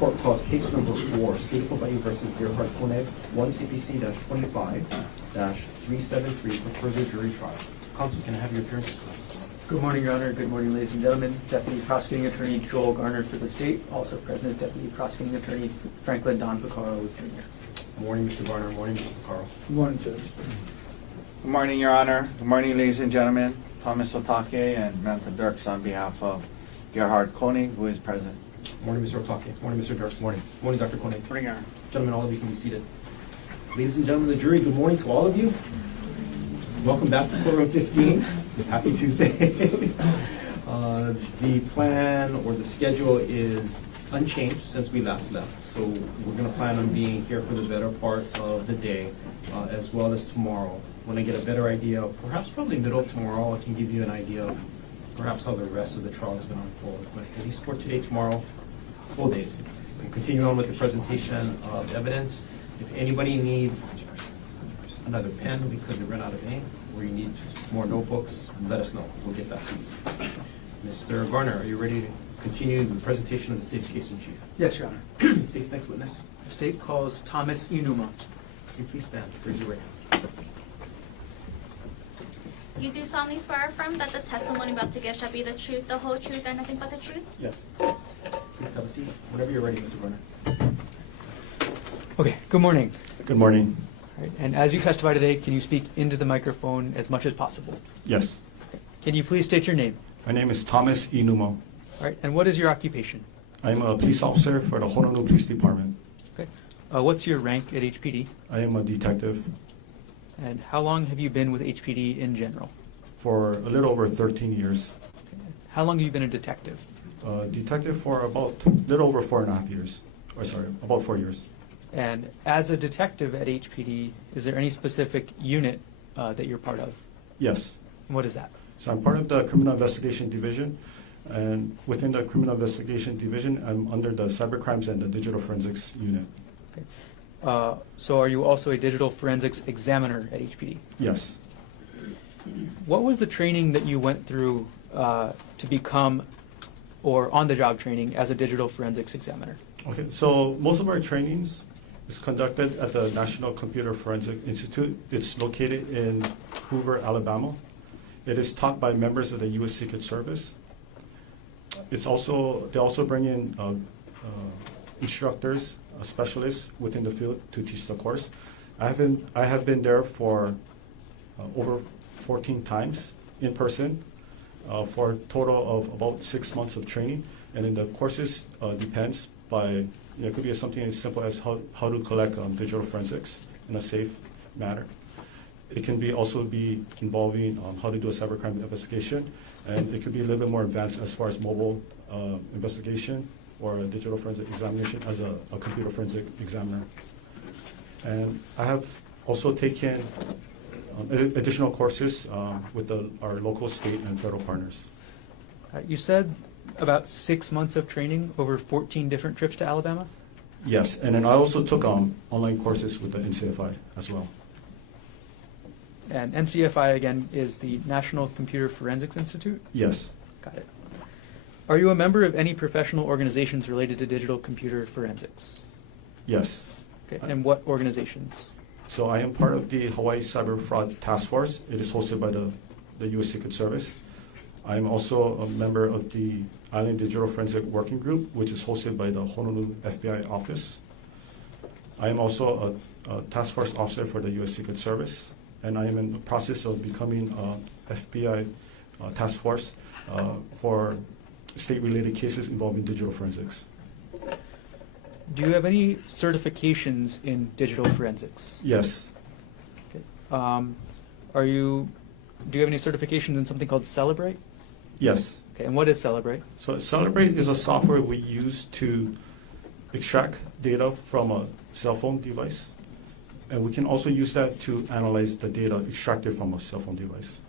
Court calls case number 4, State of Hawaii versus Gerhardt Konig, 1 CPC-25-373 for further jury trial. Counsel, can I have your appearance, please? Good morning, Your Honor. Good morning, ladies and gentlemen. Deputy Prosecuting Attorney Joel Garner for the state. Also present is Deputy Prosecuting Attorney Franklin Don Picaro Jr. Good morning, Mr. Garner. Good morning, Mr. Picaro. Good morning, Judge. Good morning, Your Honor. Good morning, ladies and gentlemen. Thomas Otake and Manta Dirks on behalf of Gerhardt Konig, who is present. Good morning, Mr. Otake. Good morning, Mr. Dirks. Good morning. Good morning, Dr. Konig. Good morning, Your Honor. Gentlemen, all of you can be seated. Ladies and gentlemen of the jury, good morning to all of you. Welcome back to courtroom 15. Happy Tuesday. The plan or the schedule is unchanged since we last left. So we're going to plan on being here for the better part of the day, as well as tomorrow. When I get a better idea, perhaps probably middle of tomorrow, I can give you an idea of perhaps how the rest of the trial is going to unfold. But at least for today, tomorrow, full days. We'll continue on with the presentation of evidence. If anybody needs another pen because they ran out of ink, or you need more notebooks, let us know. We'll get that to you. Mr. Garner, are you ready to continue the presentation of the state's case in chief? Yes, Your Honor. The state's next witness. The state calls Thomas Inuma. Can you please stand? Raise your right hand. You do solemnly swear or affirm that the testimony about to give shall be the truth, the whole truth, and nothing but the truth? Yes. Please have a seat. Whenever you're ready, Mr. Garner. Okay, good morning. Good morning. All right, and as you testify today, can you speak into the microphone as much as possible? Yes. Can you please state your name? My name is Thomas Inumo. All right, and what is your occupation? I'm a police officer for the Honolulu Police Department. Okay. What's your rank at HPD? I am a detective And how long have you been with HPD in general? for a little over 13 years. Okay. How long have you been a detective? Detective for about a little over 4.5 years. Or sorry, about 4 years. And as a detective at HPD, is there any specific unit that you're part of? Yes. What is that? So I'm part of the Criminal Investigation Division. And within the Criminal Investigation Division, I'm under the Cybercrimes and the Digital Forensics Unit. Okay. So are you also a digital forensics examiner at HPD? Yes. What was the training that you went through to become, or on-the-job training as a digital forensics examiner? Okay, so most of our trainings is conducted at the National Computer Forensic Institute. It's located in Hoover, Alabama. It is taught by members of the U.S. Secret Service. They also bring in instructors, specialists within the field to teach the course. I have been there for over 14 times in person for a total of about 6 months of training. And then the courses depends by, it could be something as simple as how to collect digital forensics in a safe manner. It can also be involving how to do a cybercrime investigation, and it could be a little bit more advanced as far as mobile investigation or a digital forensic examination as a computer forensic examiner. And I have also taken additional courses with our local, state, and federal partners. You said about 6 months of training over 14 different trips to Alabama? Yes, and then I also took online courses with the NCFI as well. And NCFI, again, is the National Computer Forensics Institute? Yes. Got it. Are you a member of any professional organizations related to digital computer forensics? Yes. Okay. And what organizations? So I am part of the Hawaii Cyber Fraud Task Force. It is hosted by the U.S. Secret Service. I am also a member of the Island Digital Forensic Working Group, which is hosted by the Honolulu FBI office. I am also a task force officer for the U.S. Secret Service, and I am in the process of becoming FBI task force for state-related cases involving digital forensics. Do you have any certifications in digital forensics? Yes. Okay. Do you have any certifications in something called Celebrate? Yes. Okay, and what is Celebrate? So Celebrate is a software we use to extract data from a cell phone device. And we can also use that to analyze the data extracted from a cell phone device.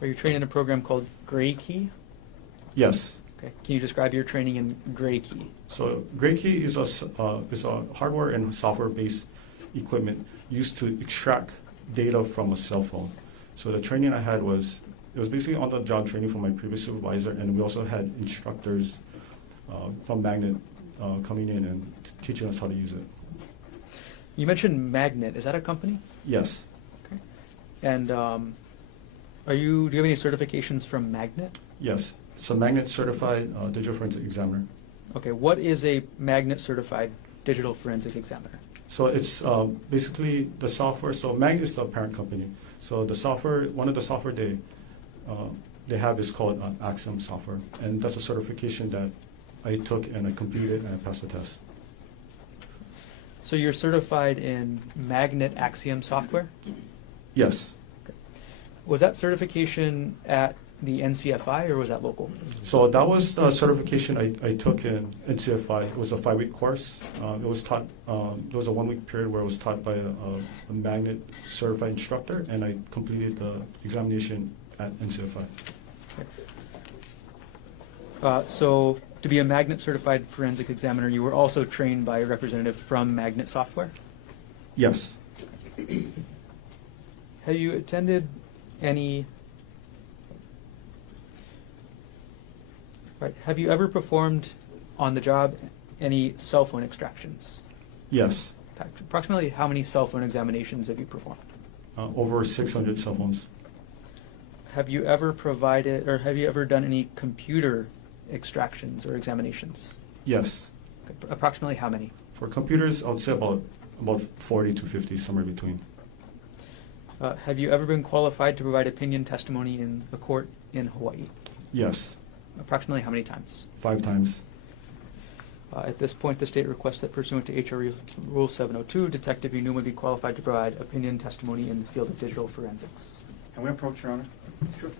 Are you trained in a program called Gray Key? Yes. Okay. Can you describe your training in Gray Key? So Gray Key is a hardware and software-based equipment used to extract data from a cell phone. So the training I had was basically on-the-job training from my previous supervisor, and we also had instructors from Magnet coming in and teaching us how to use it. You mentioned Magnet. Is that a company? Yes. Okay. And do you have any certifications from Magnet? Yes. It's a Magnet certified digital forensic examiner. Okay. What is a Magnet certified digital forensic examiner? So it's basically the software. So Magnet is the parent company. So the software, one of the software they have is called Axiom software, and that's a certification that I took and I completed and I passed the test. So you're certified in Magnet Axiom software? Yes. Was that certification at the NCFI or was that local? So that was the certification I took in NCFI. It was a 5-week course. It was taught. It was a 1-week period where it was taught by a Magnet certified instructor, and I completed the examination at NCFI. So to be a Magnet certified forensic examiner, you were also trained by a representative from Magnet Software? Yes. Have you attended any... Right. Have you ever performed on the job any cell phone extractions? Yes. Approximately how many cell phone examinations have you performed? Over 600 cell phones. Have you ever provided, or have you ever done any computer extractions or examinations? Yes. Okay. Approximately how many? For computers, I would say about 40 to 50, somewhere between. Have you ever been qualified to provide opinion testimony in a court in Hawaii? Yes. Approximately how many times? 5 times. At this point, the state requests that pursuant to HR Rule 702, Detective Inuma be qualified to provide opinion testimony in the field of digital forensics. Can we approach, Your Honor? Sure.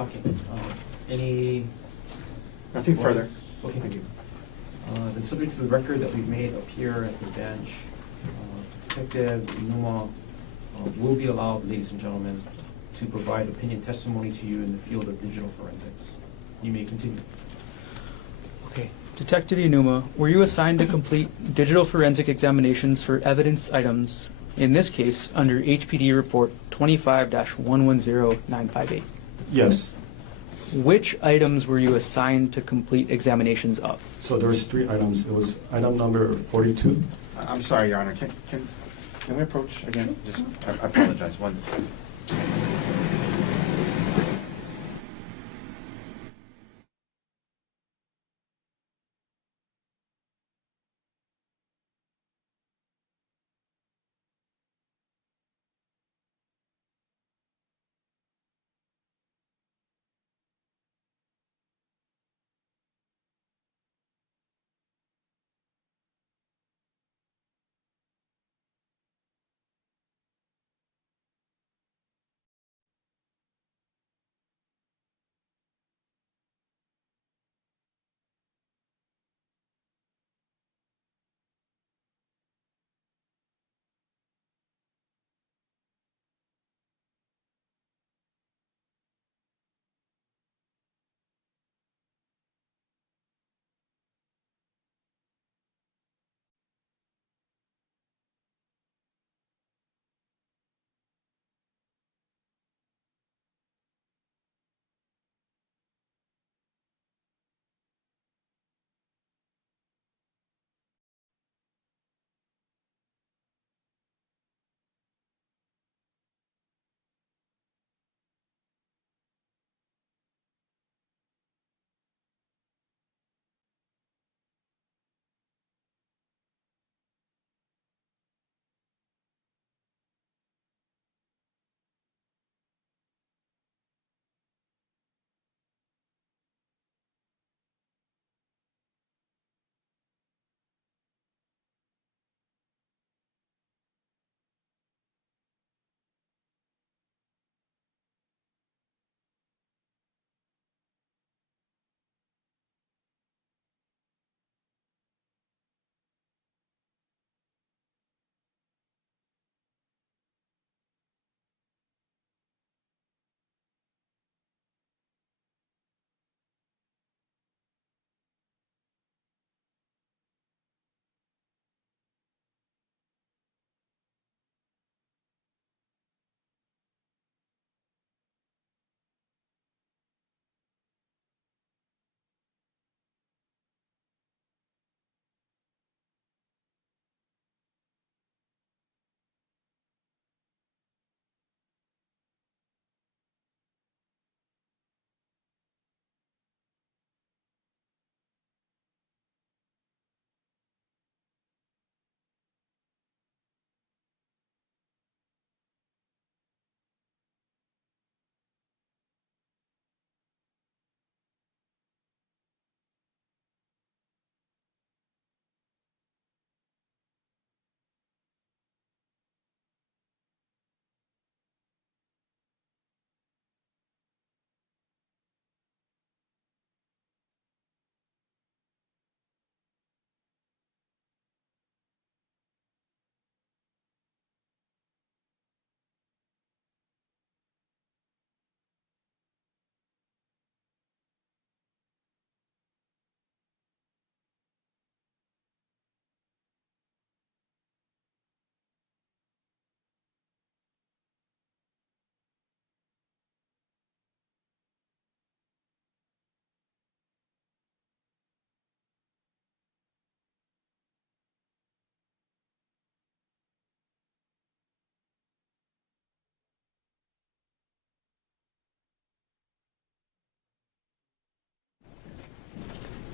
Otake, any? Nothing further. Okay. Thank you. The subject to the record that we've made up here at the bench, Detective Inuma will be allowed, ladies and gentlemen, to provide opinion testimony to you in the field of digital forensics. You may continue. Okay. Detective Inuma, were you assigned to complete digital forensic examinations for evidence items, in this case, under HPD Report 25-110958? Yes. Which items were you assigned to complete examinations of? So there was 3 items. It was item number 42. I'm sorry, Your Honor. Can we approach again? Just, I apologize. One.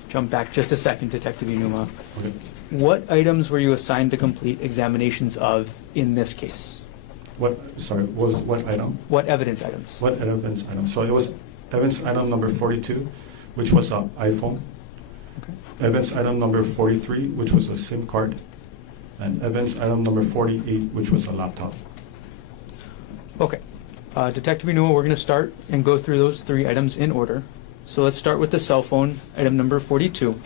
Jump back just a second, Detective Inuma. Okay. What items were you assigned to complete examinations of in this case? What item? What evidence items? What evidence item? So it was evidence item number 42, which was an iPhone. Okay. Evidence item number 43, which was a SIM card. And evidence item number 48, which was a laptop. Okay. Detective Inuma, we're going to start and go through those 3 items in order. So let's start with the cell phone, item number 42.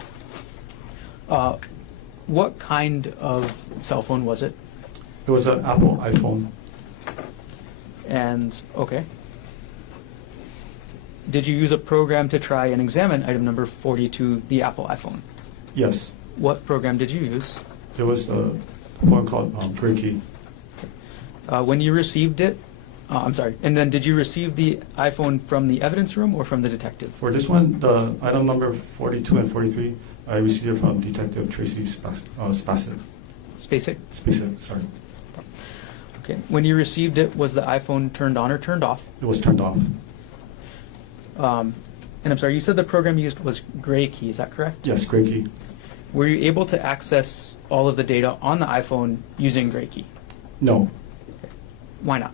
What kind of cell phone was it? It was an Apple iPhone. And, okay. Did you use a program to try and examine item number 42, the Apple iPhone? Yes. What program did you use? It was one called Gray. When you received it, I'm sorry, and then did you receive the iPhone from the evidence room or from the detective? For this one, the item number 42 and 43, I received it from Detective Tracy Spacek. Spacek? Sorry. Okay. When you received it, was the iPhone turned on or turned off? It was turned off. And I'm sorry, you said the program used was Gray Key, is that correct? Yes, Gray Key. Were you able to access all of the data on the iPhone using Gray Key? No, Why not?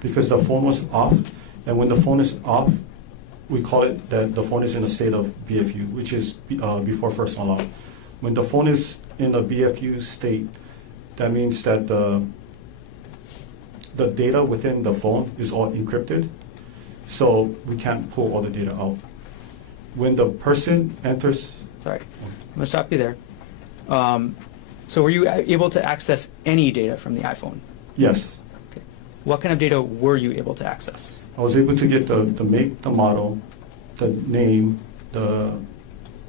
because the phone was off, and when the phone is off, we call it that the phone is in a state of BFU, which is before first unlock. When the phone is in a BFU state, that means that the data within the phone is all encrypted, so we can't pull all the data out. When the person enters, Sorry, I'm going to stop you there. So were you able to access any data from the iPhone? yes, Okay. What kind of data were you able to access? I was able to get the make, the model, the name, the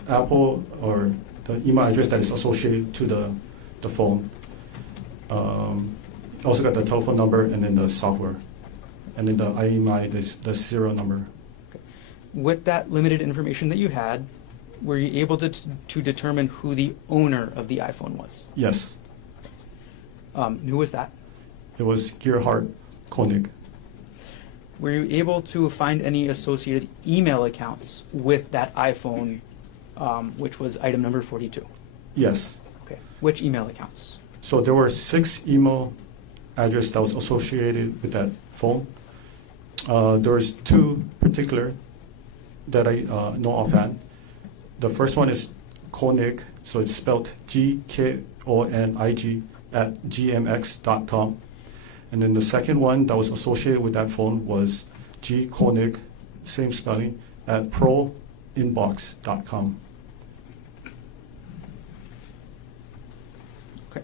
Apple or the email address that is associated to the phone. I also got the telephone number and then the software. And then the IMEI, the serial number. With that limited information that you had, were you able to determine who the owner of the iPhone was? Yes, Who was that? it was Gerhardt Konig. Were you able to find any associated email accounts with that iPhone, which was item number 42? Yes. Okay. Which email accounts? So there were 6 email address that was associated with that phone. There was 2 particular that I know offhand. The first one is Konig, so it's spelled GKONIG @gmx.com. And then the second one that was associated with that phone was G Konig, same spelling, @proinbox.com. Okay.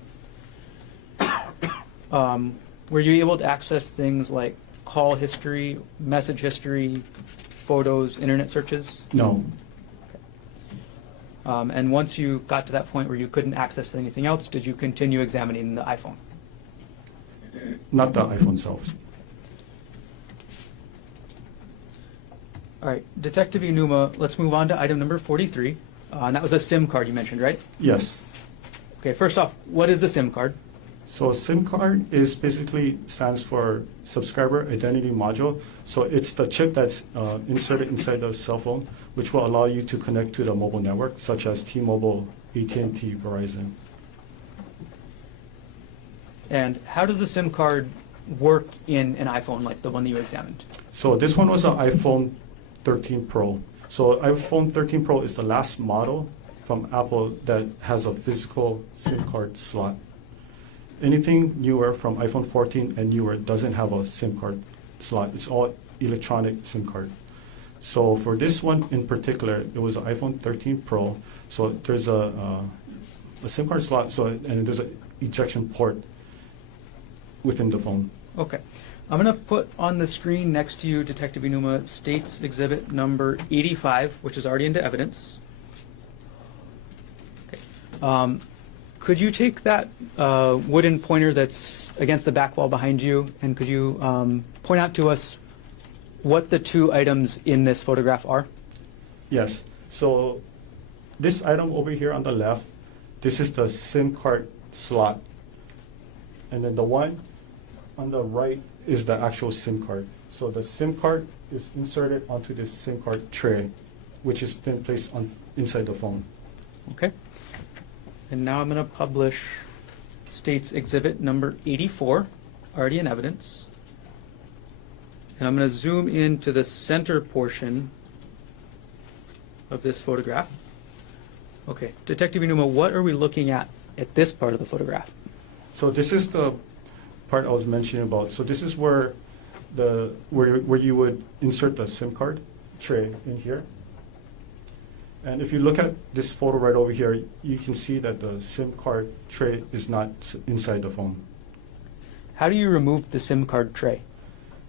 Were you able to access things like call history, message history, photos, internet searches? No, And once you got to that point where you couldn't access anything else, did you continue examining the iPhone? not the iPhone itself. All right, Detective Inuma, let's move on to item number 43. And that was a SIM card you mentioned, right? Yes. Okay, first off, what is a SIM card? So a SIM card is basically stands for subscriber identity module. So it's the chip that's inserted inside the cell phone, which will allow you to connect to the mobile network, such as T-Mobile, AT&T, Verizon. And how does the SIM card work in an iPhone like the one that you examined? So this one was an iPhone 13 Pro. So iPhone 13 Pro is the last model from Apple that has a physical SIM card slot. Anything newer from iPhone 14 and newer doesn't have a SIM card slot. It's all electronic SIM card. So for this one in particular, it was an iPhone 13 Pro. So there's a SIM card slot, and there's an ejection port within the phone. Okay. I'm going to put on the screen next to you, Detective Inuma, State's Exhibit number 85, which is already into evidence. Okay. Could you take that wooden pointer that's against the back wall behind you, and could you point out to us what the 2 items in this photograph are? Yes. So this item over here on the left, this is the SIM card slot. And then the one on the right is the actual SIM card. So the SIM card is inserted onto this SIM card tray, which is then placed inside the phone. Okay. And now I'm going to publish State's Exhibit number 84, already in evidence. And I'm going to zoom into the center portion of this photograph. Okay, Detective Inuma, what are we looking at this part of the photograph? So this is the part I was mentioning about. So this is where where you would insert the SIM card tray in here. And if you look at this photo right over here, you can see that the SIM card tray is not inside the phone. How do you remove the SIM card tray?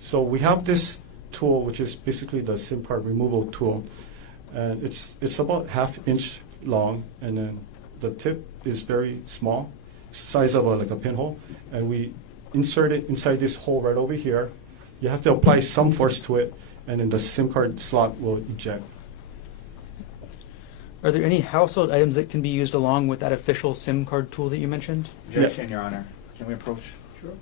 So we have this tool, which is basically the SIM card removal tool, and it's about 1/2 inch long, and then the tip is very small, size of like a pinhole, and we insert it inside this hole right over here. You have to apply some force to it, and then the SIM card slot will eject. Are there any household items that can be used along with that official SIM card tool that you mentioned? Objection, Your Honor. Can we approach? Sure.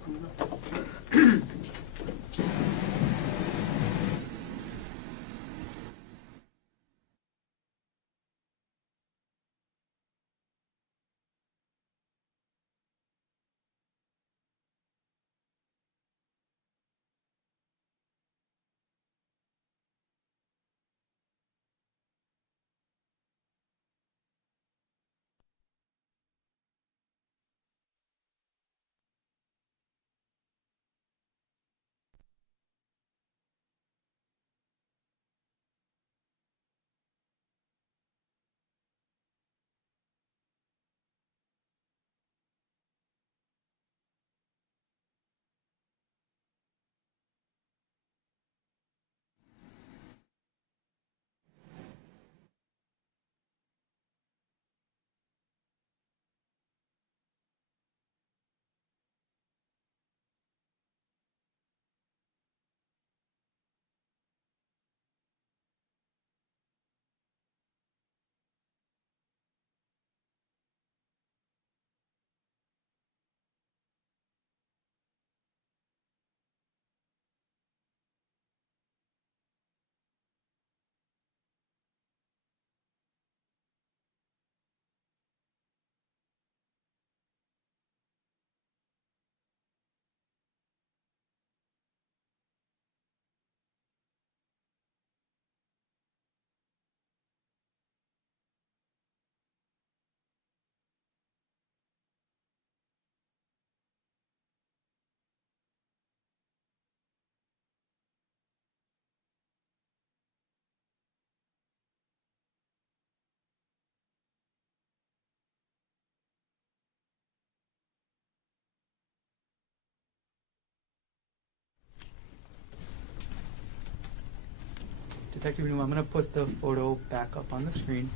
Detective Newman, I'm going to put the photo back up on the screen.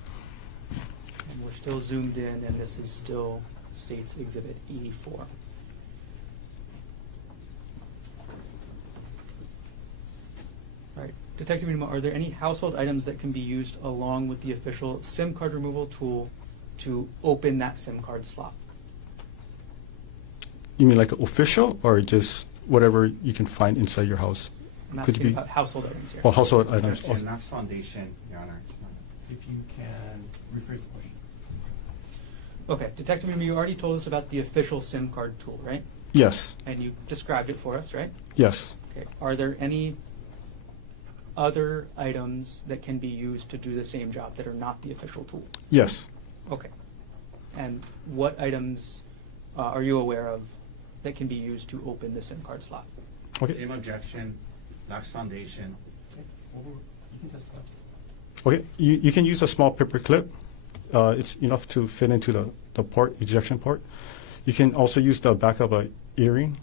And we're still zoomed in, and this is still State's Exhibit 84. All right, Detective Newman, are there any household items that can be used along with the official SIM card removal tool to open that SIM card slot? You mean like official, or just whatever you can find inside your house? I'm Could asking be about household items here. or household items. Objection, Mast Foundation, Your Honor. If you can rephrase the question. Okay, Detective Newman, you already told us about the official SIM card tool, right? Yes, And you described it for us, right? yes. Okay. Are there any other items that can be used to do the same job that are not the official tool? Yes. Okay. And what items are you aware of that can be used to open the SIM card slot? Okay. Same objection, Mast Foundation. You can testify. Okay. You can use a small paper clip. It's enough to fit into the port, ejection port. You can also use the back of a earring,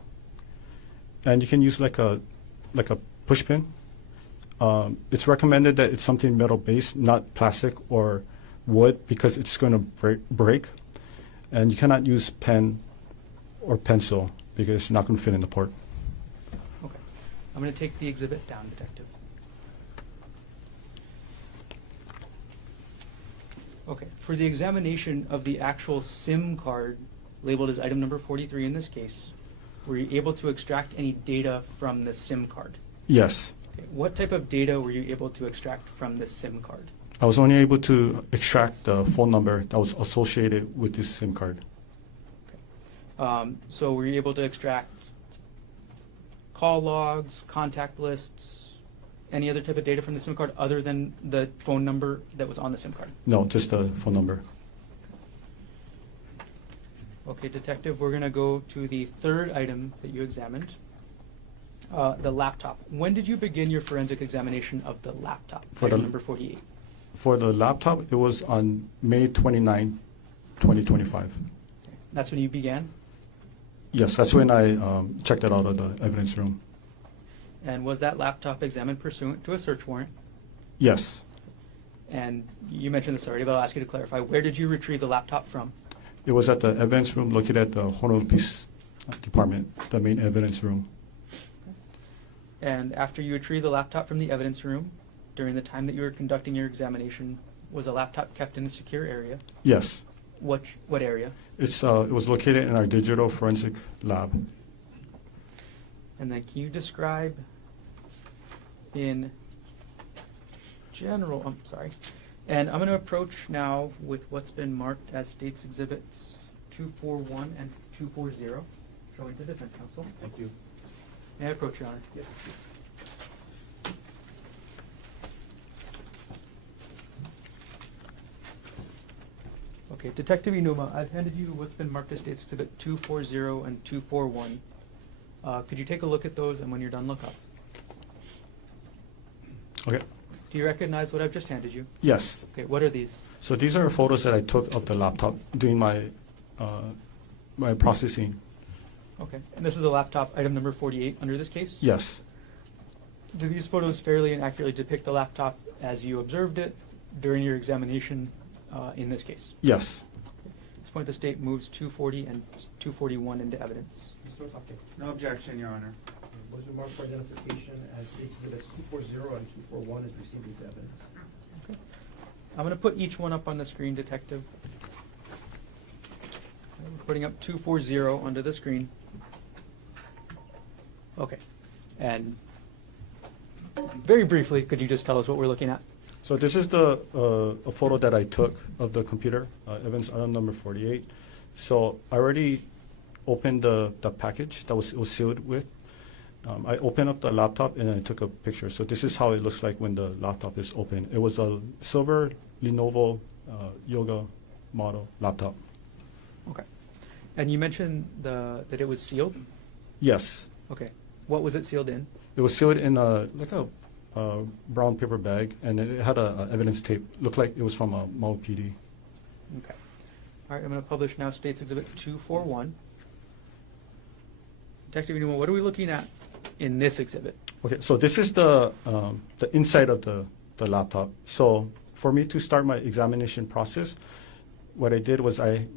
and you can use like a push pin. It's recommended that it's something metal based, not plastic or wood, because it's going to break. And you cannot use pen or pencil because it's not going to fit in the port. Okay. I'm going to take the exhibit down, Detective. Okay. For the examination of the actual SIM card labeled as item number 43 in this case, were you able to extract any data from the SIM card? Yes. Okay. What type of data were you able to extract from this SIM card? I was only able to extract the phone number that was associated with this SIM card. So were you able to extract call logs, contact lists, any other type of data from the SIM card other than the phone number that was on the SIM card? No, just the phone number. Okay, Detective, we're going to go to the third item that you examined. The laptop. When did you begin your forensic examination of the laptop? For Item the- number 48. For the laptop, it was on May 29, 2025. That's when you began? Yes, that's when I checked it out of the evidence room. And was that laptop examined pursuant to a search warrant? Yes, And you mentioned this already, but I'll ask you to clarify. Where did you retrieve the laptop from? it was at the evidence room located at the Honolulu Police Department, the main evidence room. And after you retrieved the laptop from the evidence room, during the time that you were conducting your examination, was the laptop kept in a secure area? Yes, What area? it was located in our digital forensic lab. And then can you describe in general, and I'm going to approach now with what's been marked as States Exhibits 241 and 240, showing to Defense Counsel. Thank you. May I approach, Your Honor? Yes. Okay, Detective Inuma, I've handed you what's been marked as States Exhibit 240 and 241. Could you take a look at those, and when you're done, look up? Okay, Do you recognize what I've just handed you? yes. Okay, what are these? So these are photos that I took of the laptop during my my processing. Okay, and this is the laptop, item number 48 under this case? Yes, Do these photos fairly and accurately depict the laptop as you observed it during your examination in this case? yes. At this point, the state moves 240 and 241 into evidence. Mr. Otake, No objection, Your Honor. was your mark for identification as States Exhibits 240 and 241 is received into evidence? Okay. I'm going to put each one up on the screen, Detective. I'm putting up 240 onto the screen. Okay. And very briefly, could you just tell us what we're looking at? So this is the a photo that I took of the computer, evidence item number 48. So I already opened the package that it was sealed with. I opened up the laptop and I took a picture. So this is how it looks like when the laptop is open. It was a silver Lenovo Yoga model laptop. Okay. And you mentioned that it was sealed? Yes, Okay. What was it sealed in? it was sealed in a brown paper bag, and it had a evidence tape. Looked like it was from a Maui PD. Okay. All right, I'm going to publish now States Exhibit 241. Detective Inuma, what are we looking at in this exhibit? Okay, so this is the inside of the laptop. So for me to start my examination process, what I did was I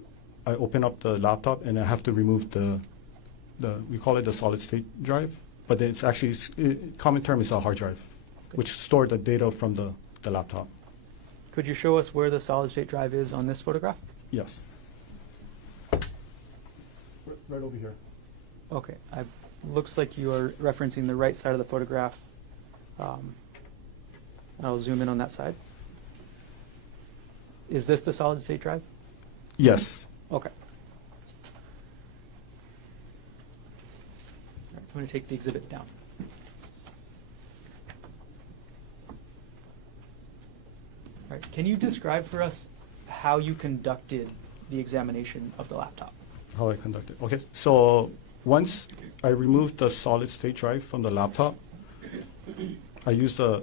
open up the laptop and I have to remove the we call it the solid state drive, but it's actually common term is a hard drive, which stored the data from the laptop. Could you show us where the solid state drive is on this photograph? Yes. Right over here. Okay. Looks like you are referencing the right side of the photograph. I'll zoom in on that side. Is this the solid state drive? Yes. Okay. All right, I'm going to take the exhibit down. All right, can you describe for us how you conducted the examination of the laptop? How I conducted. Okay, so once I removed the solid state drive from the laptop, I used a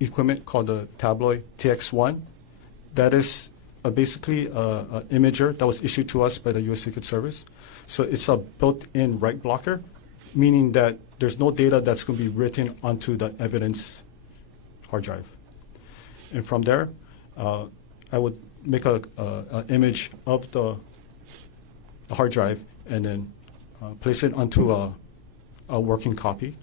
equipment called the Tabloid TX1. That is basically an imager that was issued to us by the U.S. Secret Service. So it's a built-in write blocker, meaning that there's no data that's going to be written onto the evidence hard drive. And from there, I would make an image of the hard drive and then place it onto a working copy.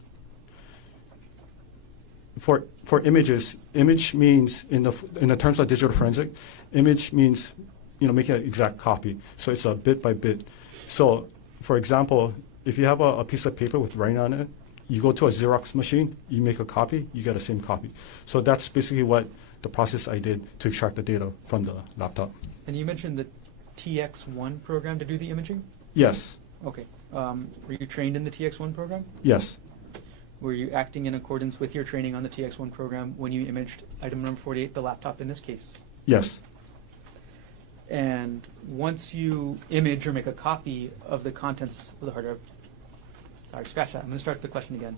For images, image means in the terms of digital forensic, image means making an exact copy. So it's a bit by bit. So for example, if you have a piece of paper with writing on it, you go to a Xerox machine, you make a copy, you get the same copy. So that's basically what the process I did to extract the data from the laptop. And you mentioned the TX1 program to do the imaging? Yes. Okay. Were you trained in the TX1 program? Yes. Were you acting in accordance with your training on the TX1 program when you imaged item number 48, the laptop in this case? Yes. And once you image or make a copy of the contents of the hard drive, Sorry, scratch that. I'm going to start the question again.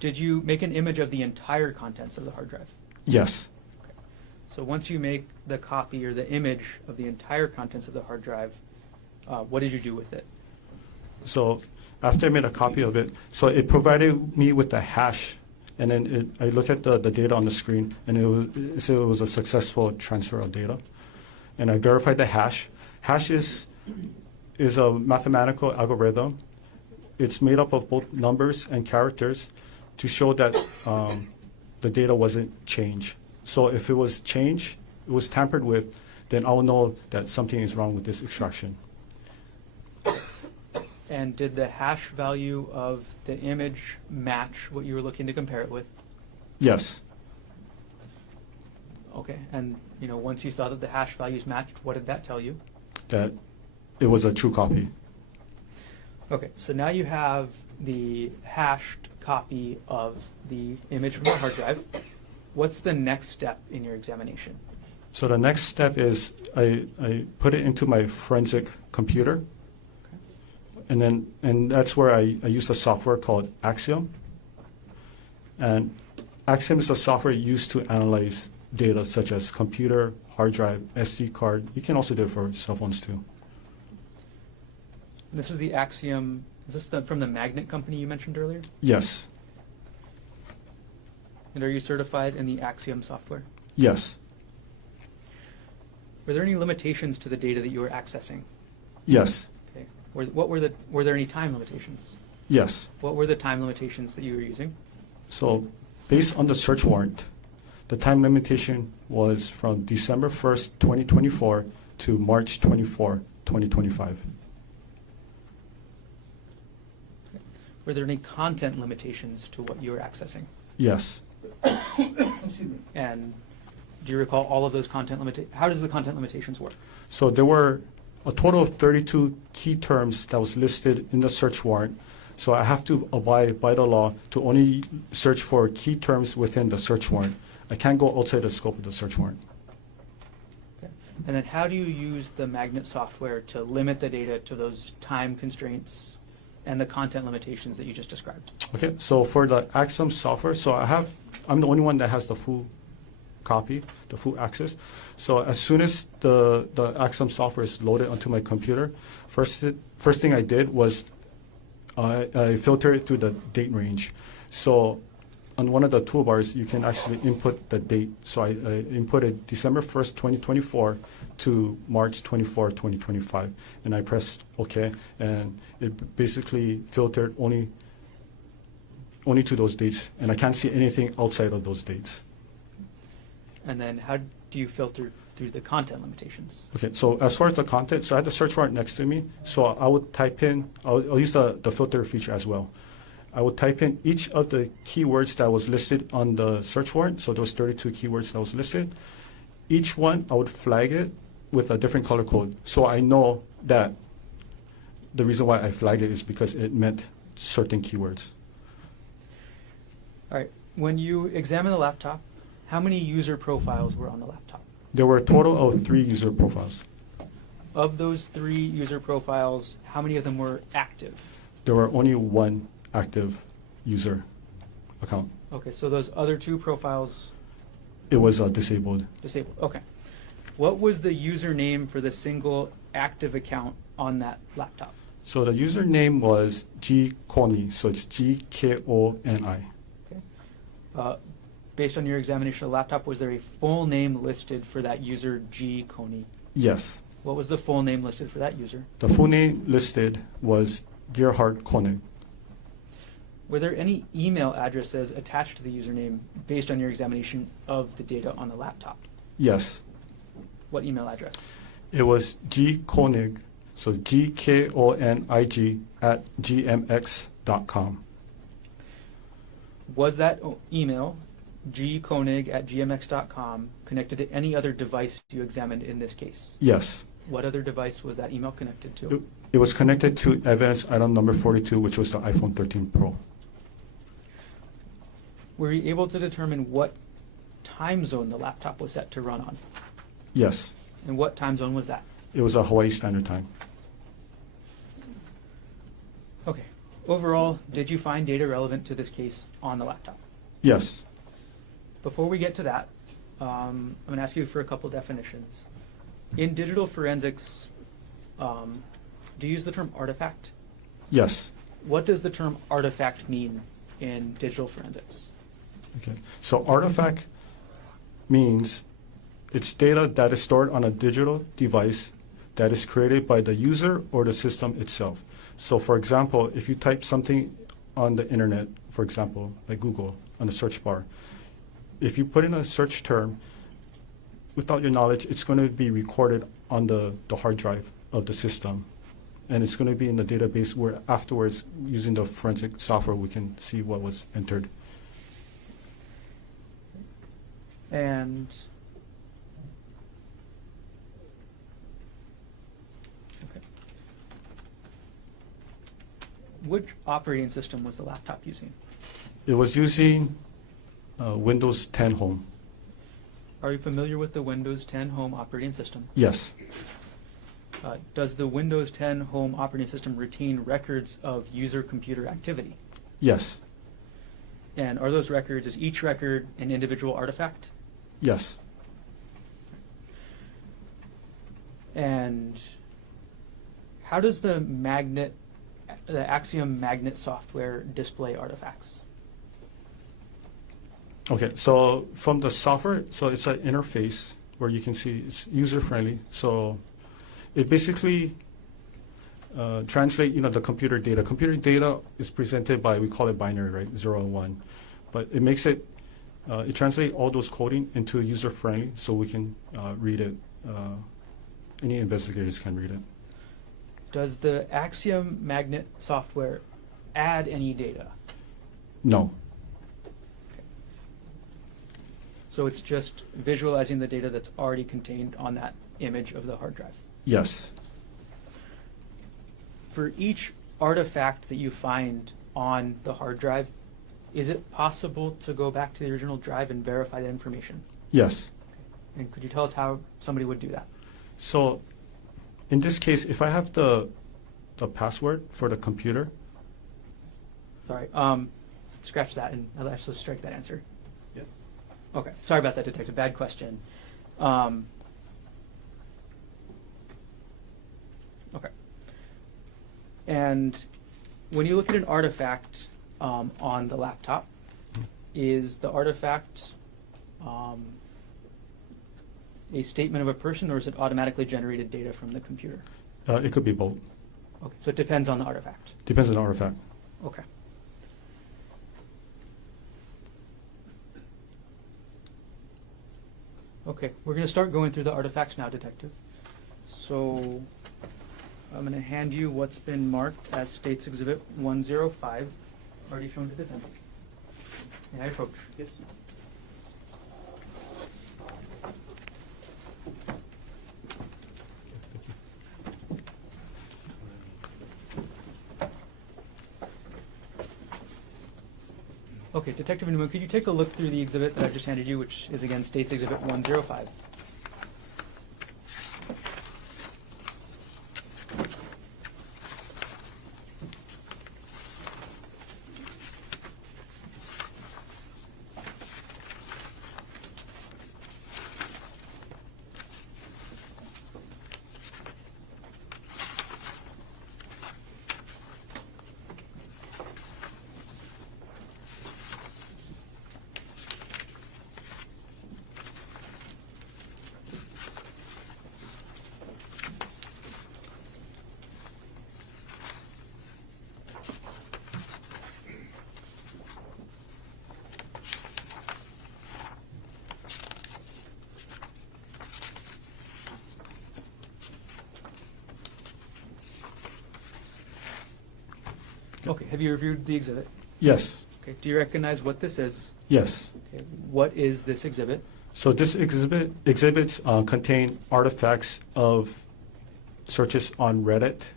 Did you make an image of the entire contents of the hard drive? Yes. So once you make the copy or the image of the entire contents of the hard drive, what did you do with it? So after I made a copy of it, so it provided me with the hash, and then I look at the data on the screen, and it was a successful transfer of data. And I verified the hash. Hash is a mathematical algorithm. It's made up of both numbers and characters to show that the data wasn't changed. So if it was changed, it was tampered with, then I will know that something is wrong with this extraction. And did the hash value of the image match what you were looking to compare it with? Yes. Okay, and once you saw that the hash values matched, what did that tell you? That it was a true copy. Okay, so now you have the hashed copy of the image from the hard drive. What's the next step in your examination? So the next step is I put it into my forensic computer, and that's where I use a software called Axiom. And Axiom is a software used to analyze data such as computer, hard drive, SD card. You can also do it for cell phones too. This is the Axiom. Is this from the magnet company you mentioned earlier? Yes. And are you certified in the Axiom software? Yes. Were there any limitations to the data that you were accessing? Yes. Okay. Were there any time limitations? Yes. What were the time limitations that you were using? So based on the search warrant, the time limitation was from December 1st, 2024 to March 24, 2025. Were there any content limitations to what you were accessing? Yes. And do you recall all of those content limitations? How does the content limitations work? So there were a total of 32 key terms that was listed in the search warrant. So I have to abide by the law to only search for key terms within the search warrant. I can't go outside the scope of the search warrant. Okay. And then how do you use the magnet software to limit the data to those time constraints and the content limitations that you just described? Okay, so for the Axiom software, so I'm the only one that has the full copy, the full access. So as soon as the Axiom software is loaded onto my computer, first thing I did was I filtered it through the date range. So on one of the toolbars, you can actually input the date. So I inputted December 1st, 2024 to March 24, 2025. And I pressed OK, and it basically filtered only to those dates. And I can't see anything outside of those dates. And then how do you filter through the content limitations? Okay, so as far as the content, so I had the search warrant next to me. So I would type in, I'll use the filter feature as well. I would type in each of the keywords that was listed on the search warrant. So those 32 keywords that was listed. Each one, I would flag it with a different color code. So I know that the reason why I flagged it is because it meant certain keywords. All right. When you examine the laptop, how many user profiles were on the laptop? There were a total of 3 user profiles. Of those 3 user profiles, how many of them were active? There were only 1 active user account. Okay, so those other 2 profiles? It was disabled. Disabled, okay. What was the username for the single active account on that laptop? So the username was Konig, so it's Gkoni. Okay. Based on your examination of the laptop, was there a full name listed for that user, Konig? Yes. What was the full name listed for that user? The full name listed was Gerhardt Konig. Were there any email addresses attached to the username based on your examination of the data on the laptop? Yes. What email address? It was Konig, so Gkonig @gmx.com. Was that email, gkonig@gmx.com, connected to any other device you examined in this case? Yes. What other device was that email connected to? It was connected to evidence item number 42, which was the iPhone 13 Pro. Were you able to determine what time zone the laptop was set to run on? Yes. And what time zone was that? It was a Hawaii Standard Time. Okay. overall, did you find data relevant to this case on the laptop? Yes. Before we get to that, I'm going to ask you for a couple definitions. In digital forensics, do you use the term artifact? Yes. What does the term artifact mean in digital forensics? Okay. So artifact means it's data that is stored on a digital device that is created by the user or the system itself. So for example, if you type something on the internet, for example, like Google on the search bar, if you put in a search term, without your knowledge, it's going to be recorded on the hard drive of the system. And it's going to be in the database where afterwards, using the forensic software, we can see what was entered. And okay. Which operating system was the laptop using? It was using Windows 10 Home. Are you familiar with the Windows 10 Home operating system? Yes. Does the Windows 10 Home operating system retain records of user computer activity? Yes. And are those records, is each record an individual artifact? Yes. And how does the Axiom magnet software display artifacts? Okay, so from the software, so it's an interface where you can see it's user-friendly. So it basically translates, the computer data. Computer data is presented by, we call it binary, right, 0 and 1. But it makes it, it translates all those coding into user-friendly so we can read it. Any investigators can read it. Does the Axiom magnet software add any data? No. So it's just visualizing the data that's already contained on that image of the hard drive. Yes. For each artifact that you find on the hard drive, is it possible to go back to the original drive and verify that information? Yes. And could you tell us how somebody would do that? So in this case, if I have the password for the computer. Sorry, scratch that and I'll actually strike that answer. Yes. Okay, sorry about that, Detective. Bad question. Okay. And when you look at an artifact on the laptop, is the artifact a statement of a person, or is it automatically generated data from the computer? It could be both. Okay, so it depends on the artifact. Depends on the artifact. Okay. Okay, we're going to start going through the artifacts now, Detective. So I'm going to hand you what's been marked as States Exhibit 105, already shown to the defense. May I approach? Yes. Okay, Detective Newman, could you take a look through the exhibit that I've just handed you, which is again States Exhibit 105? Okay, have you reviewed the exhibit? Yes. Okay, do you recognize what this is? Yes. Okay, what is this exhibit? So this exhibits contain artifacts of searches on Reddit.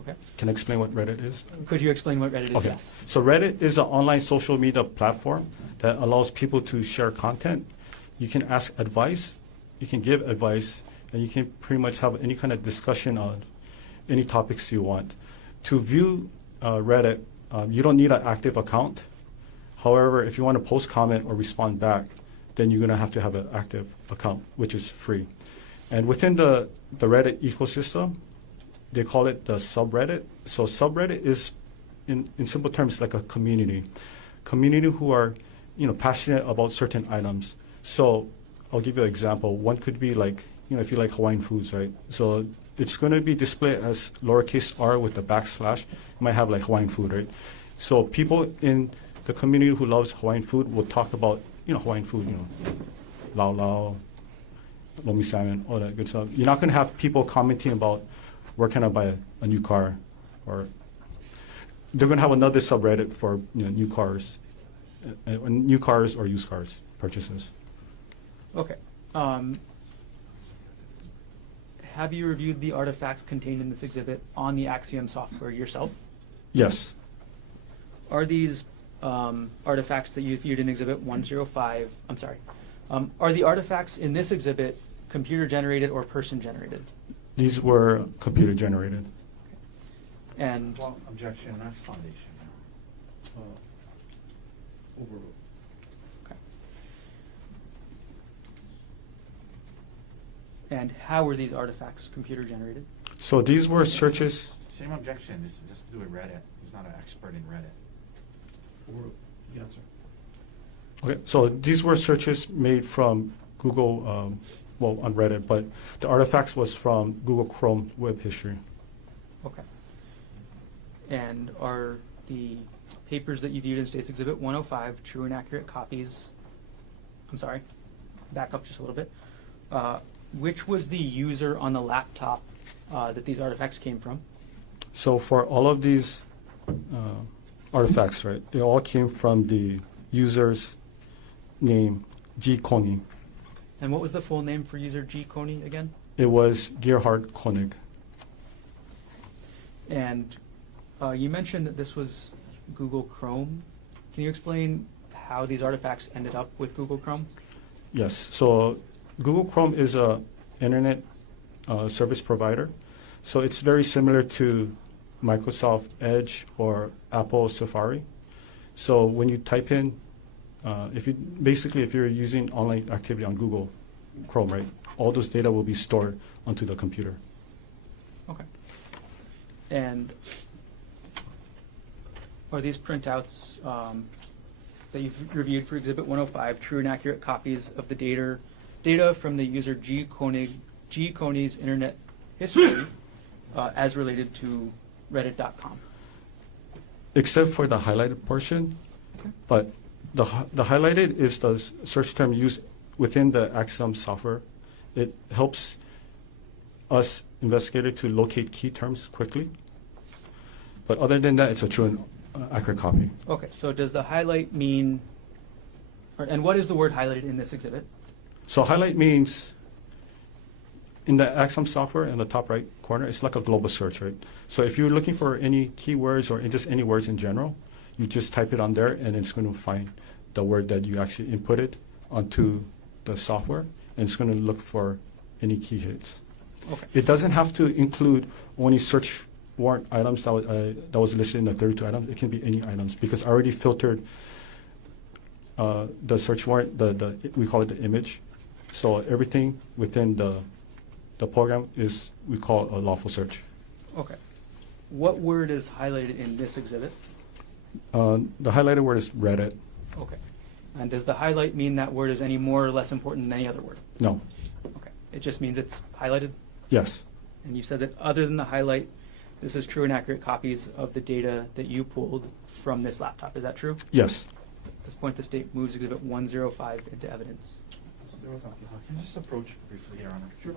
Okay. Can I explain what Reddit is? Could you explain what Reddit is? Okay. Yes. So Reddit is an online social media platform that allows people to share content. You can ask advice, you can give advice, and you can pretty much have any kind of discussion on any topics you want. To view Reddit, you don't need an active account. However, if you want to post comment or respond back, then you're going to have an active account, which is free. And within the Reddit ecosystem, they call it the subreddit. So subreddit is, in simple terms, like a community who are, passionate about certain items. So I'll give you an example. One could be like, if you like Hawaiian foods, right? So it's going to be displayed as lowercase r with the backslash. You might have like Hawaiian food, right? So people in the community who loves Hawaiian food will talk about, Hawaiian food, lau lau, lomi salmon, all that good stuff. You're not going to have people commenting about where can I buy a new car, or they're going to have another subreddit for new cars or used cars purchases. Okay. Have you reviewed the artifacts contained in this exhibit on the Axiom software yourself? Yes. Are these artifacts that you viewed in Exhibit 105, are the artifacts in this exhibit computer generated or person generated? These were computer generated. And Well, objection, that's foundation. Overruled. okay. And how were these artifacts computer generated? So these were searches. Same objection, just do it Reddit. He's not an expert in Reddit. Overruled. You can answer. Okay, so these were searches made from Google, on Reddit, but the artifacts was from Google Chrome web history. Okay. And are the papers that you viewed in States Exhibit 105 true and accurate copies? I'm sorry, back up just a little bit. Which was the user on the laptop that these artifacts came from? So for all of these artifacts, right, it all came from the user's name, G. Konig. And what was the full name for user G. Konig again? It was Gerhardt Konig. And you mentioned that this was Google Chrome. Can you explain how these artifacts ended up with Google Chrome? Yes, so Google Chrome is a internet service provider. So it's very similar to Microsoft Edge or Apple Safari. So when you type in, if you're using online activity on Google Chrome, right, all those data will be stored onto the computer. Okay. And are these printouts that you've reviewed for Exhibit 105 true and accurate copies of the data from the user G. Konig's internet history as related to Reddit.com? Except for the highlighted portion, Okay. but the highlighted is the search term used within the Axiom software. It helps us investigator to locate key terms quickly. But other than that, it's a true and accurate copy. Okay, so does the highlight mean, and what is the word highlighted in this exhibit? So highlight means in the Axiom software in the top right corner, it's like a global search, right? So if you're looking for any keywords or just any words in general, you just type it on there and it's going to find the word that you actually inputted onto the software, and it's going to look for any key hits. Okay. It doesn't have to include only search warrant items that was listed in the 32 items. It can be any items because I already filtered the search warrant, we call it the image. So everything within the program is, we call a lawful search. Okay. What word is highlighted in this exhibit? The highlighted word is Reddit. Okay. And does the highlight mean that word is any more or less important than any other word? No. Okay. It just means it's highlighted? Yes. And you said that other than the highlight, this is true and accurate copies of the data that you pulled from this laptop. Is that true? Yes. At this point, the state moves Exhibit 105 into evidence. Can I just approach briefly, Your Honor? Sure.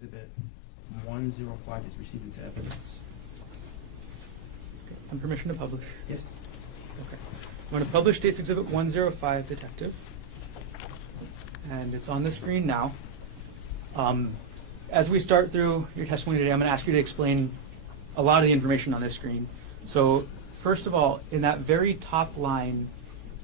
Exhibit 105 is received into evidence. Okay. And permission to publish. Yes. Okay. I'm going to publish State's Exhibit 105, Detective. And it's on the screen now. As we start through your testimony today, I'm going to ask you to explain a lot of the information on this screen. So, first of all, in that very top line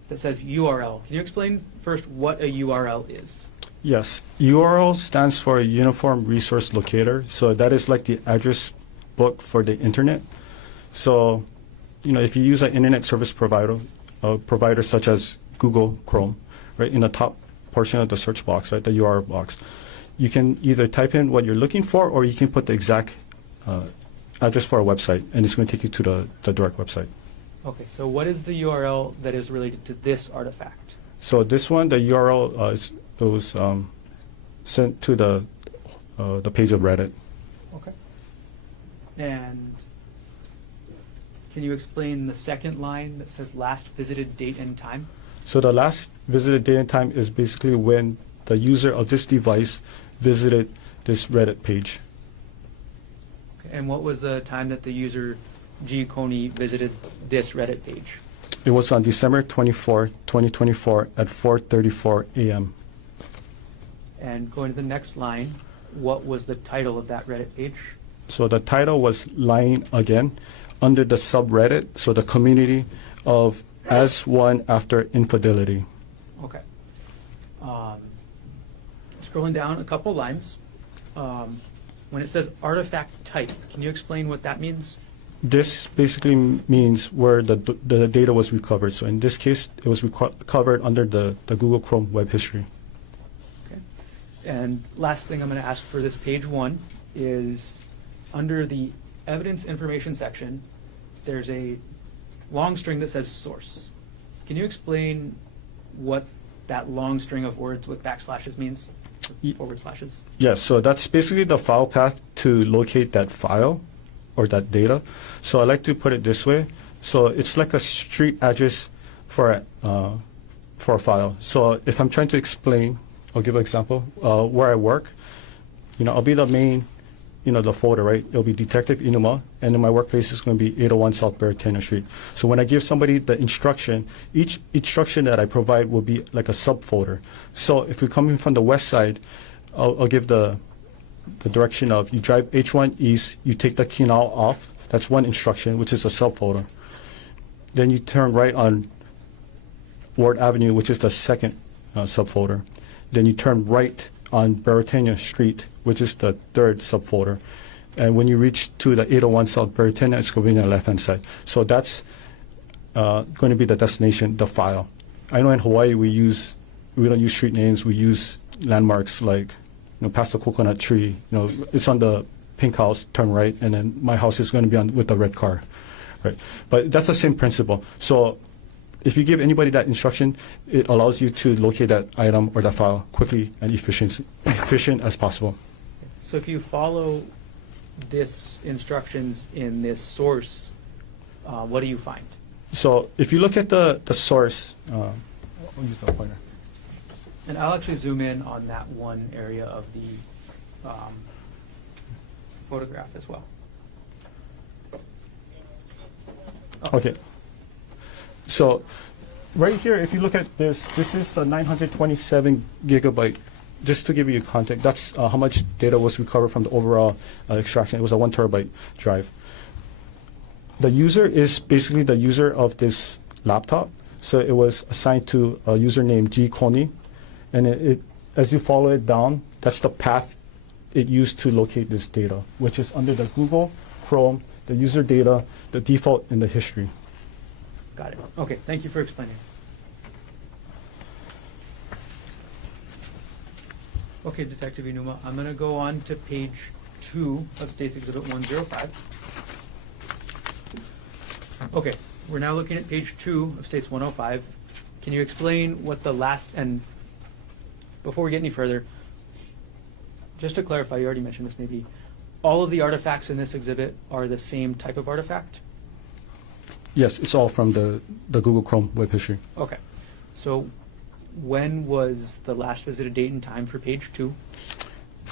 that says URL, can you explain first what a URL is? Yes, URL stands for Uniform Resource Locator. So that is like the address book for the internet. So, if you use an internet service provider such as Google Chrome, right, in the top portion of the search box, right, the URL box, you can either type in what you're looking for, or you can put the exact address for a website, and it's going to take you to the direct website. Okay, so what is the URL that is related to this artifact? So this one, the URL was sent to the page of Reddit. Okay. And can you explain the second line that says last visited date and time? So the last visited date and time is basically when the user of this device visited this Reddit page. Okay. And what was the time that the user G. Konig visited this Reddit page? It was on December 24, 2024 at 4:34 a.m. And going to the next line, what was the title of that Reddit page? So the title was Lying Again, under the subreddit, so the community of As One After Infidelity. Okay. Scrolling down a couple lines, when it says artifact type, can you explain what that means? This basically means where the data was recovered. So in this case, it was recovered under the Google Chrome web history. Okay. And last thing I'm going to ask for this page one is under the evidence information section, there's a long string that says source. Can you explain what that long string of words with backslashes means? Forward slashes? Yes, so that's basically the file path to locate that file or that data. So I like to put it this way. So it's like a street address for a file. So if I'm trying to explain, I'll give an example, where I work, I'll be the main, the folder, right? It'll be Detective Inuma, and then my workplace is going to be 801 South Baratena Street. So when I give somebody the instruction, each instruction that I provide will be like a subfolder. So if you're coming from the west side, I'll give the direction of you drive H1 east, you take the Kinao off. That's one instruction, which is a subfolder. Then you turn right on Ward Avenue, which is the second subfolder. Then you turn right on Baratena Street, which is the third subfolder. And when you reach to the 801 South Baratena, it's going to be on the left-hand side. So that's going to be the destination, the file. I know in Hawaii we don't use street names, we use landmarks like past the coconut tree, it's on the pink house, turn right, and then my house is going to be on with the red car, right? But that's the same principle. So if you give anybody that instruction, it allows you to locate that item or that file quickly and efficient as possible. So if you follow this instructions in this source, what do you find? So if you look at the source, I'll use the pointer. And I'll actually zoom in on that one area of the photograph as well. Okay. So right here, if you look at this is the 927 gigabyte. Just to give you context, that's how much data was recovered from the overall extraction. It was a 1 terabyte drive. The user is basically the user of this laptop. So it was assigned to a user named G. Konig. And it, as you follow it down, that's the path it used to locate this data, which is under the Google Chrome, the user data, the default, and the history. Got it. Okay, thank you for explaining. Okay, Detective Inuma, I'm going to go on to page 2 of State's Exhibit 105. Okay, we're now looking at page 2 of State's 105. Can you explain what the last, and before we get any further, just to clarify, you already mentioned this maybe, all of the artifacts in this exhibit are the same type of artifact? Yes, it's all from the Google Chrome web history. Okay, so when was the last visited date and time for page 2?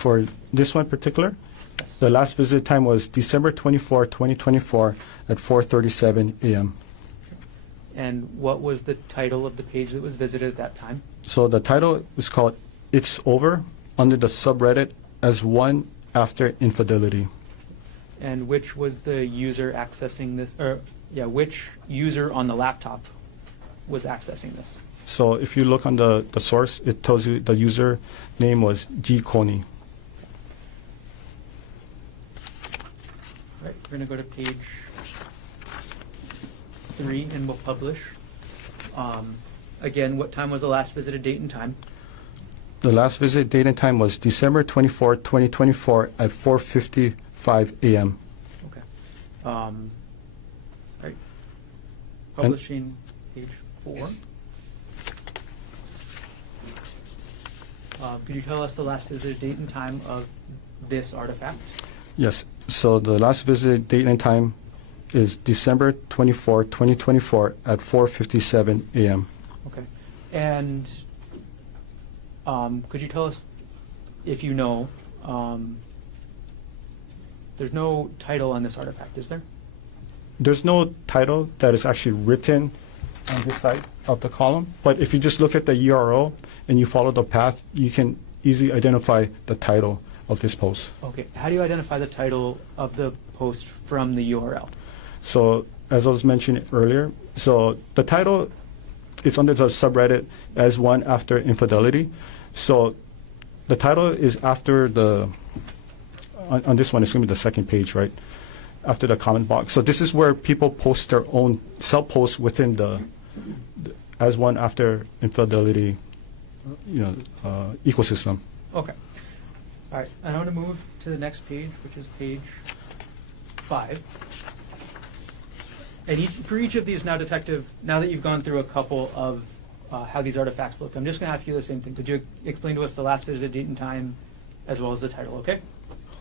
For this one particular, Yes. the last visit time was December 24, 2024 at 4:37 a.m. And what was the title of the page that was visited at that time? So the title is called It's Over under the subreddit as one after infidelity. And which was the user accessing this, which user on the laptop was accessing this? So if you look on the source, it tells you the user name was Konig. Right, we're going to go to page 3 and we'll publish. Again, what time was the last visited date and time? The last visit date and time was December 24, 2024 at 4:55 a.m. Okay. Right. Publishing page 4. Could you tell us the last visited date and time of this artifact? Yes. So the last visit date and time is December 24, 2024 at 4:57 a.m. Okay. And could you tell us, if you know, there's no title on this artifact, is there? There's no title that is actually written on this side of the column, but if you just look at the URL and you follow the path, you can easily identify the title of this post. Okay. How do you identify the title of the post from the URL? So as I was mentioning earlier, so the title, it's under the subreddit as one after infidelity. So the title is after on this one, it's going to be the second page, right? After the comment box. So this is where people post their own self-posts within the as one after infidelity, ecosystem. Okay. All right. I want to move to the next page, which is page 5. And for each of these now, Detective, now that you've gone through a couple of how these artifacts look, I'm just going to ask you the same thing. Could you explain to us the last visit date and time as well as the title, okay?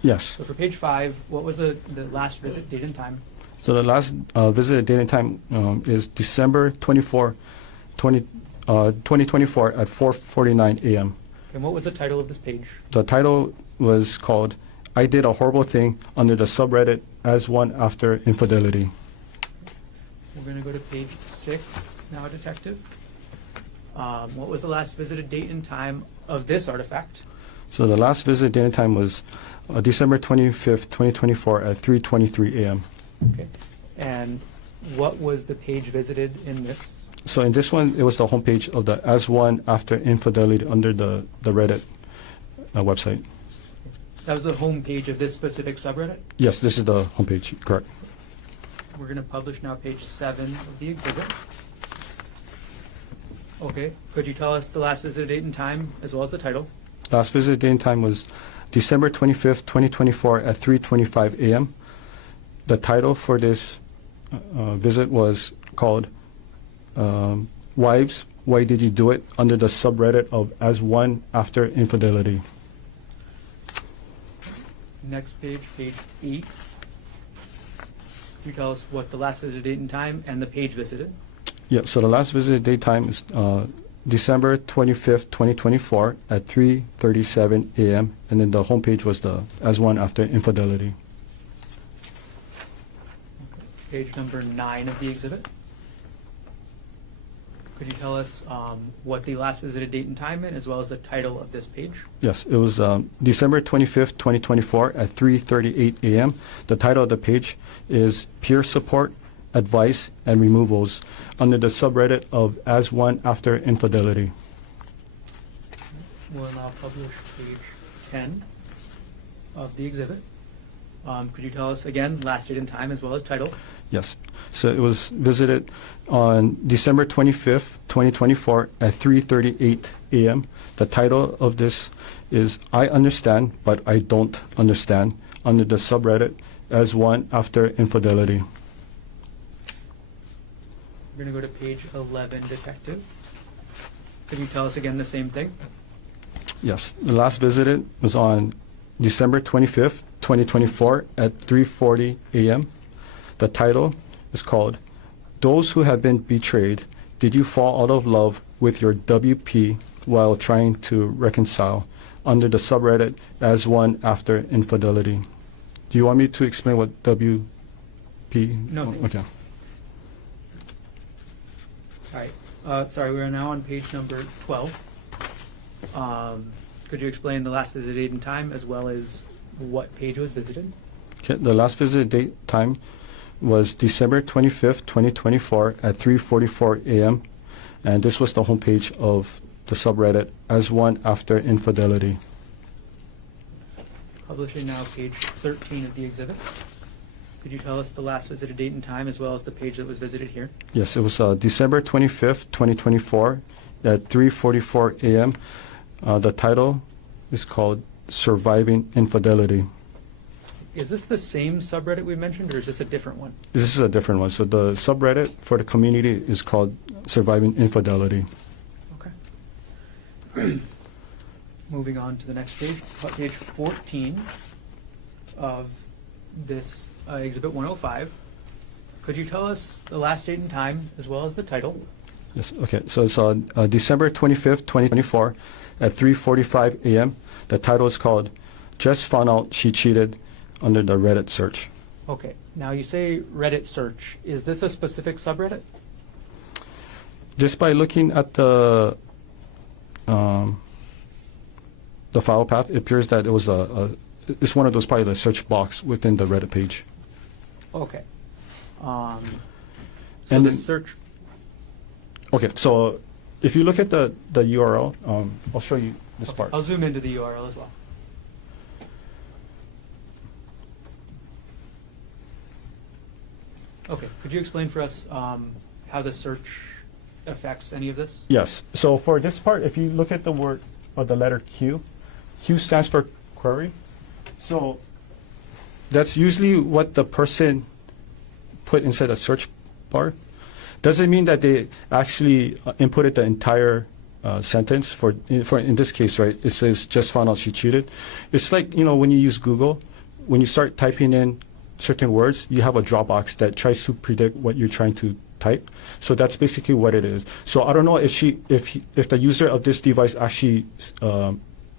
Yes. So for page 5, what was the last visit date and time? So the last visit date and time is December 24, 2024 at 4:49 a.m. And what was the title of this page? The title was called I Did a Horrible Thing under the subreddit as one after infidelity. We're going to go to page 6 now, Detective. What was the last visited date and time of this artifact? So the last visit date and time was December 25th, 2024 at 3:23 a.m. Okay. And what was the page visited in this? So in this one, it was the homepage of the as one after infidelity under the Reddit website. That was the home page of this specific subreddit? Yes, this is the homepage, correct. We're going to publish now page 7 of the exhibit. Okay. Could you tell us the last visit date and time as well as the title? Last visit date and time was December 25th, 2024 at 3:25 a.m. The title for this visit was called Wives, Why Did You Do It? Under the subreddit of As One After Infidelity. Next page, page 8. Can you tell us what the last visit date and time and the page visited? Yeah, so the last visit date time is December 25th, 2024 at 3:37 a.m. And then the homepage was the As One After Infidelity. Page number 9 of the exhibit. Could you tell us what the last visited date and time is, as well as the title of this page? Yes, it was December 25th, 2024 at 3:38 a.m. The title of the page is Peer Support, Advice, and Removals under the subreddit of As One After Infidelity. We'll now publish page 10 of the exhibit. Could you tell us again last date and time as well as title? Yes. So it was visited on December 25th, 2024 at 3:38 a.m. The title of this is I Understand, But I Don't Understand under the subreddit As One After Infidelity. We're going to go to page 11, Detective. Could you tell us again the same thing? Yes. The last visited was on December 25th, 2024 at 3:40 a.m. The title is called Those Who Have Been Betrayed, Did You Fall Out of Love with Your WP While Trying to Reconcile under the subreddit as one after infidelity. Do you want me to explain what WP? No, thank you. Okay. All right. Sorry, we are now on page number 12. Could you explain the last visit date and time as well as what page was visited? Okay. The last visit date time was December 25th, 2024 at 3:44 a.m. And this was the homepage of the subreddit as one after infidelity. Publishing now page 13 of the exhibit. Could you tell us the last visited date and time as well as the page that was visited here? Yes, it was December 25th, 2024 at 3:44 a.m. The title is called Surviving Infidelity. Is this the same subreddit we mentioned, or is this a different one? This is a different one. So the subreddit for the community is called Surviving Infidelity. Okay. Moving on to the next page, page 14 of this Exhibit 105. Could you tell us the last date and time as well as the title? Yes. Okay. So it's December 25th, 2024 at 3:45 a.m. The title is called Just Found Out She Cheated under the Reddit search. Okay. Now you say Reddit search. Is this a specific subreddit? Just by looking at the file path, it appears that it was it's one of those, probably the search box within the Reddit page. Okay. So And the then- search. Okay, so if you look at the URL, I'll show you this Okay, part. I'll zoom into the URL as well. Okay. Could you explain for us how the search affects any of this? Yes. So for this part, if you look at the word or the letter Q, Q stands for query. So that's usually what the person put inside a search bar. Doesn't mean that they actually inputted the entire sentence. For in this case, right? It says just found out she cheated. It's like, when you use Google, when you start typing in certain words, you have a drop box that tries to predict what you're trying to type. So that's basically what it is. So I don't know if the user of this device actually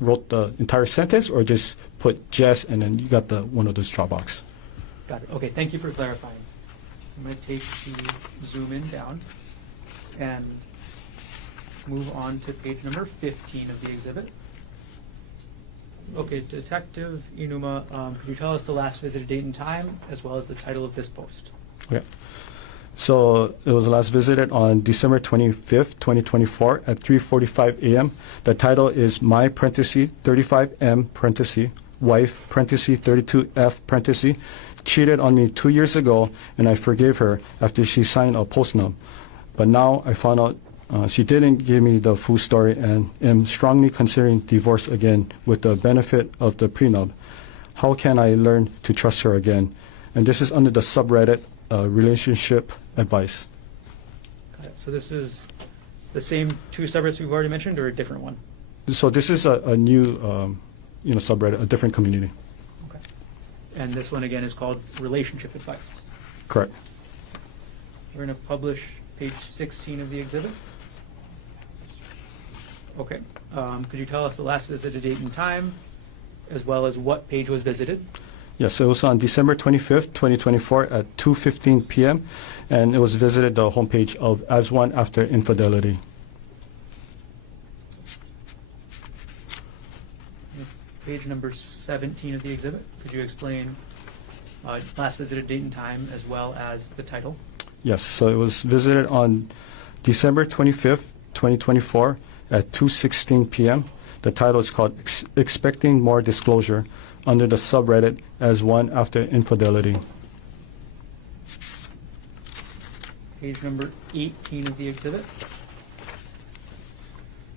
wrote the entire sentence or just put just and then you got one of those drop box. Got it. Okay. Thank you for clarifying. I'm going to take the zoom in down and move on to page number 15 of the exhibit. Okay, Detective Inuma, could you tell us the last visited date and time as well as the title of this post? Okay. So it was last visited on December 25th, 2024 at 3:45 a.m. The title is My parenthesis 35M parenthesis wife parenthesis 32F parenthesis cheated on me 2 years ago and I forgave her after she signed a postnum. But now I found out she didn't give me the full story and am strongly considering divorce again with the benefit of the prenup. How can I learn to trust her again? And this is under the subreddit relationship advice. Got it. So this is the same two subreddits we've already mentioned or a different one? So this is a new subreddit, a different community. Okay. And this one again is called Relationship Advice. Correct. We're going to publish page 16 of the exhibit. Okay. Could you tell us the last visited date and time as well as what page was visited? Yes, it was on December 25th, 2024 at 2:15 p.m. and it was visited the homepage of As One After Infidelity. Page number 17 of the exhibit. Could you explain last visited date and time as well as the title? Yes, so it was visited on December 25th, 2024 at 2:16 p.m. The title is called Expecting More Disclosure under the subreddit As One After Infidelity. Page number 18 of the exhibit.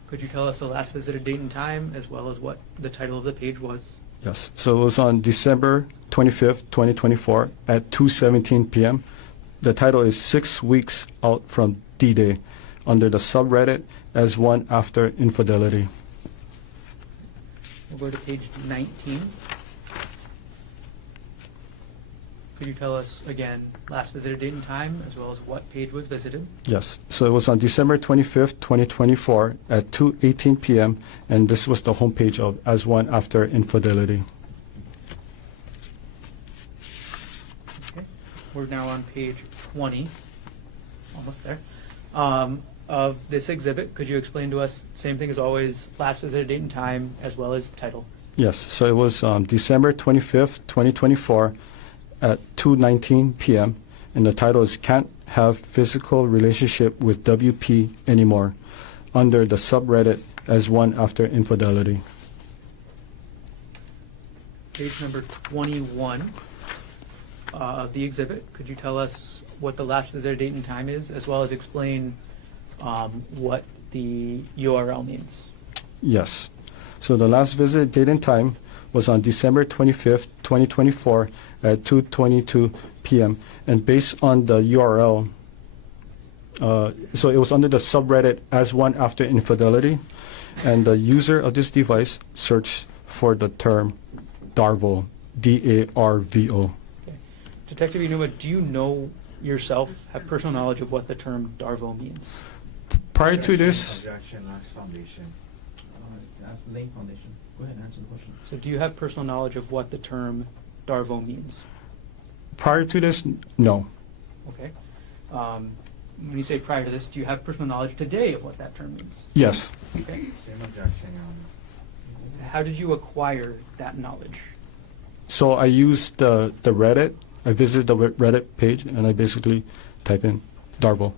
Could you tell us the last visited date and time as well as what the title of the page was? Yes, so it was on December 25th, 2024 at 2:17 p.m. The title is 6 Weeks Out from D-Day under the subreddit As One After Infidelity. We'll go to page 19. Could you tell us again last visited date and time, as well as what page was visited? Yes. So it was on December 25th, 2024 at 2:18 p.m. and this was the homepage of As One After Infidelity. Okay. We're now on page 20, almost there, of this exhibit. Could you explain to us, same thing as always, last visited date and time, as well as title? Yes. So it was December 25th, 2024 at 2:19 p.m. and the title is Can't Have Physical Relationship with WP Anymore under the subreddit As One After Infidelity. Page number 21 of the exhibit. Could you tell us what the last visited date and time is, as well as explain what the URL means? Yes. So the last visit date and time was on December 25th, 2024 at 2:22 p.m. And based on the URL, so it was under the subreddit As One After Infidelity, and the user of this device searched for the term DARVO, D-A-R-V-O. Okay. Detective Inuma, do you know yourself, have personal knowledge of what the term DARVO means? Prior to this, Objection, Max Foundation. It's asked Lane Foundation. Go ahead and answer the question. So do you have personal knowledge of what the term DARVO means? no. Okay. When you say prior to this, do you have personal knowledge today of what that term means? Yes. Okay. Same objection, Your Honor. How did you acquire that knowledge? So I used the Reddit. I visited the Reddit page and I basically type in DARVO.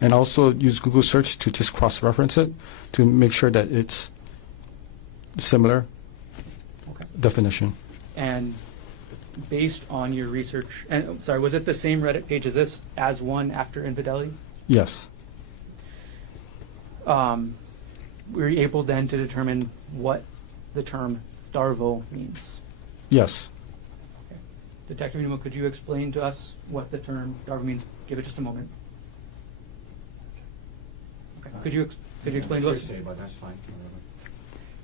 And also use Google search to just cross-reference it to make sure that it's similar Okay. definition. And based on your research, and sorry, was it the same Reddit page as this, As One After Infidelity? Yes. Were you able then to determine what the term DARVO means? Yes. Okay. Detective Inuma, could you explain to us what the term DARVO means? Give it just a moment. Okay. Could you explain to us? Hearsay, but that's fine.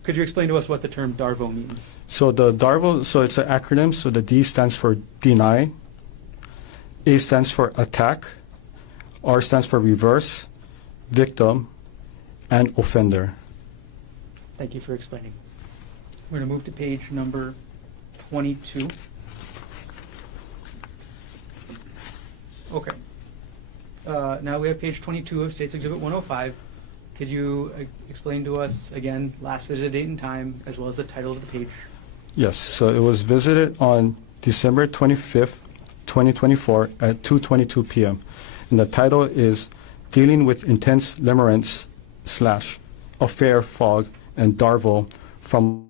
Could you explain to us what the term DARVO means? So the DARVO, so it's an acronym. So the D stands for deny, A stands for attack, R stands for reverse, victim, and offender. Thank you for explaining. We're going to move to page number 22. Okay. Now we have page 22 of State's Exhibit 105. Could you explain to us again last visited date and time, as well as the title of the page? Yes. So it was visited on December 25th, 2024 at 2:22 p.m. And the title is Dealing with Intense Limerence / Affair Fog and DARVO from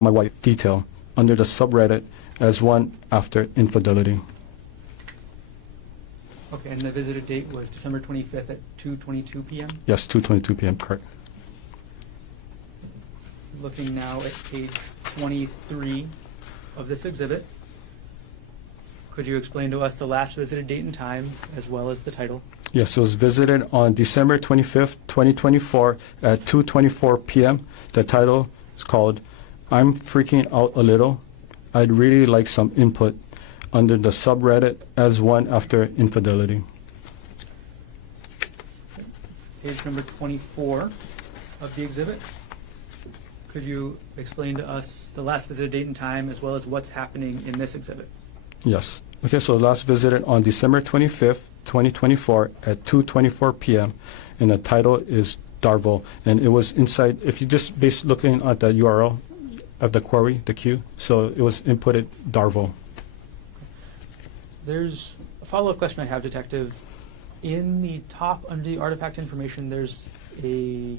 my wife detail under the subreddit As One After Infidelity. Okay, and the visited date was December 25th at 2:22 p.m.? Yes, 2:22 p.m. Correct. Looking now at page 23 of this exhibit. Could you explain to us the last visited date and time, as well as the title? Yes, it was visited on December 25th, 2024 at 2:24 p.m. The title is called I'm Freaking Out a Little. I'd really like some input under the subreddit As One After Infidelity. Page number 24 of the exhibit. Could you explain to us the last visited date and time, as well as what's happening in this exhibit? Yes. Okay, so last visited on December 25th, 2024 at 2:24 p.m. and the title is DARVO. And it was inside, if you just looking at the URL of the query, the queue, so it was inputted DARVO. There's a follow-up question I have, Detective. In the top, under the artifact information, there's a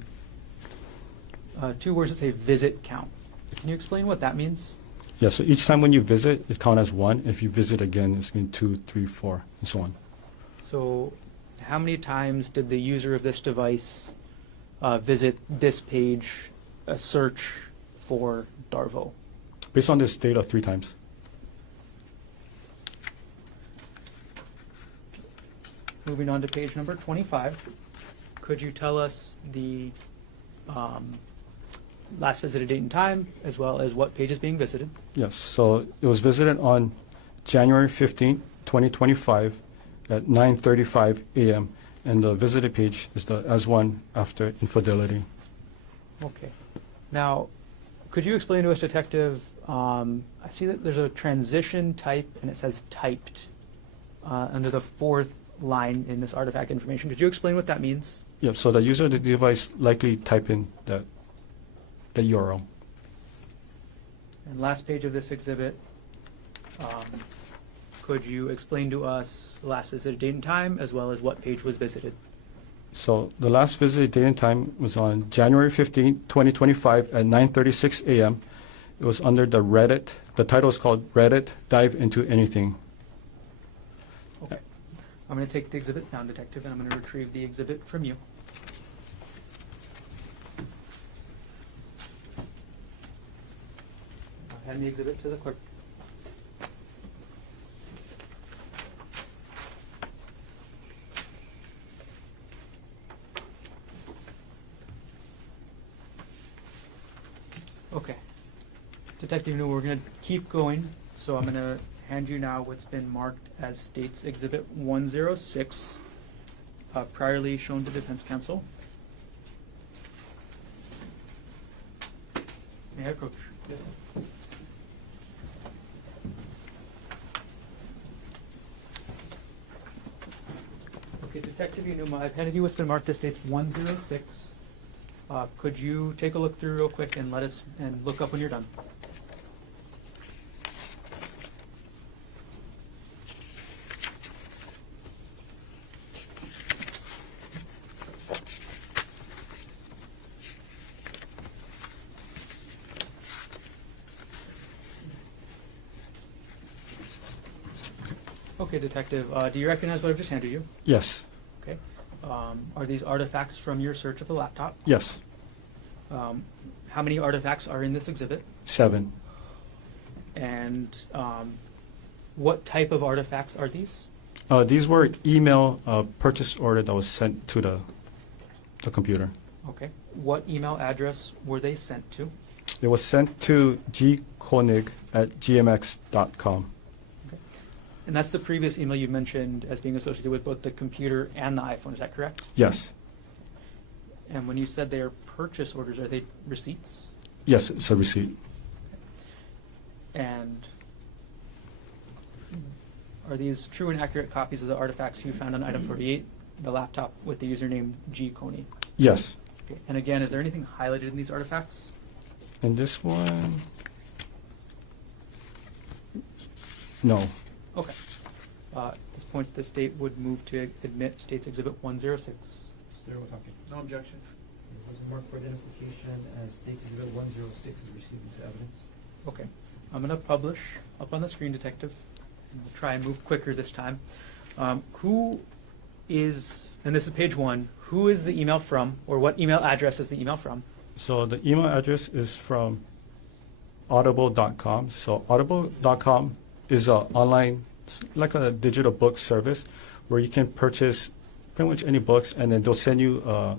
two words that say visit count. Can you explain what that means? Yeah, so each time when you visit, it counts as one. If you visit again, it's going to be 2, 3, 4, and so on. So how many times did the user of this device visit this page, search for DARVO? Based on this data, 3 times. Moving on to page number 25, could you tell us the last visited date and time, as well as what page is being visited. Yes, so it was visited on January 15, 2025 at 9:35 a.m. and the visited page is the as one after infidelity. Okay. Now, could you explain to us, Detective, I see that there's a transition type and it says typed under the fourth line in this artifact information. Could you explain what that means? Yep, so the user of the device likely type in the URL. And last page of this exhibit, could you explain to us the last visited date and time, as well as what page was visited? So the last visited date and time was on January 15, 2025 at 9:36 a.m. It was under the Reddit. The title is called Reddit Dive Into Anything. Okay. I'm going to take the exhibit down, Detective, and I'm going to retrieve the exhibit from you. I'll hand the exhibit to the clerk. Okay. Detective New, we're going to keep going, so I'm going to hand you now what's been marked as State's Exhibit 106, priorly shown to Defense Counsel. May I approach? Yes. Okay, Detective Unuma, I've handed you what's been marked as State's 106. Could you take a look through real quick and look up when you're done? Okay, Detective, do you recognize what I've just handed you? Yes, Okay. Are these artifacts from your search of the laptop? yes, How many artifacts are in this exhibit? 7. And what type of artifacts are these? These were email purchase order that was sent to the computer. Okay. What email address were they sent to? It was sent to gkonig@gmx.com. Okay. And that's the previous email you mentioned as being associated with both the computer and the iPhone, is that correct? Yes, And when you said they are purchase orders, are they receipts? yes, it's a receipt. And are these true and accurate copies of the artifacts you found on item 48, the laptop with the username Konig? Yes, Okay. And again, is there anything highlighted in these artifacts? and this one, no. Okay. At this point, the state would move to admit State's Exhibit 106. Mr. Otake. No objection. It was marked for identification as State's Exhibit 106 is received into evidence. Okay. I'm going to publish up on the screen, Detective. And we'll try and move quicker this time. Who is, and this is page 1, who is the email from, or what email address is the email from? So the email address is from audible.com. So audible.com is an online, like a digital book service where you can purchase pretty much any books, and then they'll send you a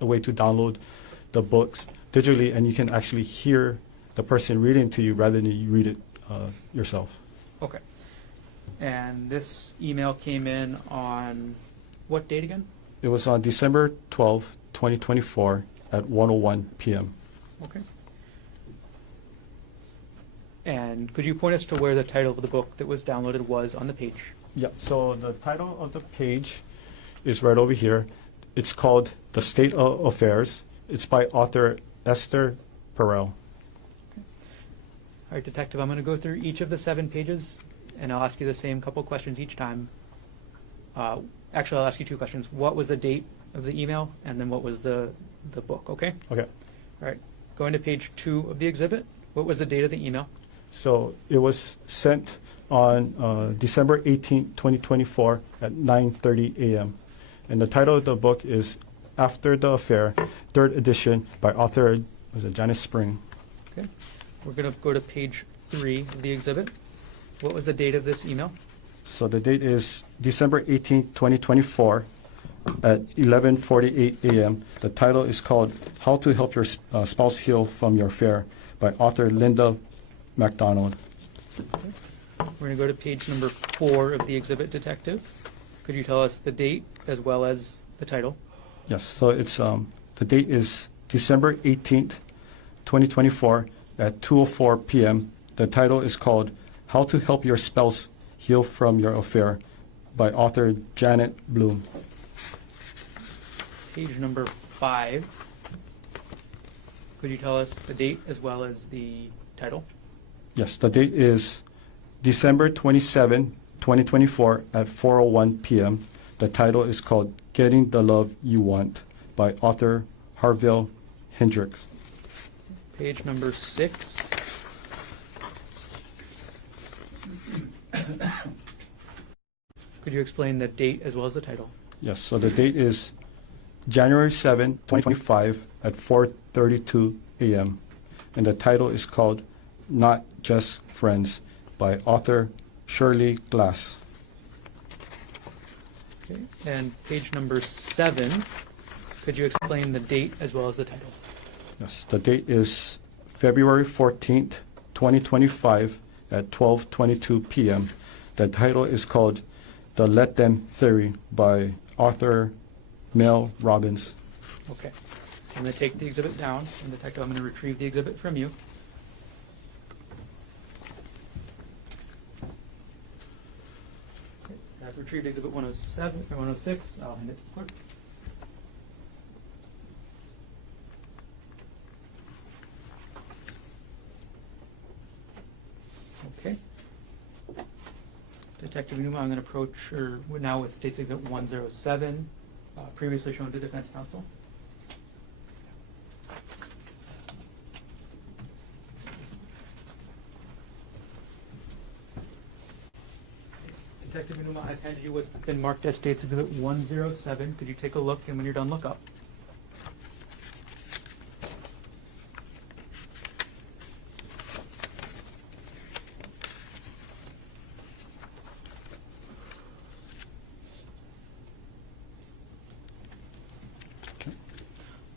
way to download the books digitally, and you can actually hear the person reading to you rather than you read it yourself. Okay. And this email came in on what date again? It was on December 12, 2024 at 1:01 p.m. Okay. And could you point us to where the title of the book that was downloaded was on the page? Yeah, so the title of the page is right over here. It's called The State of Affairs. It's by author Esther Perel. All right, Detective, I'm going to go through each of the 7 pages, and I'll ask you the same couple questions each time. Actually, I'll ask you 2 questions. What was the date of the email, and then what was the book, okay? Okay, All right, going to page 2 of the exhibit. What was the date of the email? so it was sent on December 18, 2024 at 9:30 a.m. And the title of the book is After the Affair, 3rd edition by author, was it Janice Spring? Okay. We're going to go to page 3 of the exhibit. What was the date of this email? So the date is December 18, 2024 at 11:48 a.m. The title is called How to Help Your Spouse Heal from Your Affair by author Linda MacDonald. We're going to go to page number 4 of the exhibit, Detective. Could you tell us the date as well as the title? Yes, so it's the date is December 18th, 2024 at 2:04 p.m. The title is called How to Help Your Spouse Heal from Your Affair by author Janet Bloom. Page number 5. Could you tell us the date as well as the title? Yes, the date is December 27, 2024 at 4:01 p.m. The title is called Getting the Love You Want by author Harville Hendricks. Page number 6. Could you explain the date as well as the title? Yes, so the date is January 7, 2025 at 4:32 a.m. And the title is called Not Just Friends by author Shirley Glass. Okay. And page number 7. Could you explain the date as well as the title? Yes, the date is February 14th, 2025 at 12:22 p.m. The title is called The Let Them Theory by author Mel Robbins. Okay. I'm going to take the exhibit down, and Detective, I'm going to retrieve the exhibit from you. Okay. I've retrieved exhibit 107 or 106. I'll hand it to the clerk. Okay. Detective Numa, I'm going to approach her now with State's Exhibit 107, previously shown to defense counsel. Detective Numa, I've handed you what's been marked as State's Exhibit 107. Could you take a look, and when you're done, look up?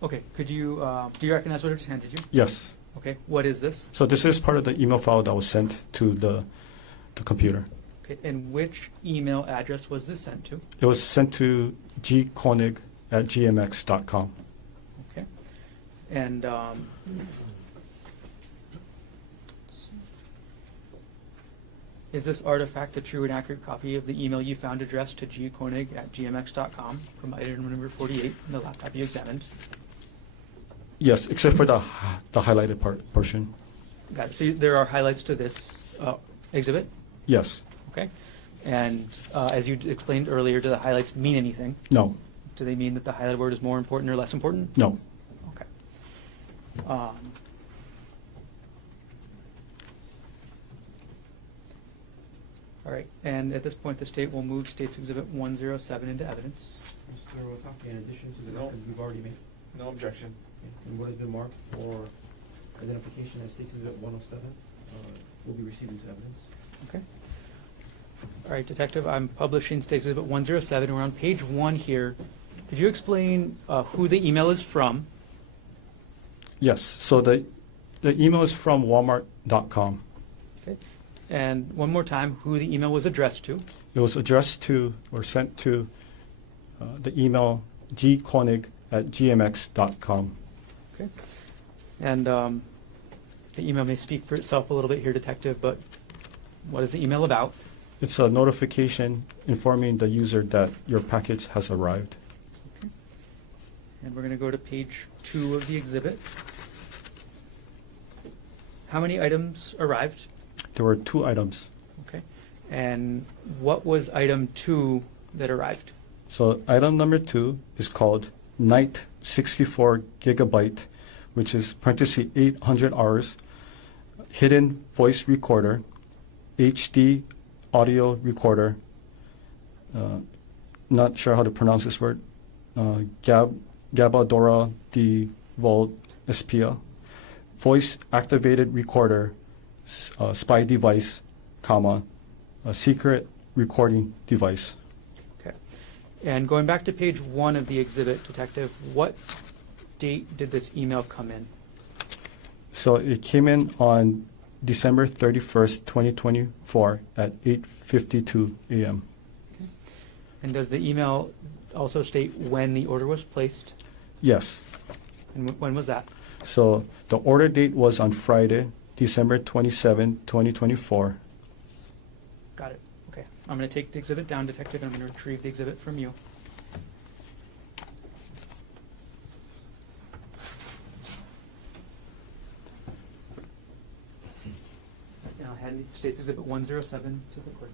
Okay, could you, do you recognize what I just handed you? Yes. Okay, what is this? So this is part of the email file that was sent to the computer. Okay, and which email address was this sent to? It was sent to gkonig@gmx.com. Okay, and is this artifact a true and accurate copy of the email you found addressed to gkonig@gmx.com from item number 48 in the laptop you examined? Yes, except for the highlighted portion. Got it. So there are highlights to this exhibit? Yes. Okay. And as you explained earlier, do the highlights mean anything? No. Do they mean that the highlighted word is more important or less important? No. Okay. All right. And at this point, the state will move State's Exhibit 107 into evidence. Mr. Otake, in addition to the record we've already made, No objection. and what has been marked for identification as State's Exhibit 107 will be received into evidence. Okay. All right, Detective, I'm publishing State's Exhibit 107. We're on page 1 here. Could you explain who the email is from? Yes. So the email is from Walmart.com. Okay. And one more time, who the email was addressed to? It was addressed to or sent to the email gkonig@gmx.com. Okay. And the email may speak for itself a little bit here, Detective, but what is the email about? It's a notification informing the user that your package has arrived. Okay. And we're going to go to page 2 of the exhibit. How many items arrived? There were 2 items. Okay. And what was item 2 that arrived? So item number 2 is called Night 64 gigabyte, which is parentheses 800 hours, hidden voice recorder, HD audio recorder, not sure how to pronounce this word, Gabadora de Vol Espia, voice activated recorder, spy device, comma, a secret recording device. Okay. And going back to page 1 of the exhibit, Detective, what date did this email come in? So it came in on December 31st, 2024 at 8:52 a.m. And does the email also state when the order was placed? Yes. And when was that? So the order date was on Friday, December 27, 2024. Got it. Okay. I'm going to take the exhibit down, Detective, and I'm going to retrieve the exhibit from you. And I'll hand State's Exhibit 107 to the clerk.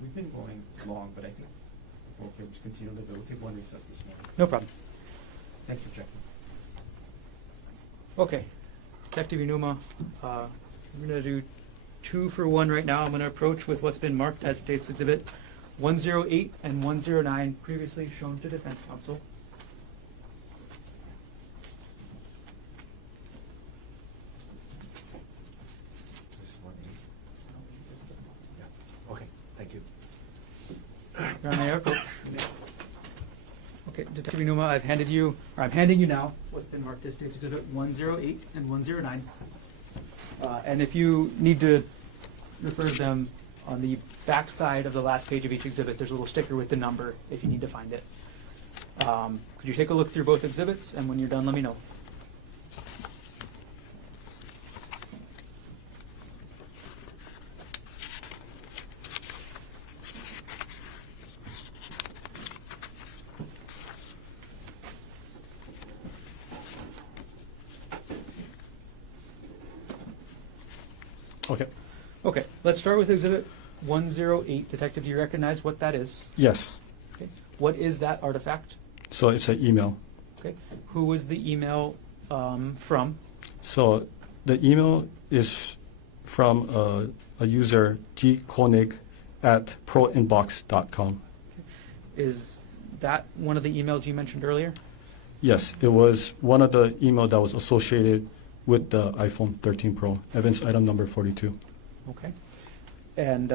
We've been going long, but I think we'll just continue a little bit. We'll take one recess this morning. No problem. Thanks for checking. Okay. Detective Inuma, I'm going to do 2 for 1 right now. I'm going to approach with what's been marked as State's Exhibit 108 and 109, previously shown to defense counsel. Okay, thank you. Your Honor, may I approach? Okay, Detective Inuma, I'm handing you now what's been marked as State's Exhibit 108 and 109. And if you need to refer to them on the back side of the last page of each exhibit, there's a little sticker with the number if you need to find it. Could you take a look through both exhibits, and when you're done, let me know. Okay. Okay, let's start with Exhibit 108. Detective, do you recognize what that is? Yes. Okay. What is that artifact? So it's an email. Okay. Who was the email from? So the email is from a user, Konig at proinbox.com. Is that one of the emails you mentioned earlier? Yes, it was one of the email that was associated with the iPhone 13 Pro, evidence item number 42. Okay. And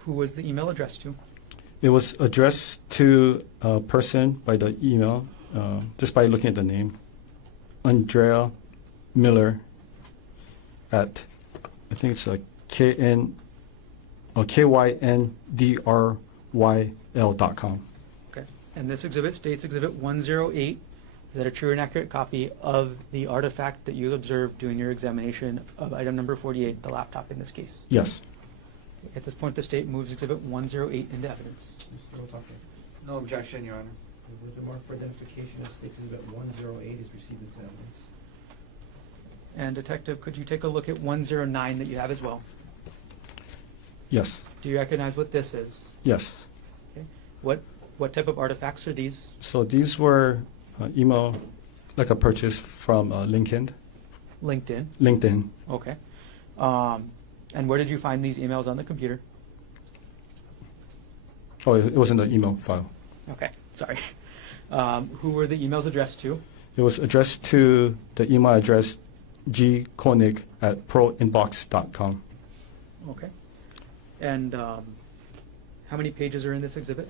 who was the email addressed to? It was addressed to a person by the email, just by looking at the name, Andrea Miller at, I think it's KYNDRYL.com. Okay. And this exhibit states Exhibit 108. Is that a true and accurate copy of the artifact that you observed during your examination of item number 48, the laptop in this case? Yes. At this point, the state moves Exhibit 108 into evidence. Mr. Otake. No objection, Your Honor. The word marked for identification as State's Exhibit 108 is received into evidence. And Detective, could you take a look at 109 that you have as well? Yes. Do you recognize what this is? Yes. Okay. What type of artifacts are these? So these were email, like a purchase from LinkedIn. LinkedIn. Okay. And where did you find these emails on the computer? Oh, it was in the email file. Okay, sorry. Who were the emails addressed to? It was addressed to the email address gkonig at proinbox.com. Okay. And how many pages are in this exhibit?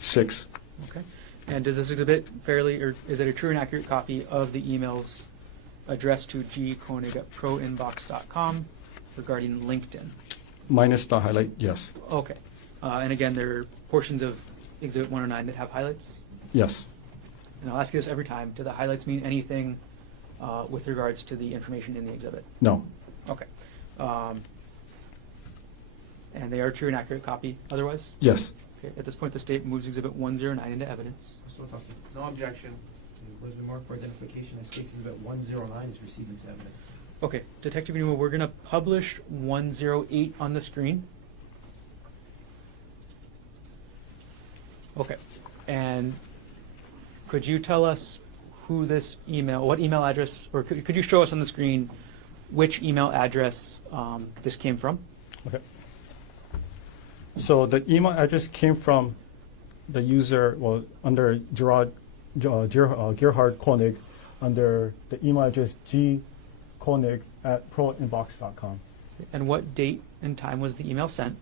Six. Okay. And does this exhibit or is it a true and accurate copy of the emails addressed to gkonig at proinbox.com regarding LinkedIn? Minus the highlight, yes. Okay. And again, there are portions of Exhibit 109 that have highlights? Yes. And I'll ask you this every time. Do the highlights mean anything with regards to the information in the exhibit? No. Okay. And they are a true and accurate copy otherwise? Yes. Okay. At this point, the state moves Exhibit 109 into evidence. Mr. Otake. No objection. The word marked for identification as State's Exhibit 109 is received into evidence. Okay. Detective Inuma, we're going to publish 108 on the screen. Okay. And could you tell us who this email, what email address, or could you show us on the screen which email address this came from? Okay. So the email address came from the user, well, under Gerhardt Konig, under the email address gkonig@proinbox.com. And what date and time was the email sent?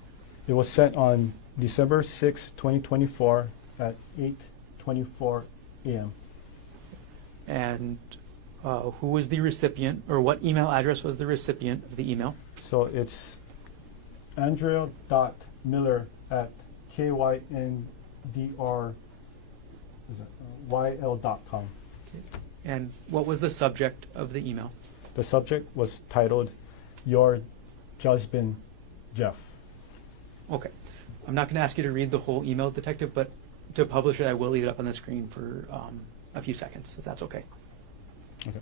It was sent on December 6, 2024 at 8:24 a.m. And who was the recipient, or what email address was the recipient of the email? So it's andrea.miller@kyndryl.com. And what was the subject of the email? The subject was titled, "Your Judgment, Jeff." Okay. I'm not going to ask you to read the whole email, Detective, but to publish it, I will leave it up on the screen for a few seconds, if that's okay. Okay.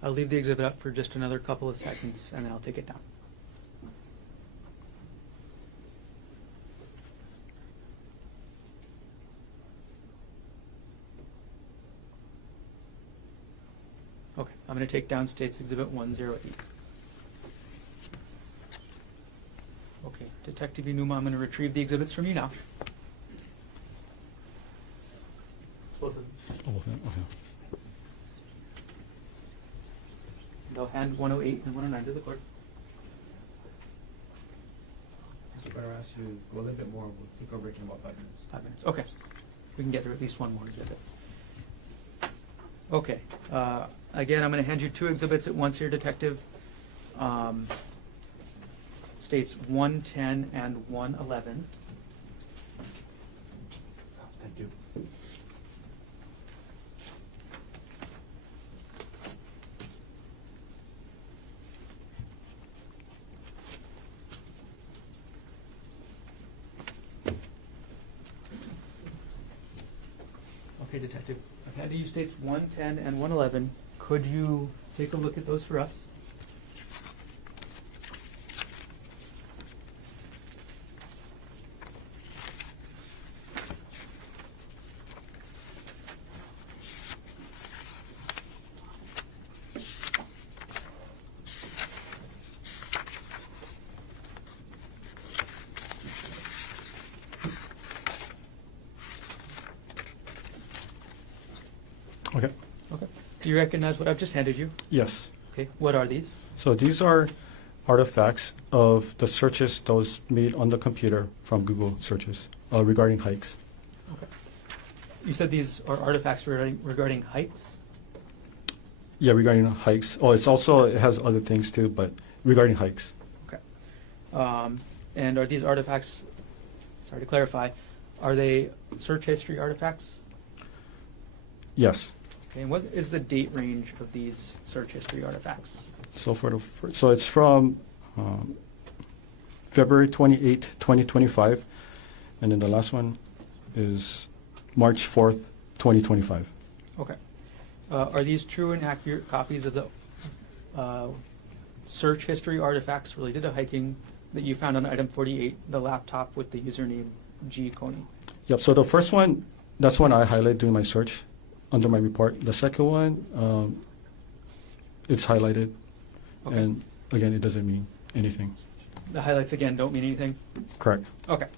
I'll leave the exhibit up for just another couple of seconds, and then I'll take it down. Okay, I'm going to take down States Exhibit 108. Okay, Detective Inuma, I'm going to retrieve the exhibits from you now. Both of them. Okay. They'll hand 108 and 109 to the clerk. So better ask you to go a little bit more. We'll take our break in about 5 minutes. 5 minutes, okay. We can get through at least one more exhibit. Okay, again, I'm going to hand you 2 exhibits at once here, Detective. States 110 and 111. Thank you. Okay, Detective. I've handed you States 110 and 111. Could you take a look at those for us? Okay. Okay. Do you recognize what I've just handed you? Yes. Okay. What are these? So these are artifacts of the searches that was made on the computer from Google searches regarding hikes. Okay. You said these are artifacts regarding heights? Yeah, regarding hikes. Oh, it has other things too, but regarding hikes. Okay. And are these artifacts, sorry to clarify, are they search history artifacts? Yes. Okay, and what is the date range of these search history artifacts? So so it's from February 28, 2025, and then the last one is March 4th, 2025. Okay. Are these true and accurate copies of the search history artifacts related to hiking that you found on item 48, the laptop with the username G. Konig? Yep, so the first one, that's one I highlighted during my search under my report. The second one, it's highlighted, Okay. and again, it doesn't mean anything. The highlights, again, don't mean anything? Correct. Okay.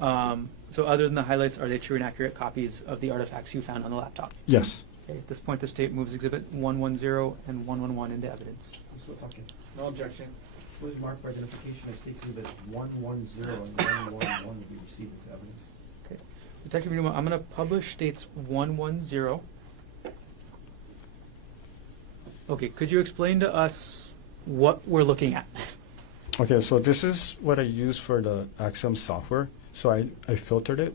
So other than the highlights, are they true and accurate copies of the artifacts you found on the laptop? Yes. Okay, at this point, the state moves Exhibit 110 and 111 into evidence. Mr. Otake, No objection. please mark for identification as States Exhibit 110 and 111 will be received as evidence. Okay. Detective Inuma, I'm going to publish States 110. Okay, could you explain to us what we're looking at? Okay, so this is what I use for the Axiom software. So I filtered it,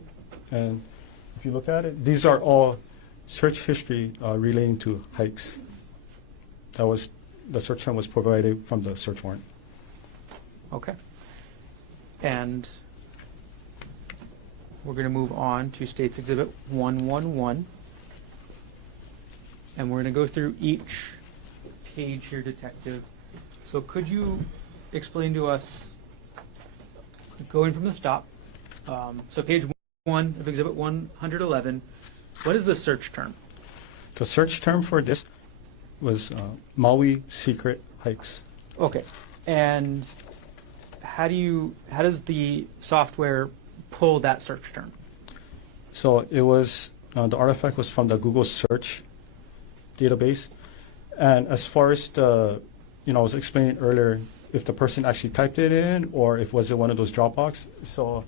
and if you look at it, these are all search history relating to hikes. The search term was provided from the search warrant. Okay. And we're going to move on to State's Exhibit 111. And we're going to go through each page here, Detective. So could you explain to us, going from the top, so page 1 of Exhibit 111, what is the search term? The search term for this was Maui secret hikes. Okay. And how does the software pull that search term? So it was, the artifact was from the Google search database. And as far as I was explaining earlier, if the person actually typed it in or if was it one of those Dropbox. So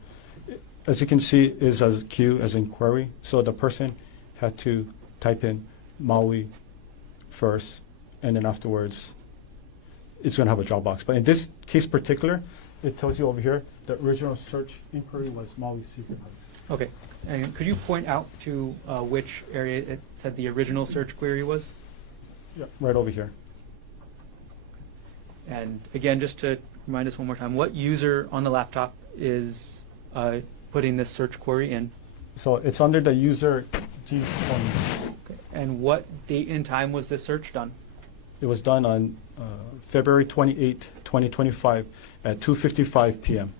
as you can see, is as Q as in query. So the person had to type in Maui first, and then afterwards it's going to have a Dropbox. But in this case particular, it tells you over here, the original search inquiry was Maui secret hikes. Okay. And could you point out to which area it said the original search query was? Yeah, right over here. And again, just to remind us one more time, what user on the laptop is putting this search query in? So it's under the user G20. Okay. And what date and time was this search done? It was done on February 28, 2025 at 2:55 p.m.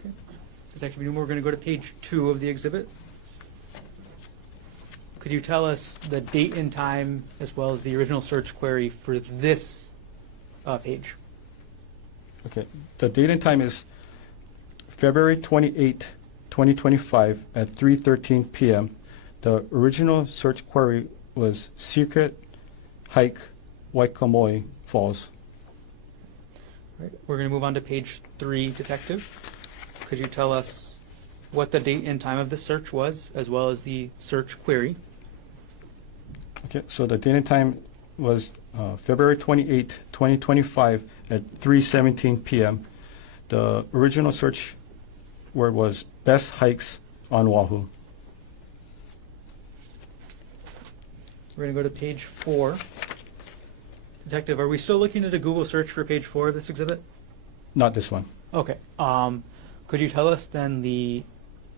Okay. Detective Newman, we're going to go to page 2 of the exhibit. Could you tell us the date and time as well as the original search query for this page? Okay. The date and time is February 28, 2025 at 3:13 p.m. The original search query was secret hike Waikamoi Falls. All right. We're going to move on to page 3, Detective. Could you tell us what the date and time of the search was as well as the search query? Okay, so the date and time was February 28, 2025 at 3:17 p.m. The original search word was best hikes on Oahu. We're going to go to page 4. Detective, are we still looking at a Google search for page 4 of this exhibit? Not this one. Okay. Could you tell us then the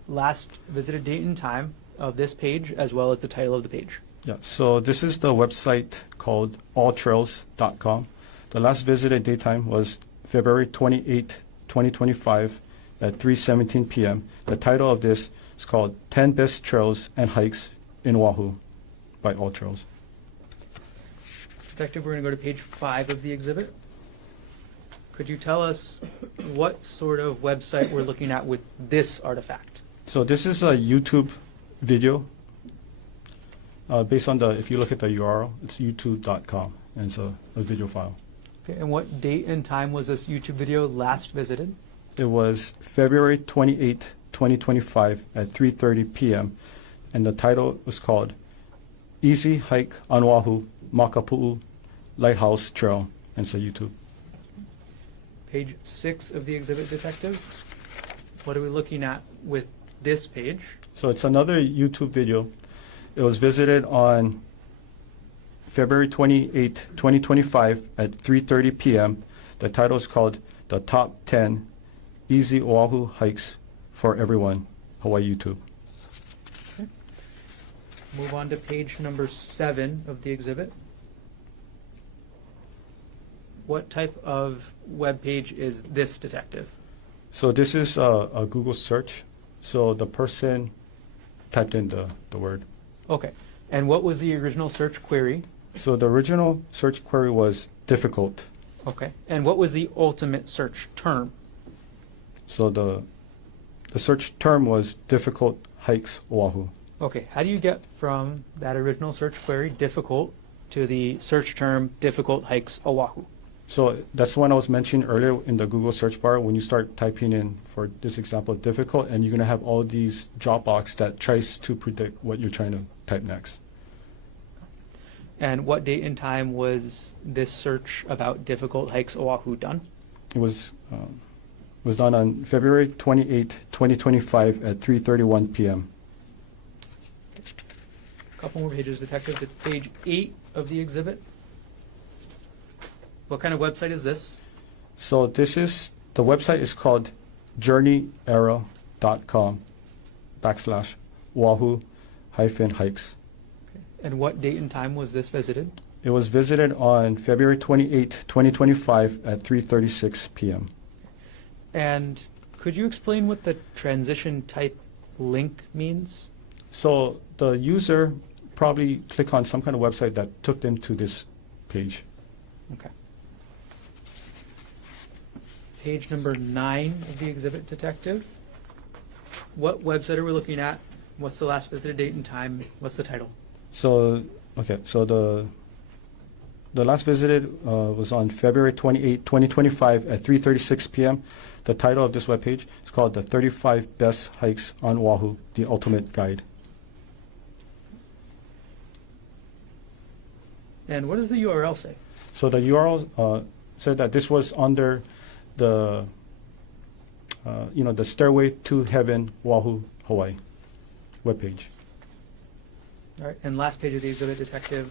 last visited date and time of this page as well as the title of the page? Yeah, so this is the website called alltrails.com. The last visited daytime was February 28, 2025 at 3:17 p.m. The title of this is called 10 Best Trails and Hikes in Oahu by All Trails. Detective, we're going to go to page 5 of the exhibit. Could you tell us what sort of website we're looking at with this artifact? So this is a YouTube video based on if you look at the URL, it's youtube.com, and it's a video file. Okay, and what date and time was this YouTube video last visited? It was February 28, 2025 at 3:30 p.m. and the title was called Easy Hike on Oahu, Makapu'u Lighthouse Trail, and it's a YouTube. Page 6 of the exhibit, Detective. What are we looking at with this page? So it's another YouTube video. It was visited on February 28, 2025 at 3:30 p.m. The title is called The Top 10 Easy Oahu Hikes for Everyone, Hawaii YouTube. Okay. Move on to page number 7 of the exhibit. What type of web page is this, Detective? So this is a Google search. So the person typed in the word. Okay. And what was the original search query? So the original search query was difficult. Okay. And what was the ultimate search term? So the search term was difficult hikes Oahu. Okay. How do you get from that original search query, difficult, to the search term, difficult hikes Oahu? So that's the one I was mentioning earlier in the Google search bar. When you start typing in, for this example, difficult, and you're going to have all these drop box that tries to predict what you're trying to type next. And what date and time was this search about difficult hikes Oahu done? It was done on February 28, 2025 at 3:31 p.m. couple more pages, Detective, to page 8 of the exhibit. What kind of website is this? So the website is called journeyarrow.com/Oahu-hikes. And what date and time was this visited? It was visited on February 28, 2025 at 3:36 p.m. And could you explain what the transition type link means? So the user probably clicked on some kind of website that took them to this page. Okay. Page number 9 of the exhibit, Detective. What website are we looking at? What's the last visited date and time? What's the title? So, okay, so the last visited was on February 28, 2025 at 3:36 p.m. The title of this webpage is called The 35 Best Hikes on Oahu, The Ultimate Guide. And what does the URL say? So the URL said that this was under the, the Stairway to Heaven, Oahu, Hawaii webpage. All right, and last page of the exhibit, Detective.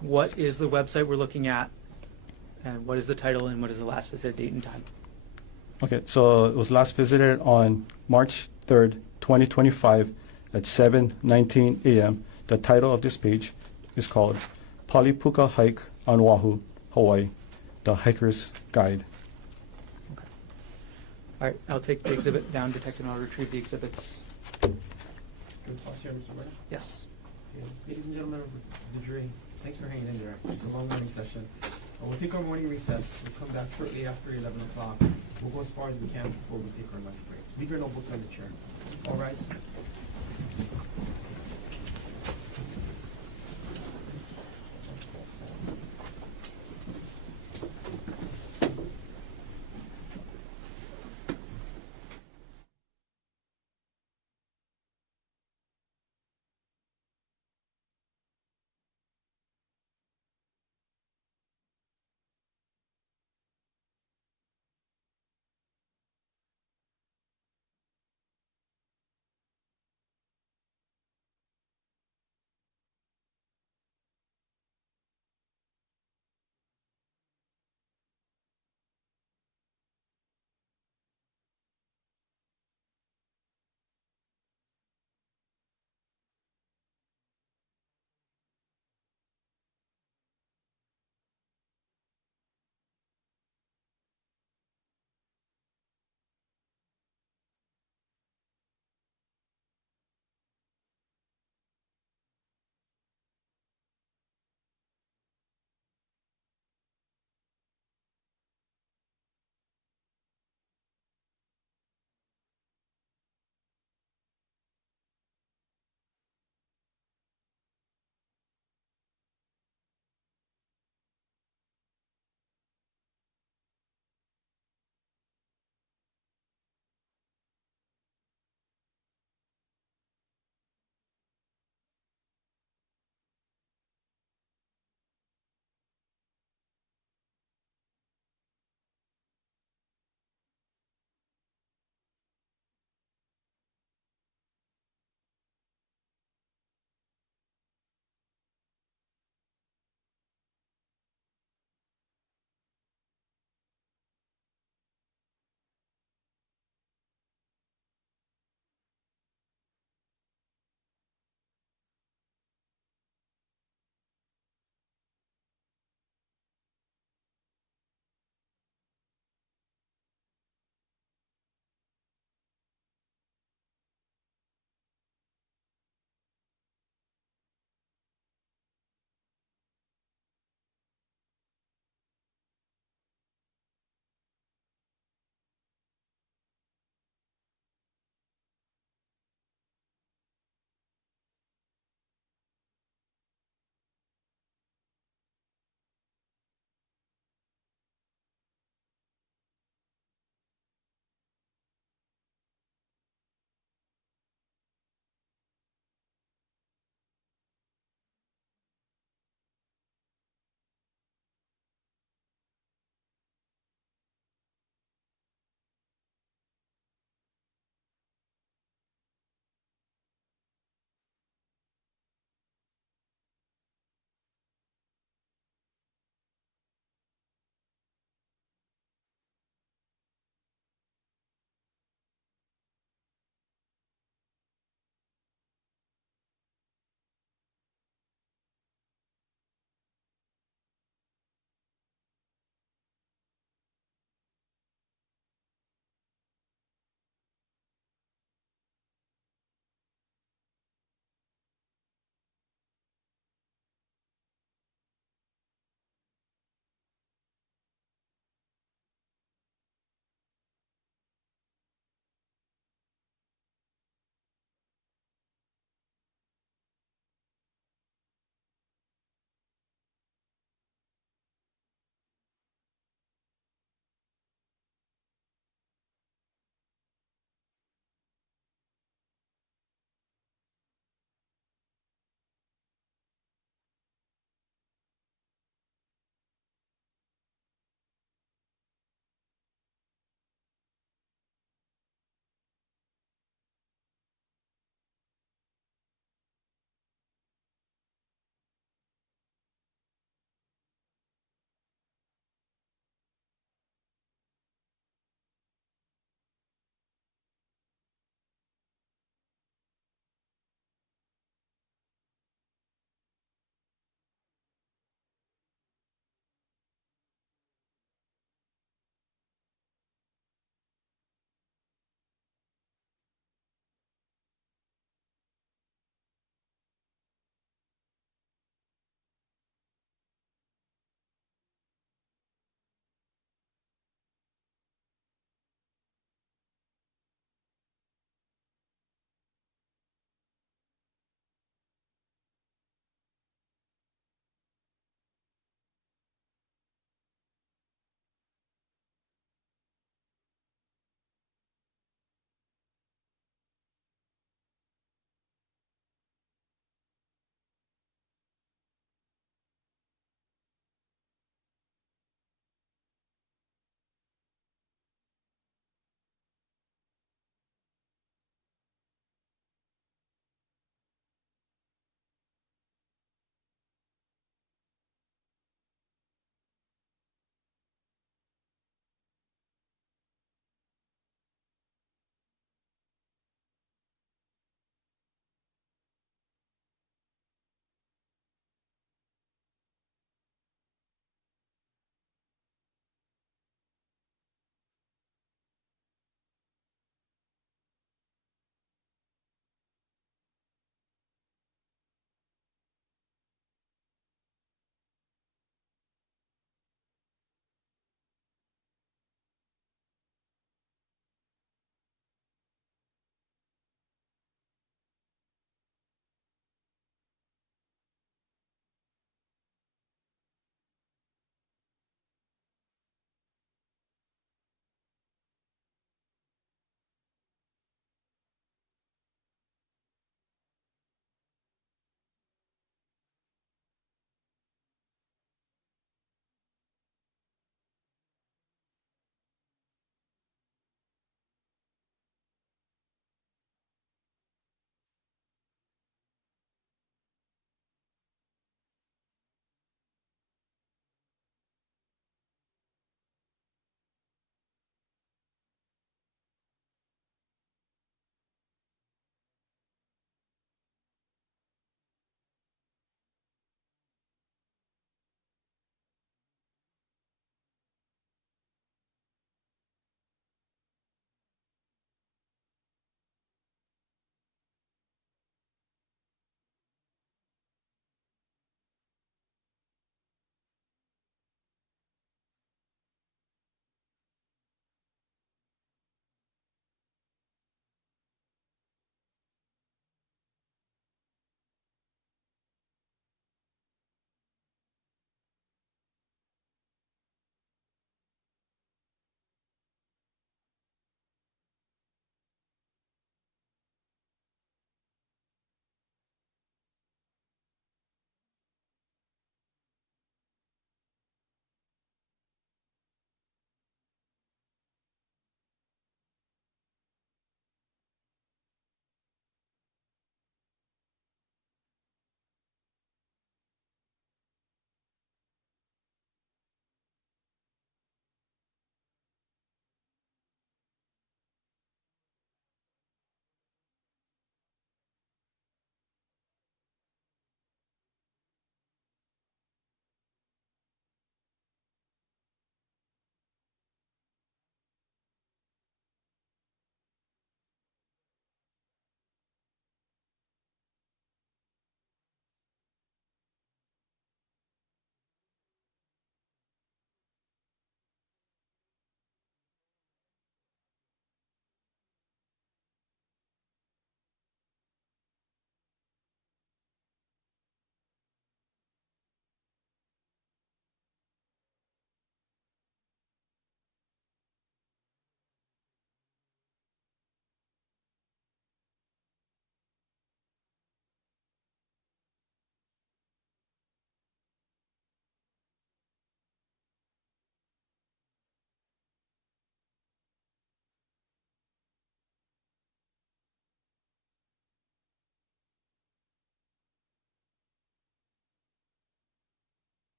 What is the website we're looking at? And what is the title and what is the last visited date and time? Okay, so it was last visited on March 3rd, 2025 at 7:19 a.m. The title of this page is called Palipuka Hike on Oahu, Hawaii, The Hiker's Guide. Okay. All right, I'll take the exhibit down, Detective, and I'll retrieve the exhibits. Can we pause here, Mr. Mayor? Yes. Okay. Ladies and gentlemen of the jury, thanks for hanging in there. It's a long morning session. We'll take our morning recess. We'll come back shortly after 11 o'clock. We'll go as far as we can before we take our lunch break. Leave your notebooks on the chair. All rise.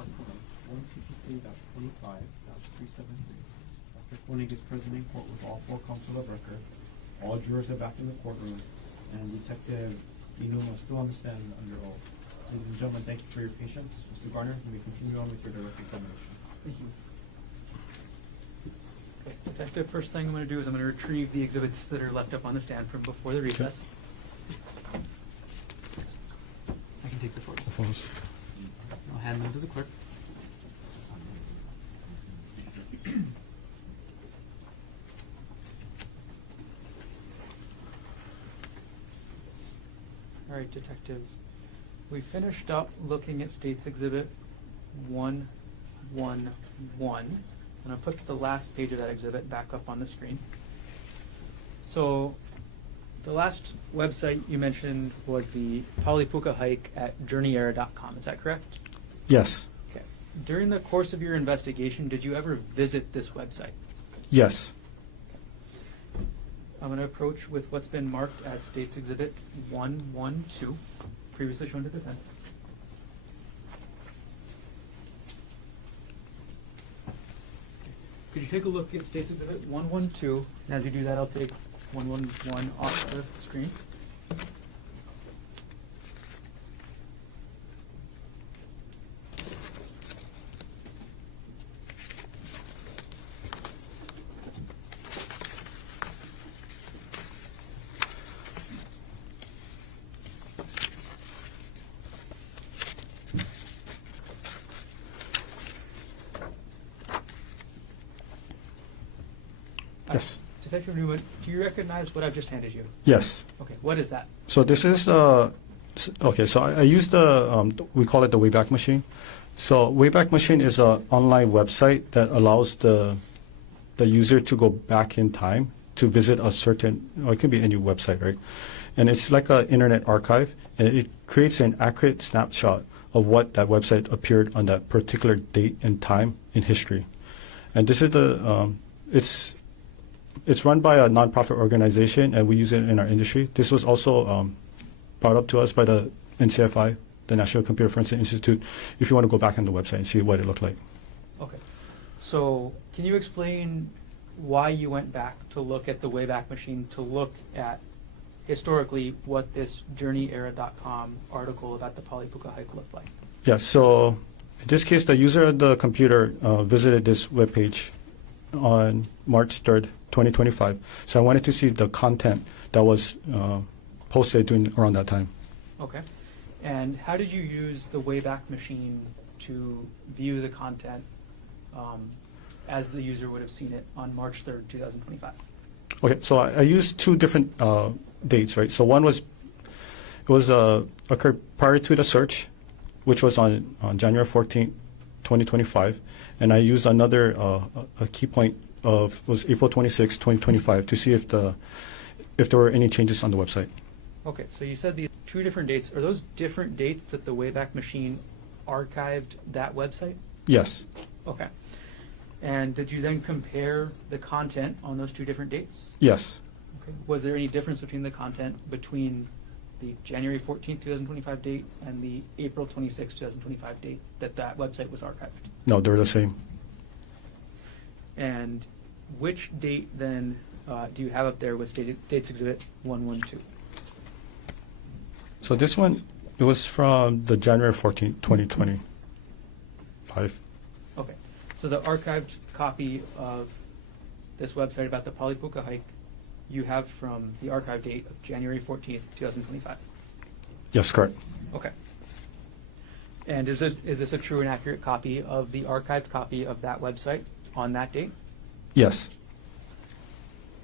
Gerhardt Konig, 1 CPC.25.373. Dr. Konig is present in court with all 4 counsel of record. All jurors are back in the courtroom, and Detective Inuma is still on the stand under oath. Ladies and gentlemen, thank you for your patience. Mr. Garner, you may continue on with your direct examination. Thank you. Okay, Detective, first thing I'm going to do is I'm going to retrieve the exhibits that are left up on the stand from before the recess. I can take the photos. I'll hand them to the clerk. All right, Detective. We finished up looking at State's Exhibit 111. And I'll put the last page of that exhibit back up on the screen. So the last website you mentioned was the Polipuka hike at journeyera.com. Is that correct? Yes. Okay. During the course of your investigation, did you ever visit this website? Yes. I'm going to approach with what's been marked as State's Exhibit 112, previously shown to defense. Could you take a look at State's Exhibit 112? And as you do that, I'll take 111 off the screen. Yes. Detective Newman, do you recognize what I've just handed you? Yes. Okay, what is that? So this is okay. So I use the we call it the Wayback Machine. So Wayback Machine is an online website that allows the user to go back in time to visit a certain, or it can be any website, right? And it's like an internet archive, and it creates an accurate snapshot of what that website appeared on that particular date and time in history. And this is the it's run by a nonprofit organization, and we use it in our industry. This was also brought up to us by the NCFI, the National Computer Forensic Institute, if you want to go back on the website and see what it looked like. Okay. So can you explain why you went back to look at the Wayback Machine, to look at historically what this journeyera.com article about the Polipuka hike looked like? Yeah, so in this case, the user of the computer visited this webpage on March 3rd, 2025. So I wanted to see the content that was posted around that time. Okay. And how did you use the Wayback Machine to view the content as the user would have seen it on March 3rd, 2025? Okay, so I used 2 different dates, right? So one was, occurred prior to the search, which was on January 14th, 2025. And I used another a key point was April 26, 2025, to see if there were any changes on the website. Okay, so you said these 2 different dates. Are those different dates that the Wayback Machine archived that website? Yes. Okay. And did you then compare the content on those 2 different dates? Yes. Okay. Was there any difference between the content between the January 14th, 2025 date and the April 26th, 2025 date that website was archived? No, they're the same. And which date then do you have up there with State's Exhibit 112? So this one, it was from the January 14th, 2025. Okay. So the archived copy of this website about the Polipuka hike you have from the archive date of January 14th, 2025. Yes, correct. Okay. And is this a true and accurate copy of the archived copy of that website on that date? Yes.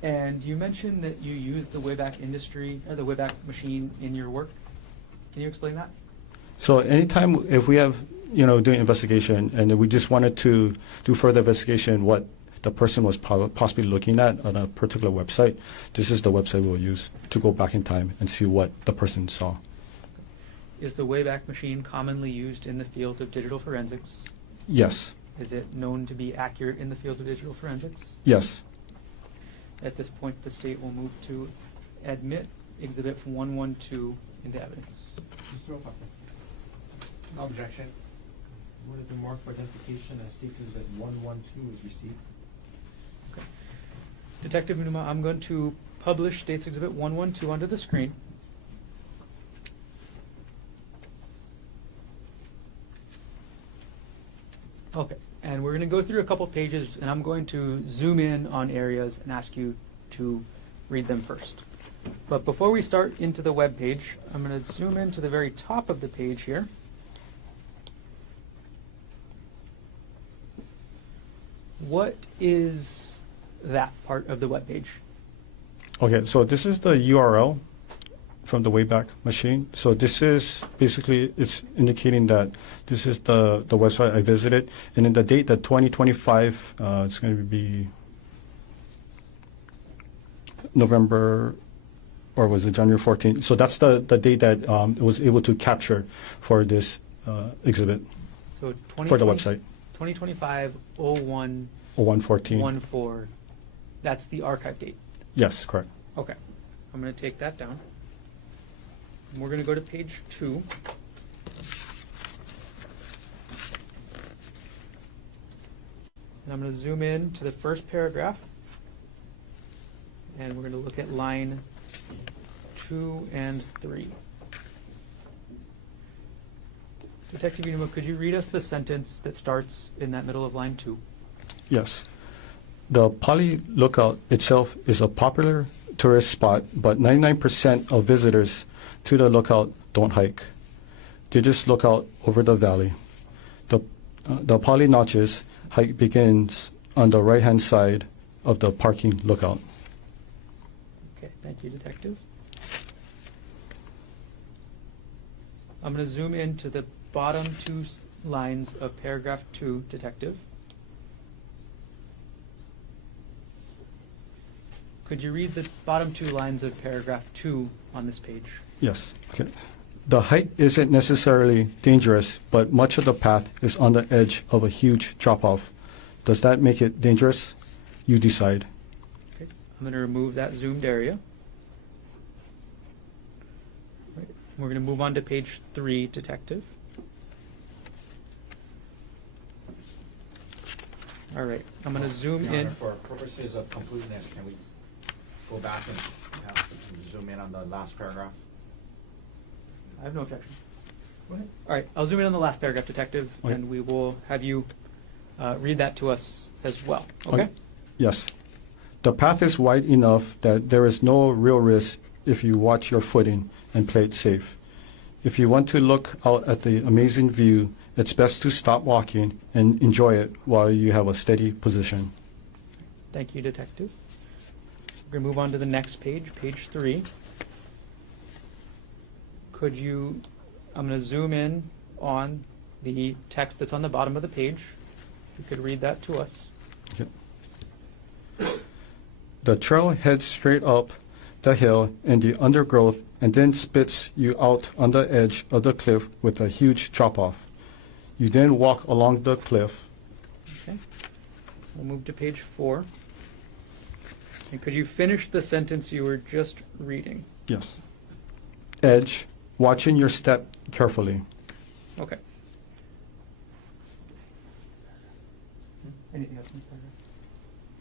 And you mentioned that you use the Wayback Machine in your work. Can you explain that? So anytime if we have, doing investigation and we just wanted to do further investigation what the person was possibly looking at on a particular website, this is the website we'll use to go back in time and see what the person saw. Is the Wayback Machine commonly used in the field of digital forensics? Yes. Is it known to be accurate in the field of digital forensics? Yes. At this point, the state will move to admit Exhibit 112 into evidence. Mr. Otake. No objection. What has been marked for identification as states exhibit 112 is received. Okay. Detective Numa, I'm going to publish States Exhibit 112 onto the screen. Okay, and we're going to go through a couple pages, and I'm going to zoom in on areas and ask you to read them first. But before we start into the web page, I'm going to zoom in to the very top of the page here. What is that part of the web page? Okay, so this is the URL from the Wayback Machine. So this is basically, it's indicating that this is the website I visited. And in the date, the 2025, it's going to be November, or was it January 14th? So that's the date that it was able to capture for this exhibit So for the website. 2025-01-14. 0114. That's the archive date. Yes, correct. Okay. I'm going to take that down. And we're going to go to page 2. And I'm going to zoom in to the first paragraph. And we're going to look at line 2 and 3. Detective Unuma, could you read us the sentence that starts in that middle of line 2? Yes. The Pali Lookout itself is a popular tourist spot, but 99% of visitors to the lookout don't hike. They just look out over the valley. The Pali Notches hike begins on the right-hand side of the parking lookout. Okay, thank you, Detective. I'm going to zoom into the bottom 2 lines of paragraph 2, Detective. Could you read the bottom 2 lines of paragraph 2 on this page? Yes. Okay. The hike isn't necessarily dangerous, but much of the path is on the edge of a huge drop-off. Does that make it dangerous? You decide. Okay. I'm going to remove that zoomed area. Right. We're going to move on to page 3, Detective. All right. I'm going to zoom Your in. Honor, for purposes of completeness, can we go back and zoom in on the last paragraph? I have no objection. Go ahead. All right. I'll zoom in on the last paragraph, Detective, Okay. and we will have you read that to us as well. Okay? Yes. The path is wide enough that there is no real risk if you watch your footing and play it safe. If you want to look out at the amazing view, it's best to stop walking and enjoy it while you have a steady position. Thank you, Detective. We're going to move on to the next page, page 3. Could you, I'm going to zoom in on the text that's on the bottom of the page. You could read that to us. Okay. The trail heads straight up the hill in the undergrowth and then spits you out on the edge of the cliff with a huge drop-off. You then walk along the cliff. Okay. We'll move to page 4. And could you finish the sentence you were just reading? Yes. Edge, watching your step carefully. Okay. Anything else in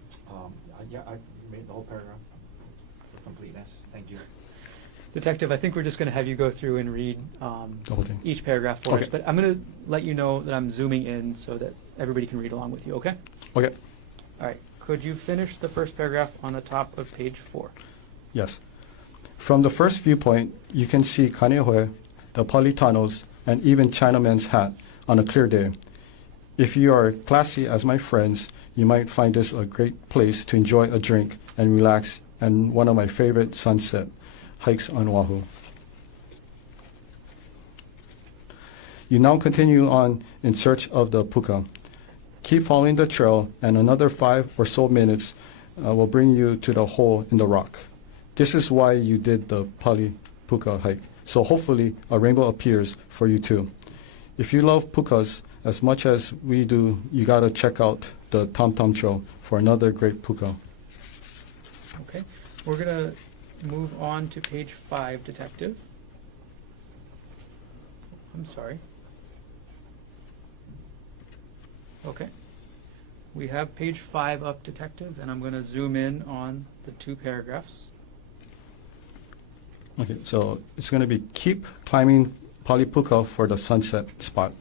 this paragraph? Yeah, I made the whole paragraph for completeness. Thank you. Detective, I think we're just going to have you go through and read The whole thing. each paragraph for us, Okay. but I'm going to let you know that I'm zooming in so that everybody can read along with you, okay? Okay. All right. Could you finish the first paragraph on the top of page 4? Yes. From the first viewpoint, you can see Kaneohe, the Pali tunnels, and even Chinaman's Hat on a clear day. If you are classy as my friends, you might find this a great place to enjoy a drink and relax, and one of my favorite sunset hikes on Oahu. You now continue on in search of the puka. Keep following the trail, and another 5 or so minutes will bring you to the hole in the rock. This is why you did the Pali puka hike. So hopefully a rainbow appears for you too. If you love pukas as much as we do, you gotta check out the Tom Tom Trail for another great puka. Okay. We're going to move on to page 5, Detective. I'm sorry. Okay. We have page 5 up, Detective, and I'm going to zoom in on the 2 paragraphs. Okay, so it's going to be keep climbing Palipuka for the sunset spot.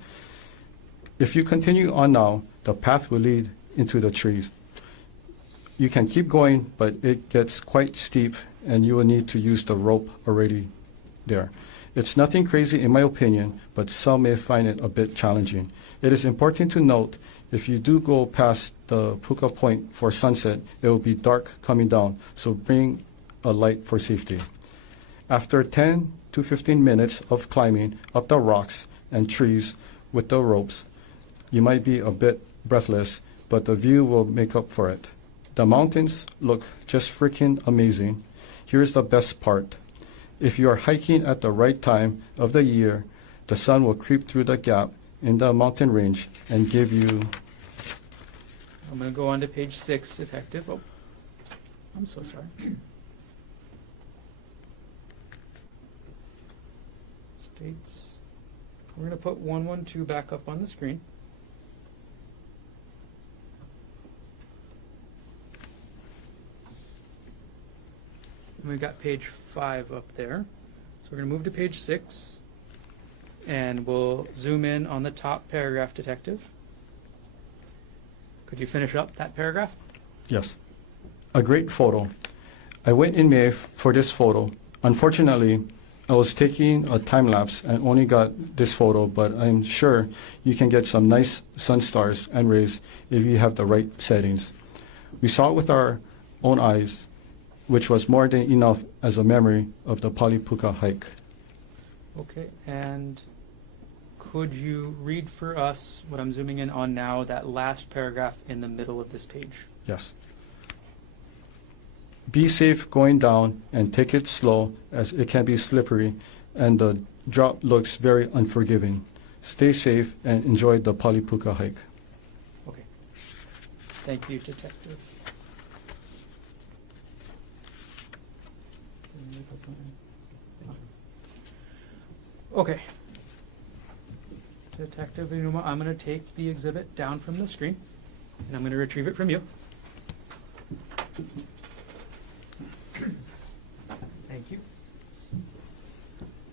If you continue on now, the path will lead into the trees. You can keep going, but it gets quite steep and you will need to use the rope already there. It's nothing crazy in my opinion, but some may find it a bit challenging. It is important to note if you do go past the Puka Point for sunset, it will be dark coming down, so bring a light for safety. After 10 to 15 minutes of climbing up the rocks and trees with the ropes, you might be a bit breathless, but the view will make up for it. The mountains look just freaking amazing. Here's the best part. If you are hiking at the right time of the year, the sun will creep through the gap in the mountain range and give you... I'm going to go on to page 6, Detective. Oh, I'm so sorry. States. We're going to put 112 back up on the screen. And we've got page 5 up there. So we're going to move to page 6, and we'll zoom in on the top paragraph, Detective. Could you finish up that paragraph? Yes. A great photo. I went in May for this photo. Unfortunately, I was taking a time lapse and only got this photo, but I'm sure you can get some nice sun stars and rays if you have the right settings. We saw it with our own eyes, which was more than enough as a memory of the Palipuka hike. Okay, and could you read for us what I'm zooming in on now, that last paragraph in the middle of this page? Yes. Be safe going down and take it slow as it can be slippery and the drop looks very unforgiving. Stay safe and enjoy the Palipuka hike. Okay. Thank you, Detective. Okay. Detective Inuma, I'm going to take the exhibit down from the screen, and I'm going to retrieve it from you. Thank you. I'm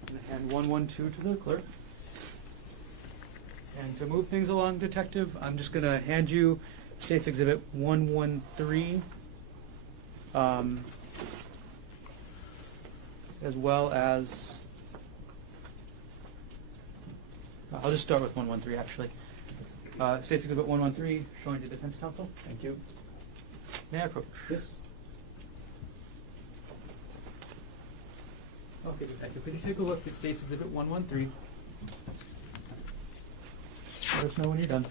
going to hand 112 to the clerk. And to move things along, Detective, I'm just going to hand you State's Exhibit 113, as well as... I'll just start with 113, actually. State's Exhibit 113, showing to Defense Counsel. Thank you. May I approach? Yes. Okay, Detective, could you take a look at State's Exhibit 113? Let us know when you're done.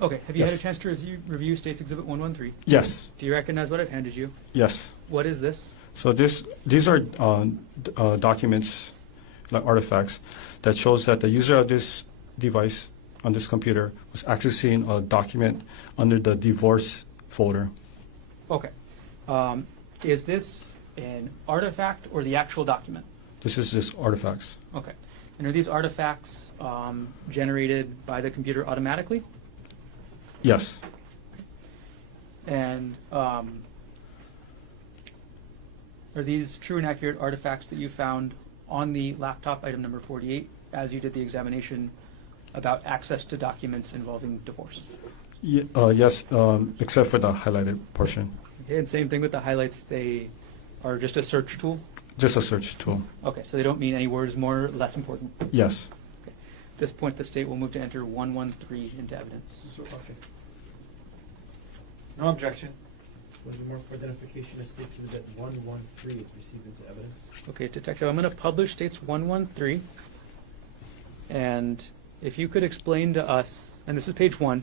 Okay, have you had a Yes. chance to review State's Exhibit 113? Yes. Do you recognize what I've handed you? Yes. What is this? So these are documents, like artifacts, that shows that the user of this device on this computer was accessing a document under the divorce folder. Okay. Is this an artifact or the actual document? This is just artifacts. Okay. And are these artifacts generated by the computer automatically? Yes. And are these true and accurate artifacts that you found on the laptop, item number 48, as you did the examination about access to documents involving divorce? Yes, except for the highlighted portion. Okay, and same thing with the highlights, they are just a search tool? Just a search tool. Okay, so they don't mean any words more or less important? Yes. Okay. At this point, the state will move to enter 113 into evidence. Okay. No objection. When the mark for identification as State's Exhibit 113 is received into evidence. Okay, Detective, I'm going to publish States 113. And if you could explain to us, and this is page 1,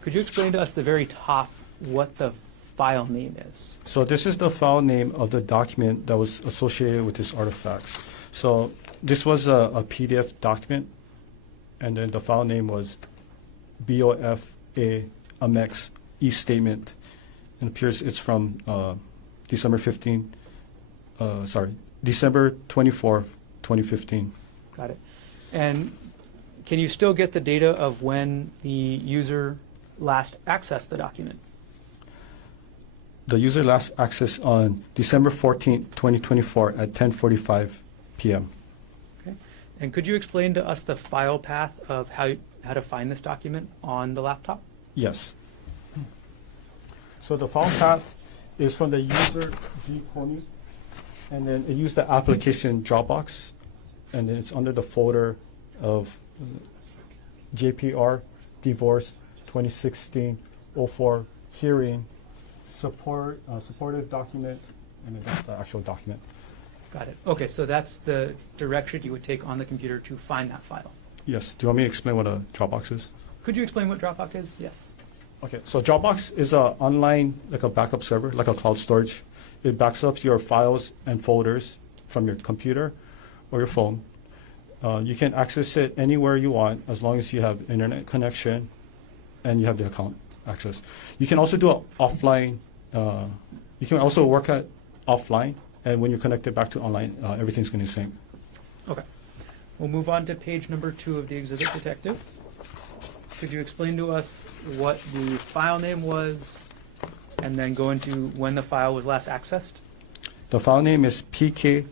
could you explain to us the very top what the file name is. So this is the file name of the document that was associated with this artifacts. So this was a PDF document, and then the file name was BOFA Amex e-statement. It appears it's from December 24, 2015. Got it. And can you still get the data of when the user last accessed the document? The user last access on December 14, 2024 at 10:45 p.m. Okay. And could you explain to us the file path of how to find this document on the laptop? Yes. So the file path is from the user G Konig, and then it used the application Dropbox, and then it's under the folder of JPR Divorce 2016-04 Hearing Supportive Document, and then that's the actual document. Got it. Okay, so that's the direction you would take on the computer to find that file. Yes. Do you want me to explain what a Dropbox is? Could you explain what Dropbox is? Yes. Okay, so Dropbox is a online, like a backup server, like a cloud storage. It backs up your files and folders from your computer or your phone. You can access it anywhere you want as long as you have internet connection and you have the account access. You can also do it offline. You can also work at offline, and when you connect it back to online, everything's going to sync. Okay. We'll move on to page number 2 of the exhibit, Detective. Could you explain to us what the file name was, and then go into when the file was last accessed? The file name is PK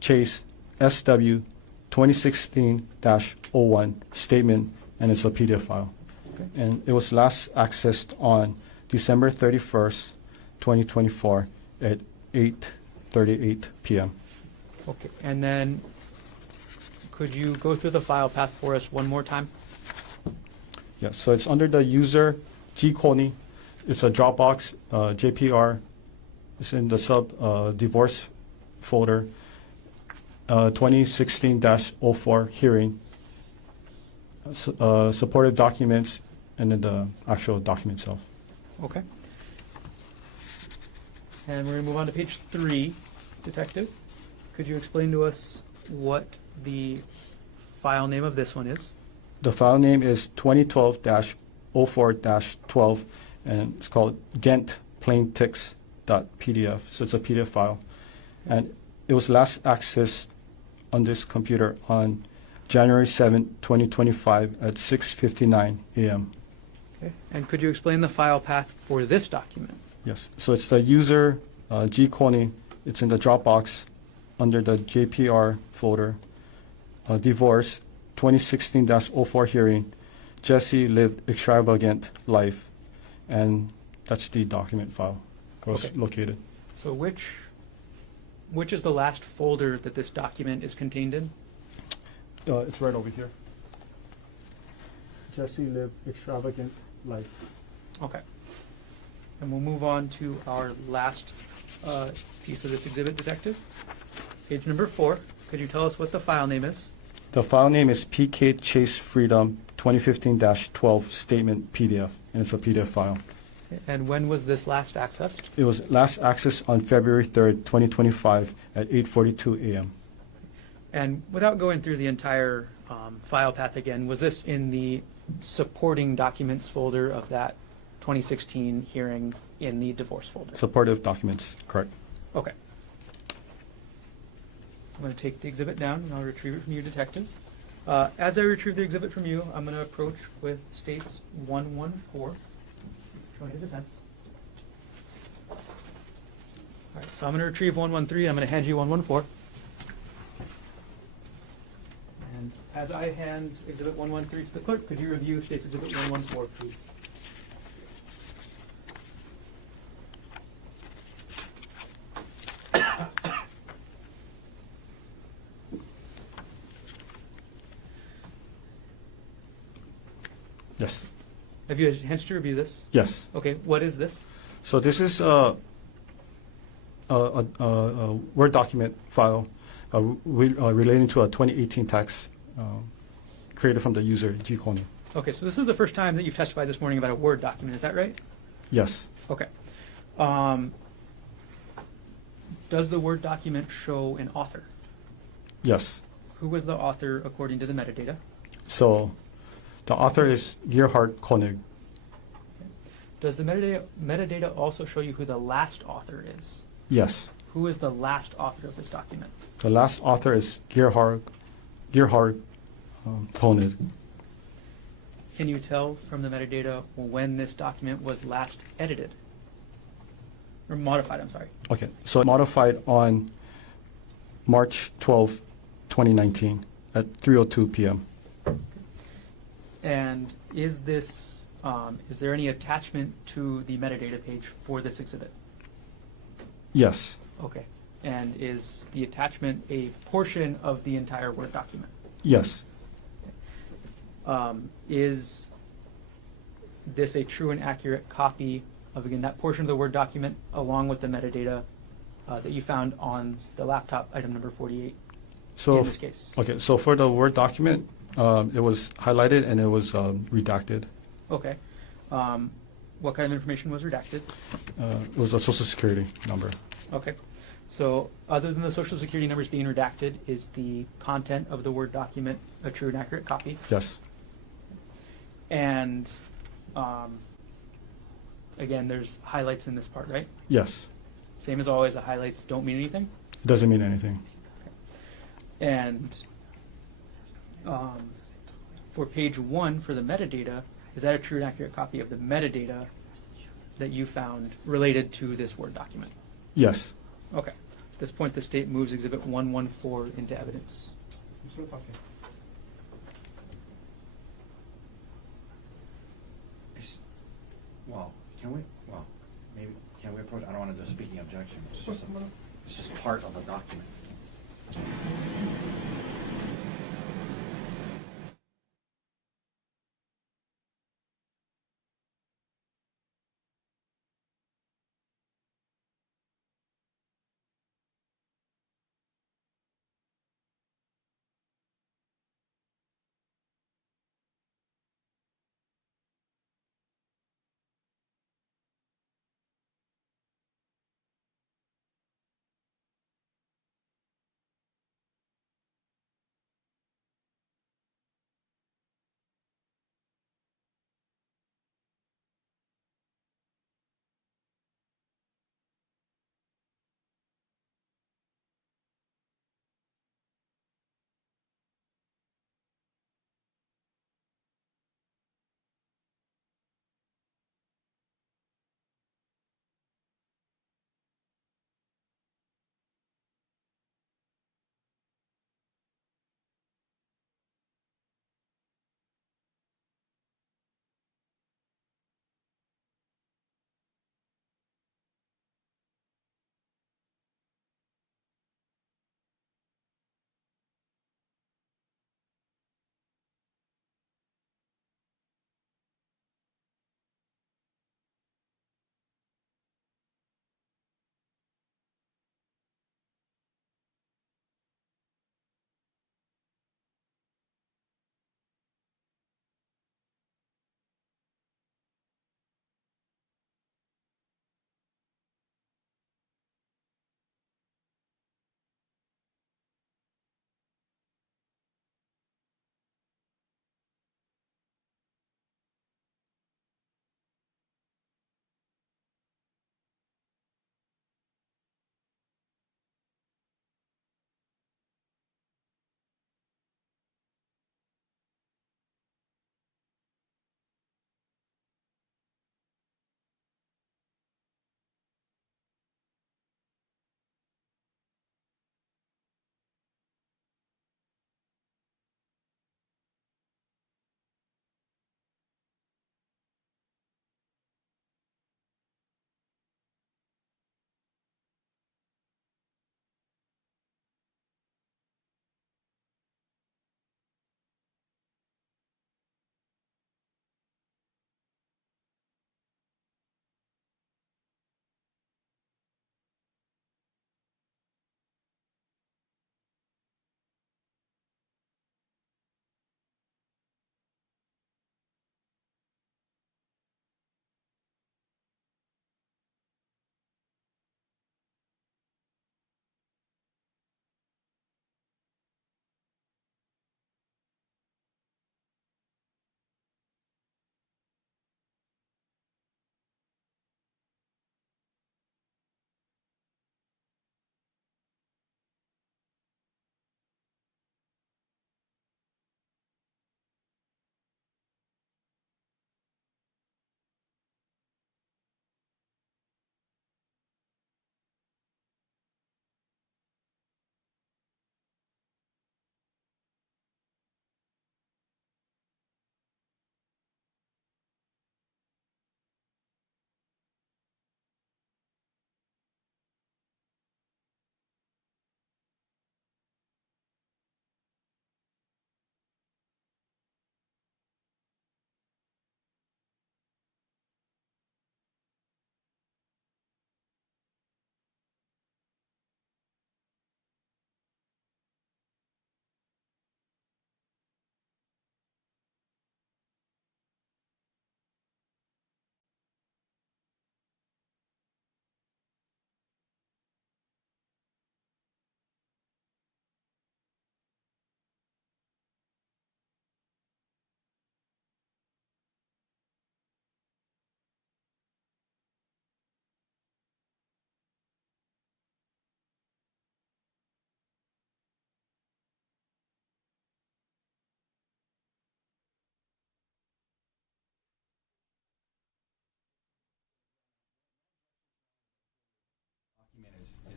Chase SW 2016-01 statement, and it's a PDF file. Okay. And it was last accessed on December 31st, 2024 at 8:38 p.m. Okay. And then could you go through the file path for us one more time? Yes, so it's under the user G Konig. It's a Dropbox JPR. It's in the divorce folder. 2016-04 hearing. Supported documents, and then the actual document itself. Okay. And we're going to move on to page 3, Detective. Could you explain to us what the file name of this one is? The file name is 2012-04-12, and it's called Ghent plaintext.pdf. So it's a PDF file. And it was last accessed on this computer on January 7, 2025 at 6:59 a.m. Okay. And could you explain the file path for this document? Yes. So it's the user G Konig. It's in the Dropbox under the JPR folder. Divorce 2016-04 hearing. Jesse lived extravagant life, and that's the document file where it's Okay. located. So which is the last folder that this document is contained in? It's right over here. Jesse lived extravagant life. Okay. And we'll move on to our last piece of this exhibit, Detective. Page number 4. Could you tell us what the file name is? The file name is PK Chase Freedom 2015-12 statement PDF, and it's a PDF file. And when was this last accessed? It was last accessed on February 3rd, 2025 at 8:42 a.m. And without going through the entire file path again, was this in the supporting documents folder of that 2016 hearing in the divorce folder? Supportive documents, correct. Okay. I'm going to take the exhibit down and I'll retrieve it from you, Detective. As I retrieve the exhibit from you, I'm going to approach with states 114, showing the defense. All right, so I'm going to retrieve 113. I'm going to hand you 114. And as I hand exhibit 113 to the clerk, could you review states exhibit 114, please? Yes. Have you had a chance to review this? Yes. Okay, what is this? So this is a Word document file relating to a 2018 tax created from the user G Konig. Okay, so this is the first time that you've testified this morning about a Word document, is that right? Yes. Okay. Does the Word document show an author? Yes. Who was the author according to the metadata? So the author is Gerhardt Konig. Does the metadata also show you who the last author is? Yes. Who is the last author of this document? The last author is Gerhardt Konig. Can you tell from the metadata when this document was last edited? Or modified, I'm sorry. Okay, so modified on March 12, 2019 at 3:02 p.m. And is this, is there any attachment to the metadata page for this exhibit? Yes. Okay. And is the attachment a portion of the entire Word document? Yes. Is this a true and accurate copy of, again, that portion of the Word document along with the metadata that you found on the laptop, item number 48 So in this case? okay, so for the Word document, it was highlighted and it was redacted. Okay. What kind of information was redacted? It was a Social Security number. Okay. So other than the Social Security numbers being redacted, is the content of the Word document a true and accurate copy? Yes. And again, there's highlights in this part, right? Yes. Same as always, the highlights don't mean anything. It doesn't mean anything. And for page 1 for the metadata, is that a true and accurate copy of the metadata that you found related to this Word document? Yes. Okay. At this point, the state moves Exhibit 114 into evidence. Mr. Otake. Well, maybe, can we approach, I don't want to do a speaking objection. It's just part of the document.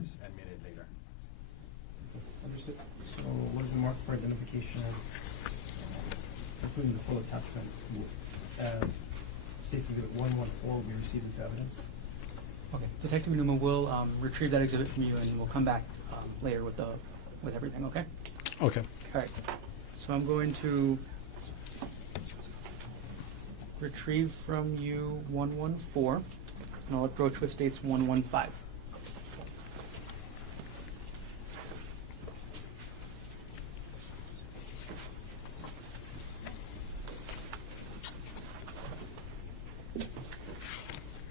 hours and minute later. Understood. So what is the mark for identification, including the full attachment, as states exhibit 114 will be received into evidence? Okay, Detective Numa will retrieve that exhibit from you, and we'll come back later with everything. Okay. Okay. All right. So I'm going to retrieve from you 114, and I'll approach with states 115.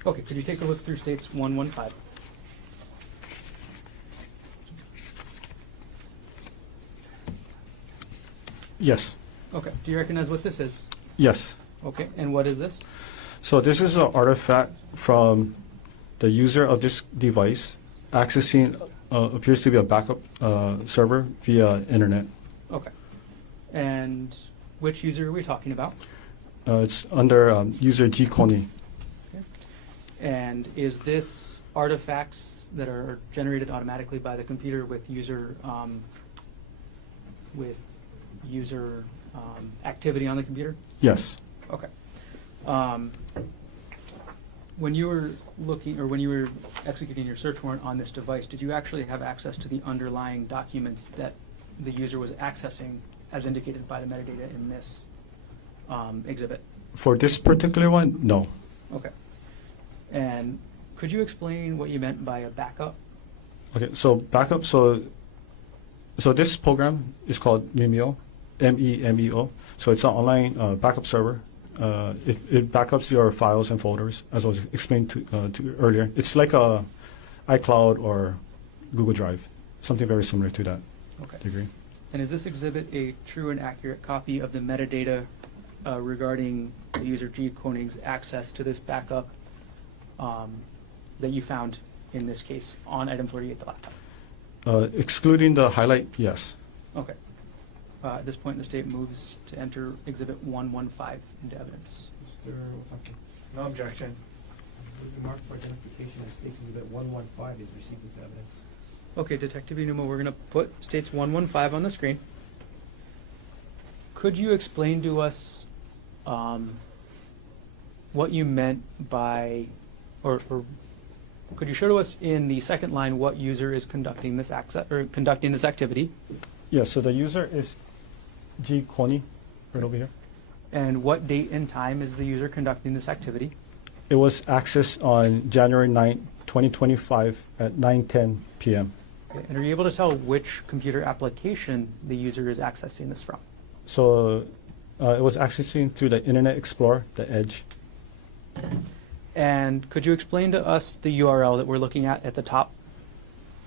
Okay, could you take a look through states 115? Yes. Okay, do you recognize what this is? Yes. Okay, and what is this? So this is an artifact from the user of this device accessing appears to be a backup server via internet. Okay. And which user are we talking about? It's under user G Konig. Okay. And is this artifacts that are generated automatically by the computer with user activity on the computer? Yes. Okay. When you were looking, or when you were executing your search warrant on this device, did you actually have access to the underlying documents that the user was accessing, as indicated by the metadata in this exhibit? For this particular one, no. Okay. And could you explain what you meant by a backup? Okay, so backup. So this program is called Mimeo, MEMEO. So it's an online backup server. It backups your files and folders, as I was explained to you earlier. It's like a iCloud or Google Drive, something very similar to that Okay. degree. And is this exhibit a true and accurate copy of the metadata regarding the user G Konig's access to this backup that you found in this case on item 48, the laptop? Excluding the highlight, yes. Okay. At this point, the state moves to enter exhibit 115 into evidence. Mr. Otake, No objection. the mark for identification as states exhibit 115 is received into evidence. Okay, Detective Inuma, we're going to put states 115 on the screen. Could you explain to us what you meant by, or could you show to us in the second line what user is conducting this conducting this activity, Yeah, so the user is G Konig, right over here. and what date and time is the user conducting this activity? It was accessed on January 9, 2025 at 9:10 p.m. Okay, and are you able to tell which computer application the user is accessing this from? So it was accessing through the Internet Explorer, the Edge. And could you explain to us the URL that we're looking at the top?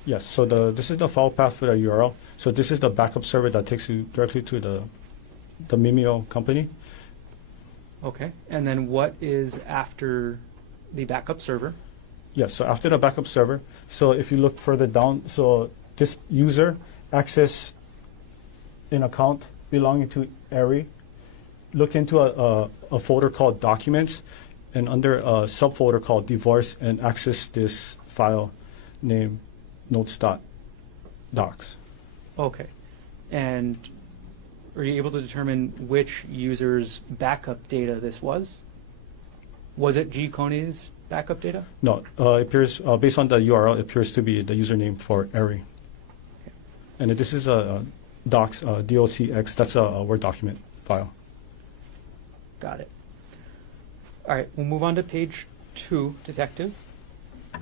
Yes, so this is the file path for the URL. So this is the backup server that takes you directly to the Mimeo company. Okay, and then what is after the backup server? Yes, so after the backup server, so if you look further down, so this user access an account belonging to Ari, look into a folder called Documents, and under a subfolder called Divorce, and access this file named notes.docs. Okay, and are you able to determine which user's backup data this was? Was it G Konig's backup data? No, it appears, based on the URL, it appears to be the username for Ari. Okay. And this is a docs, docx, that's a Word document file. Got it. All right, we'll move on to page 2, Detective.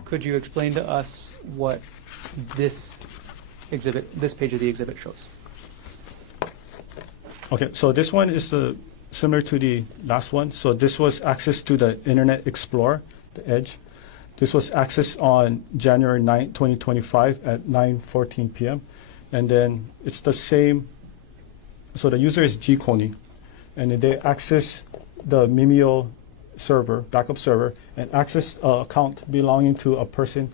Could you explain to us what this page of the exhibit shows? Okay, so this one is similar to the last one. So this was access to the Internet Explorer, the Edge. This was accessed on January 9, 2025 at 9:14 p.m. And then it's the same, so the user is G Konig, and they access the Mimeo server, backup server, and access an account belonging to a person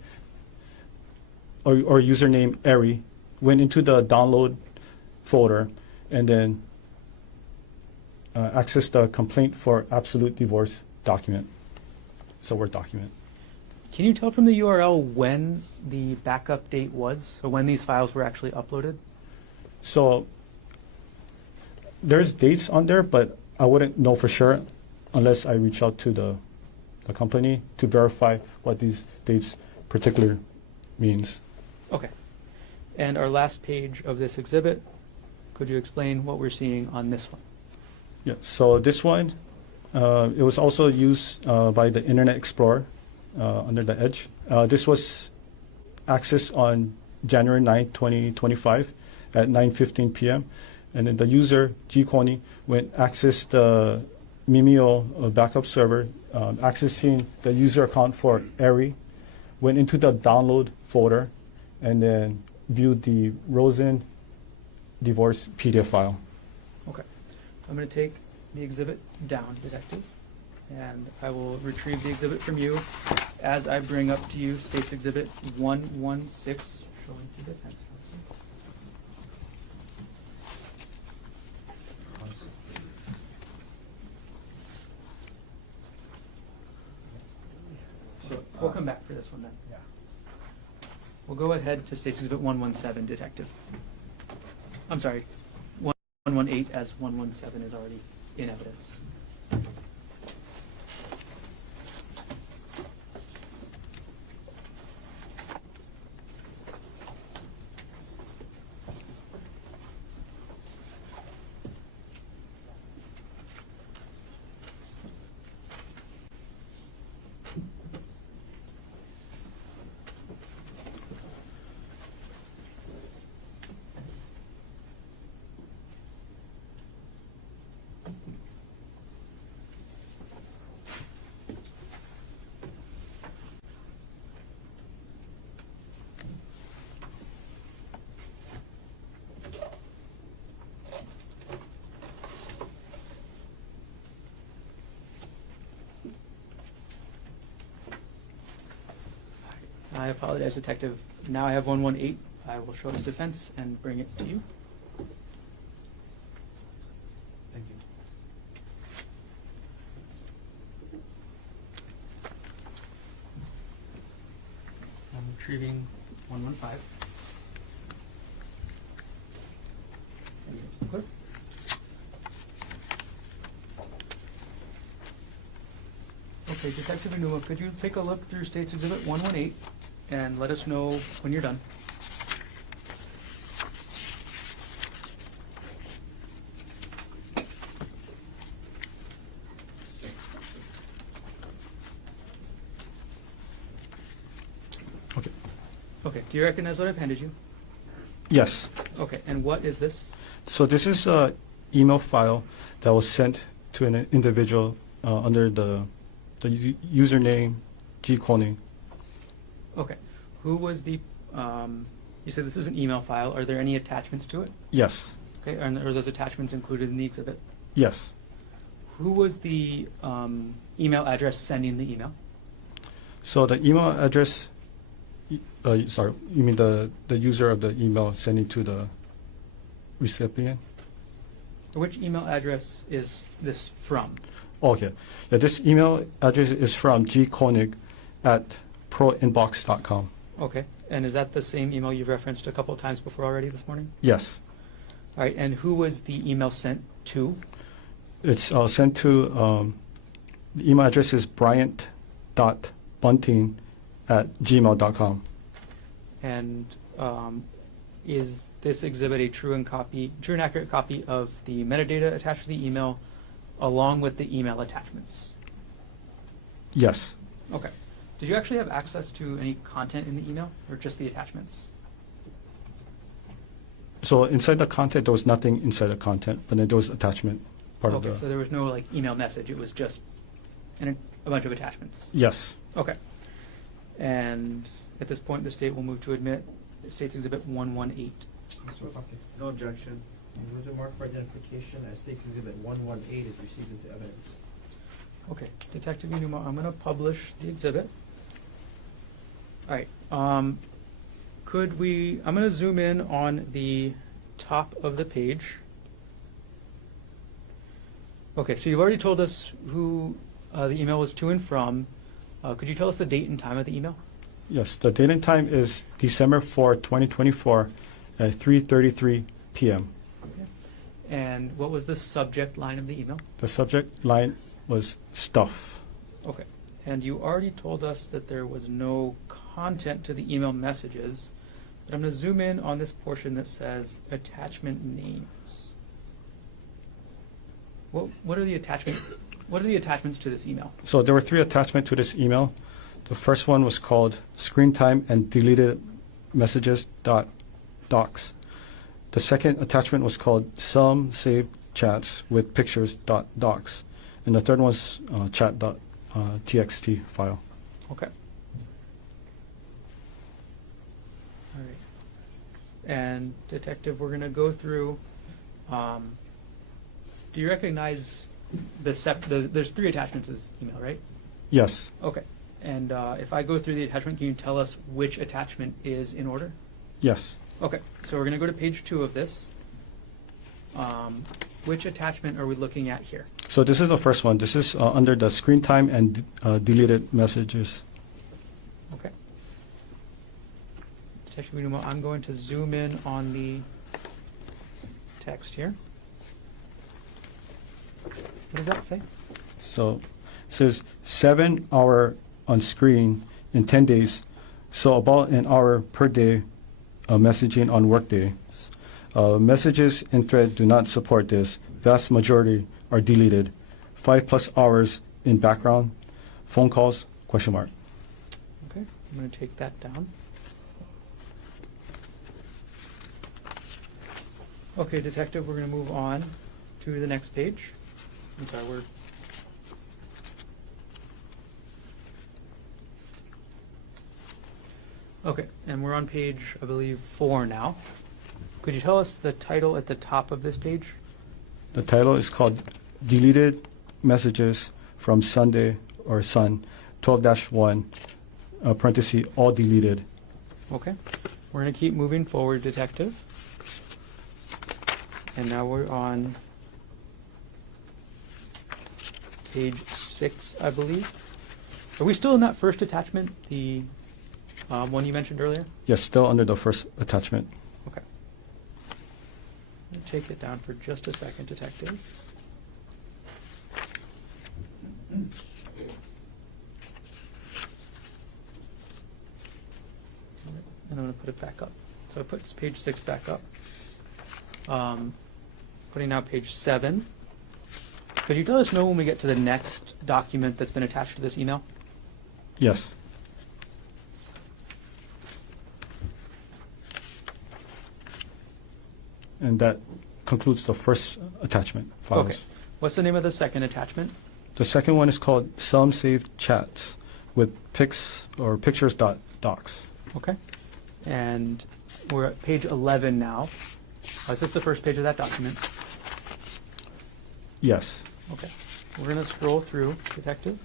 or username Ari, went into the download folder, and then access the complaint for absolute divorce document. It's a Word document. Can you tell from the URL when the backup date was? So when these files were actually uploaded? So there's dates on there, but I wouldn't know for sure unless I reach out to the company to verify what these dates particular means. Okay. And our last page of this exhibit, could you explain what we're seeing on this one? Yeah, so this one, it was also used by the Internet Explorer under the Edge. This was accessed on January 9, 2025 at 9:15 p.m. And then the user, G. Konig, went access the Mimeo backup server, accessing the user account for Ari, went into the download folder, and then viewed the Rosen divorce PDF file. Okay. I'm going to take the exhibit down, Detective, and I will retrieve the exhibit from you as I bring up to you State's Exhibit 116, showing to defense counsel. So, We'll come back for this one then. Yeah. We'll go ahead to State's Exhibit 117, Detective. I'm sorry, 118, as 117 is already in evidence. I apologize, Detective. Now I have 118. I will show its defense and bring it to you. Thank you. I'm retrieving 115. And here's the clip. Okay, Detective Enuma, could you take a look through State's Exhibit 118 and let us know when you're done? Okay. Okay, do you recognize what I've handed you? Yes. Okay, and what is this? So this is an email file that was sent to an individual under the username G. Konig. Okay, who was the, you said this is an email file. Are there any attachments to it? Yes. Okay, and are those attachments included in the exhibit? Yes. Who was the email address sending the email? So the email address, sorry, you mean the user of the email sending to the recipient? Which email address is this from? Okay. Yeah, this email address is from gkonig@proinbox.com. Okay, and is that the same email you've referenced a couple of times before already this morning? Yes. All right, and who was the email sent to? It's sent to, the email address is bryant.bunting@gmail.com. And is this exhibit a true and accurate copy of the metadata attached to the email along with the email attachments? Yes. Okay. Did you actually have access to any content in the email or just the attachments? So inside the content, there was nothing inside the content, but then there was attachment part Okay, of so the. there was no like email message. It was just a bunch of attachments. Yes. Okay. And at this point, the state will move to admit State's Exhibit 118. Mr. Otake. No objection. Move to mark for identification as State's Exhibit 118 is received into evidence. Okay, Detective Inuma, I'm going to publish the exhibit. All right. I'm going to zoom in on the top of the page. Okay, so you've already told us who the email was to and from. Could you tell us the date and time of the email? Yes, the date and time is December 4, 2024 at 3:33 p.m. And what was the subject line of the email? The subject line was stuff. Okay. And you already told us that there was no content to the email messages, but I'm going to zoom in on this portion that says attachment names. What are the attachments to this email? So there were 3 attachments to this email. The first one was called screen time and deleted messages docs. The second attachment was called some saved chats with pictures docs. And the third one was chat.txt file. Okay. All right. And Detective, we're going to go through. Do you recognize there's 3 attachments to this email, right? Yes. Okay. And if I go through the attachment, can you tell us which attachment is in order? Yes. Okay. So we're going to go to page 2 of this. Which attachment are we looking at here? So this is the first one. This is under the screen time and deleted messages. Okay. Detective Unuma, I'm going to zoom in on the text here. What does that say? So it says 7 hour on screen in 10 days. So about an hour per day messaging on workday. Messages in thread do not support this. Vast majority are deleted. 5+ hours in background. Phone calls, ? Okay, I'm going to take that down. Okay, Detective, we're going to move on to the next page. I'm sorry, Okay, and we're on page, I believe, 4 now. Could you tell us the title at the top of this page? The title is called Deleted Messages from Sunday or Sun 12-1, parenthesis, all deleted. Okay, we're going to keep moving forward, Detective. And now we're on page 6, I believe. Are we still in that first attachment, the one you mentioned earlier? Yes, still under the first attachment. Okay. I'm going to take it down for just a second, Detective. And I'm going to put it back up. So I put page 6 back up. Putting now page 7. Could you let us know when we get to the next document that's been attached to this email? Yes. And that concludes the first attachment files. Okay. What's the name of the second attachment? The second one is called Some Saved Chats with pics or pictures docs. Okay. And we're at page 11 now. Is this the first page of that document? Yes. Okay. We're going to scroll through, Detective.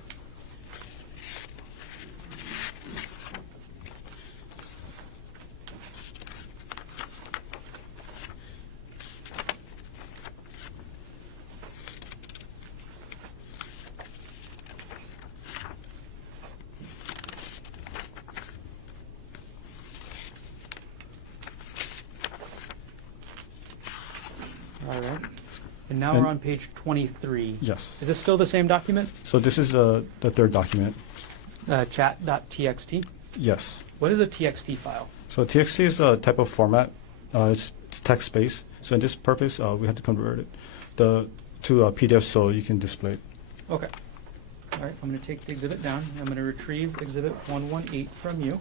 All right. And now we're on page 23. Yes. Is this still the same document? So this is the third document. Chat.txt? Yes. What is a TXT file? So TXT is a type of format. It's text-based. So in this purpose, we had to convert it to a PDF so you can display it. Okay. All right, I'm going to take the exhibit down. I'm going to retrieve exhibit 118 from you.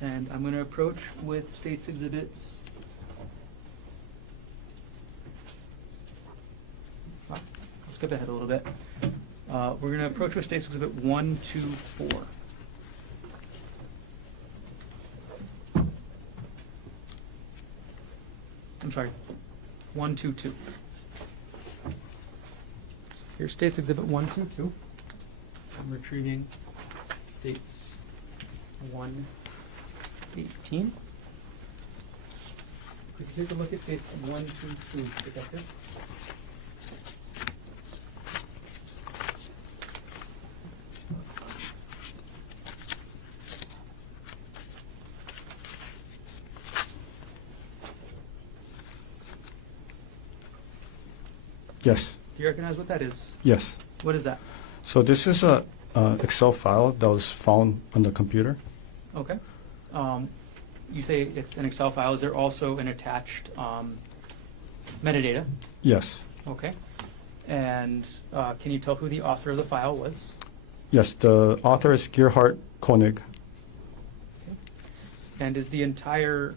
And I'm going to approach with states exhibits. I'll skip ahead a little bit. We're going to approach with states exhibit 1, 2, 4. I'm sorry, 1, 2, 2. Here's states exhibit 1, 2, 2. I'm retrieving states 118. Could you take a look at states 1, 2, 2, Detective? Yes. Do you recognize what that is? Yes. What is that? So this is a Excel file that was found on the computer. Okay. You say it's an Excel file. Is there also an attached metadata? Yes. Okay. And can you tell who the author of the file was? Yes, the author is Gerhardt Konig. Okay. And is the entire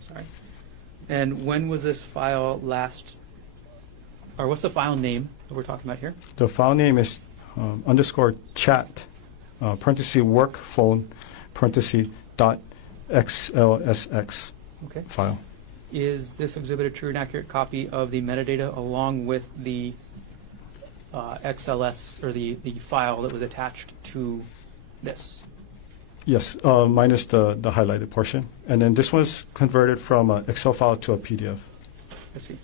sorry. And when was this file last, or what's the file name that we're talking about here? The file name is underscore chat, parenthesis work phone, parenthesis dot XLSX Okay. file. Is this exhibit a true and accurate copy of the metadata along with the XLS, or the file that was attached to this? Yes, minus the highlighted portion. And then this was converted from an Excel file to a PDF. I see.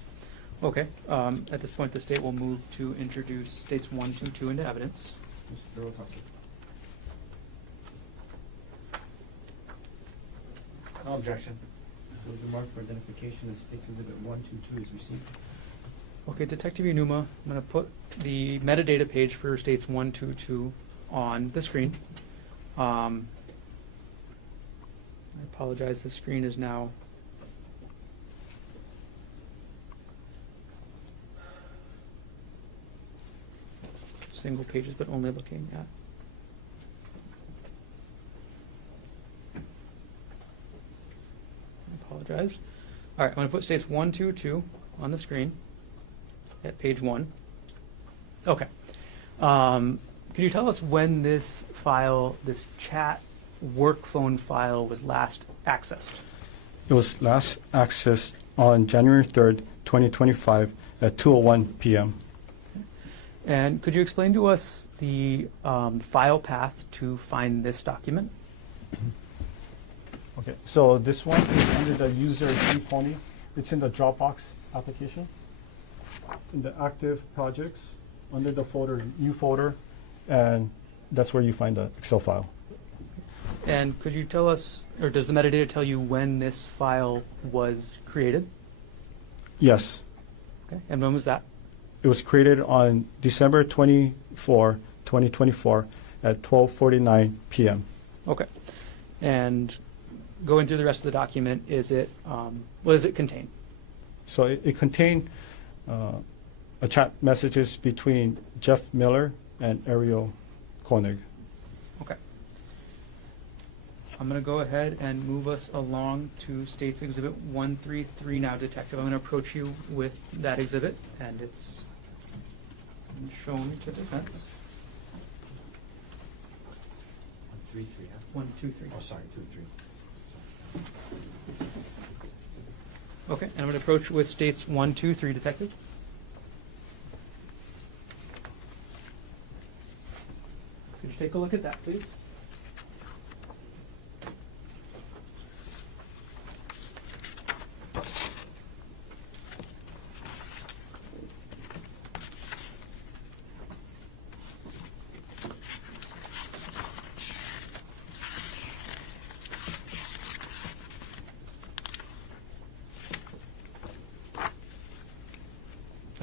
Okay. At this point, the state will move to introduce states 1, 2, 2 into evidence. Mr. Otake. No objection. With the mark for identification as States Exhibit 122 is received. Okay, Detective Inuma, I'm going to put the metadata page for states 1, 2, 2 on the screen. I apologize, the screen is now single pages, but only looking at. I apologize. All right, I'm going to put states 1, 2, 2 on the screen at page 1. Okay. Can you tell us when this file, this chat work phone file, was last accessed? It was last accessed on January 3rd, 2025 at 2:01 p.m. And could you explain to us the file path to find this document? Okay, so this one is under the user Pony. It's in the Dropbox application. In the active projects, under the folder, new folder, and that's where you find the Excel file. And could you tell us, or does the metadata tell you when this file was created? Yes, Okay, and when was that? it was created on December 24, 2024 at 12:49 p.m. Okay. And going through the rest of the document, is it, what does it contain? So it contained a chat messages between Jeff Miller and Arielle Konig. Okay. I'm going to go ahead and move us along to States Exhibit 133 now, Detective. I'm going to approach you with that exhibit, and it's shown to defense. 1, 3, 3, huh? 1, 2, 3. Oh, sorry, 2, 3. Okay, and I'm going to approach with States 1, 2, 3, Detective. Could you take a look at that, please?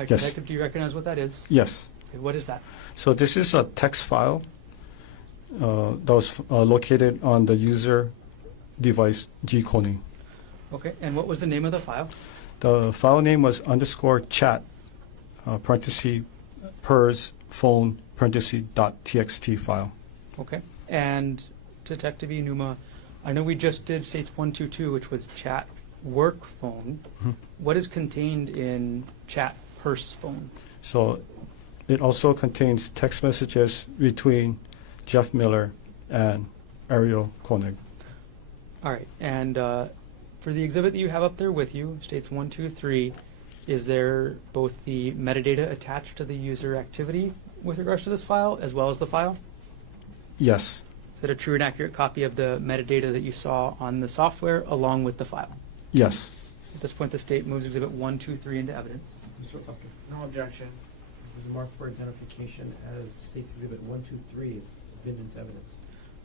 Yes. Detective, do you recognize what that is? Yes. Okay, what is that? So this is a text file that was located on the user device G Konig. Okay, and what was the name of the file? The file name was underscore chat, parenthesis, pers, phone, parenthesis, dot txt file. Okay, and Detective Inuma, I know we just did States 122, which was chat work phone. Mhm. What is contained in chat purse phone? So it also contains text messages between Jeff Miller and Arielle Konig. All right, and for the exhibit that you have up there with you, States 123, is there both the metadata attached to the user activity with regards to this file as well as the file? Yes. Is that a true and accurate copy of the metadata that you saw on the software along with the file? Yes. At this point, the state moves exhibit 123 into evidence. Mr. Otake. No objection. With the mark for identification as States Exhibit 123 is admitted into evidence.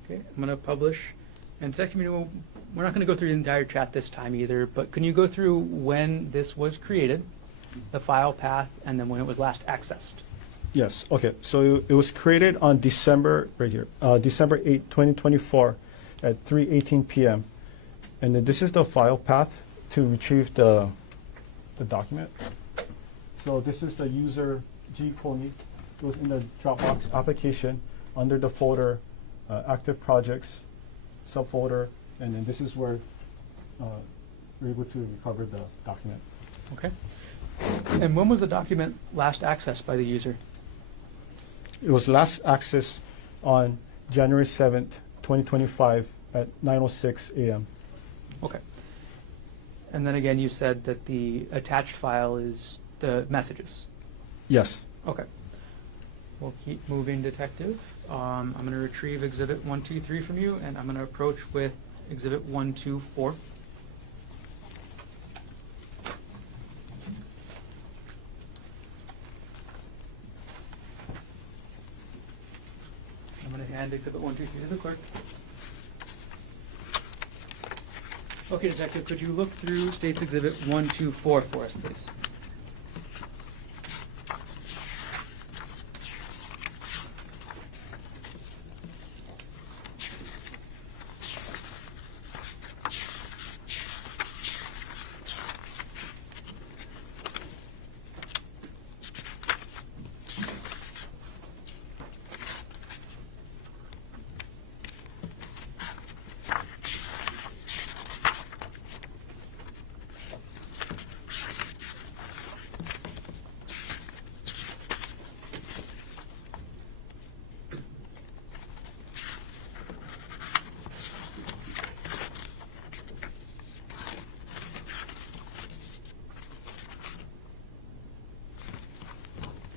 Okay, I'm going to publish And Detective Minimo, we're not going to go through the entire chat this time either, but can you go through when this was created, the file path, and then when it was last accessed? Yes, okay. So it was created on December, right here, December 8, 2024 at 3:18 p.m. And then this is the file path to retrieve the document. So this is the user G. Konig. It was in the Dropbox application under the folder active projects subfolder, and then this is where we're able to recover the document. Okay. And when was the document last accessed by the user? It was last accessed on January 7th, 2025 at 9:06 a.m. Okay. And then again, you said that the attached file is the messages. Yes. Okay. We'll keep moving, Detective. I'm going to retrieve Exhibit 123 from you, and I'm going to approach with Exhibit 124. I'm going to hand Exhibit 123 to the clerk. Okay, Detective, could you look through State's Exhibit 124 for us, please?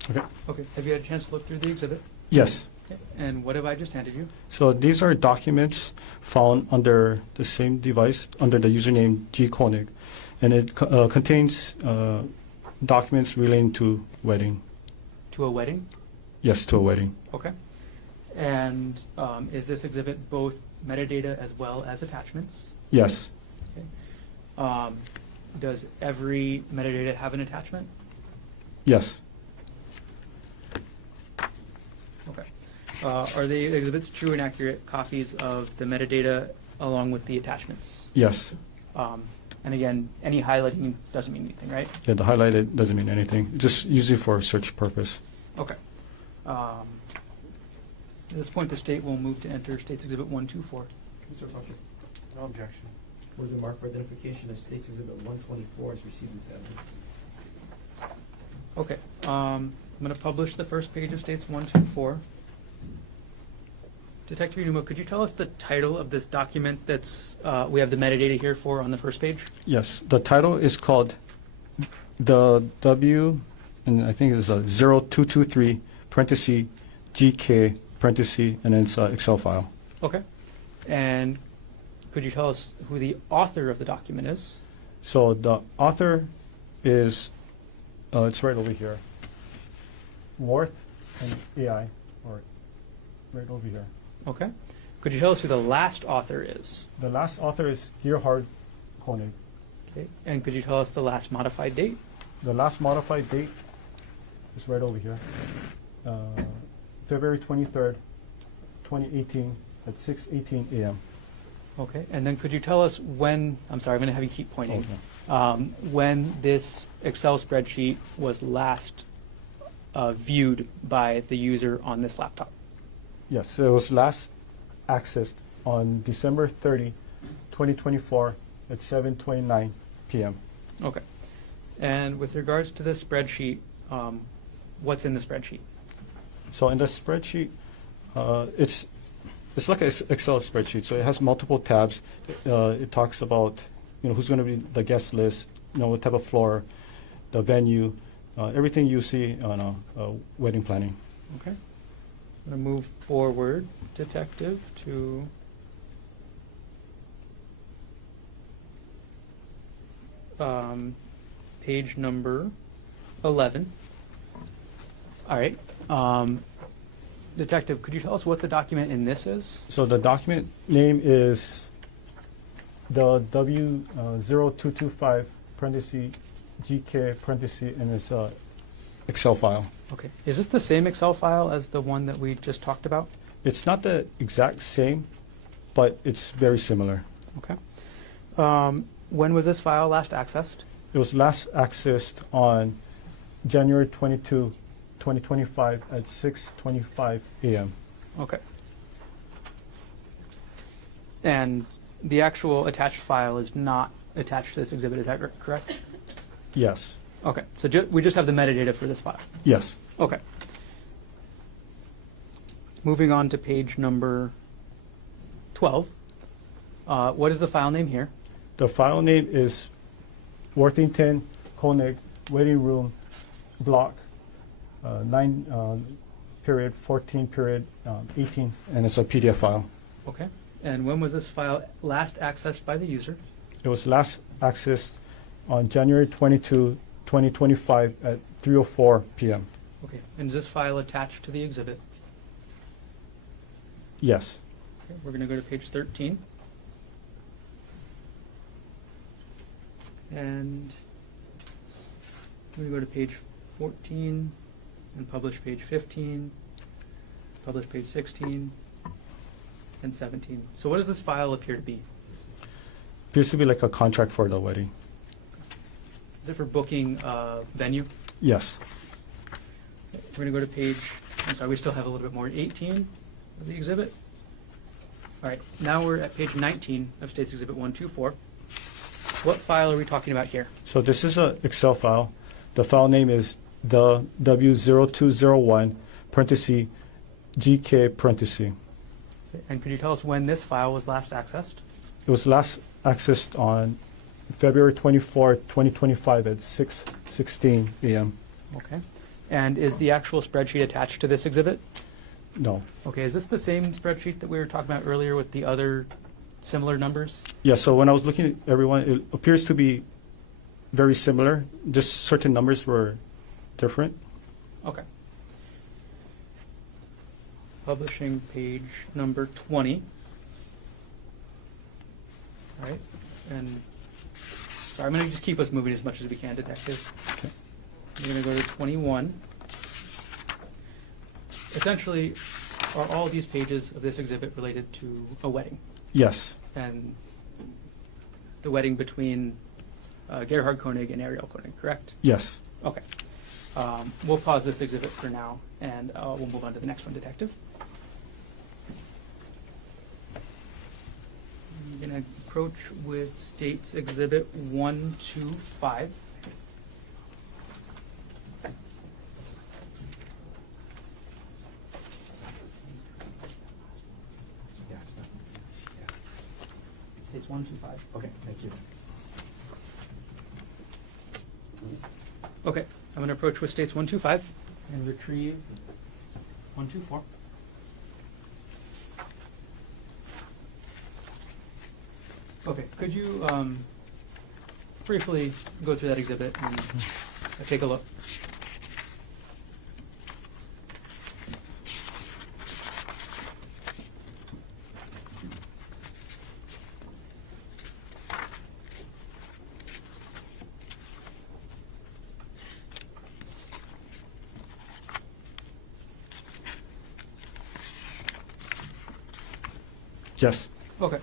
Okay. Okay, have you had a chance to look through the exhibit? Yes. Okay. And what have I just handed you? So these are documents found under the same device under the username G. Konig, and it contains documents relating to wedding. To a wedding? Yes, to a wedding. Okay. And is this exhibit both metadata as well as attachments? Yes. Okay. Does every metadata have an attachment? Yes. Okay. Are the exhibits true and accurate copies of the metadata along with the attachments? Yes. And again, any highlighting doesn't mean anything, right? Yeah, the highlighted doesn't mean anything. Just usually for search purpose. Okay. At this point, the state will move to enter State's Exhibit 124. Mr. Foster, No objection. where the mark for identification of State's Exhibit 124 is received into evidence. Okay. I'm going to publish the first page of State's 124. Detective Inuma, could you tell us the title of this document that's we have the metadata here for on the first page? Yes. The title is called the W, and I think it's a 0223 parenthesis GK parenthesis, and then it's an Excel file. Okay. And could you tell us who the author of the document is? So the author is, it's right over here. Worth and AI, or right over here. Okay. Could you tell us who the last author is? The last author is Gerhardt Konig. Okay. And could you tell us the last modified date? The last modified date is right over here. February 23rd, 2018 at 6:18 a.m. Okay. And then could you tell us when, I'm sorry, I'm going to have you keep pointing, when this Excel spreadsheet was last viewed by the user on this laptop? Yes, so it was last accessed on December 30, 2024 at 7:29 p.m. Okay. And with regards to this spreadsheet, what's in the spreadsheet? So in the spreadsheet, it's like an Excel spreadsheet. So it has multiple tabs. It talks about who's going to be the guest list, what type of floor, the venue, everything you see on wedding planning. Okay. I'm going to move forward, Detective, to page number 11. All right. Detective, could you tell us what the document in this is? So the document name is the W0225 parenthesis GK parenthesis and it's a Excel file. Okay. Is this the same Excel file as the one that we just talked about? It's not the exact same, but it's very similar. Okay. When was this file last accessed? It was last accessed on January 22, 2025 at 6:25 a.m. Okay. And the actual attached file is not attached to this exhibit, is that correct? Yes. Okay, so we just have the metadata for this file. Yes. Okay. Moving on to page number 12. What is the file name here? The file name is Worthington Konig Waiting Room Block 9 period 14 period 18, and it's a PDF file. Okay. And when was this file last accessed by the user? It was last accessed on January 22, 2025 at 3:04 p.m. Okay. And is this file attached to the exhibit? Yes. Okay. We're going to go to page 13. And we go to page 14 and publish page 15, publish page 16, and 17. So what does this file appear to be? Appears to be like a contract for the wedding. Is it for booking venue? Yes. We're going to go to page, I'm sorry, we still have a little bit more, 18 of the exhibit. All right, now we're at page 19 of States Exhibit 124. What file are we talking about here? So this is an Excel file. The file name is the W0201 parenthesis GK parenthesis. And could you tell us when this file was last accessed? It was last accessed on February 24, 2025 at 6:16 a.m. Okay. And is the actual spreadsheet attached to this exhibit? No. Okay, is this the same spreadsheet that we were talking about earlier with the other similar numbers? Yeah, so when I was looking at everyone, it appears to be very similar. Just certain numbers were different. Okay. Publishing page number 20. All right, and sorry, I'm going to just keep us moving as much as we can, Detective. Okay. We're going to go to 21. Essentially, are all these pages of this exhibit related to a wedding? Yes. And the wedding between Gerhardt Konig and Arielle Konig, correct? Yes. Okay. We'll pause this exhibit for now, and we'll move on to the next one, Detective. I'm going to approach with States Exhibit 125. Yeah, it's not. Yeah. States 125. Okay, thank you. Okay, I'm going to approach with States 125 and retrieve 124. Okay, could you briefly go through that exhibit and take a look? Yes. Okay.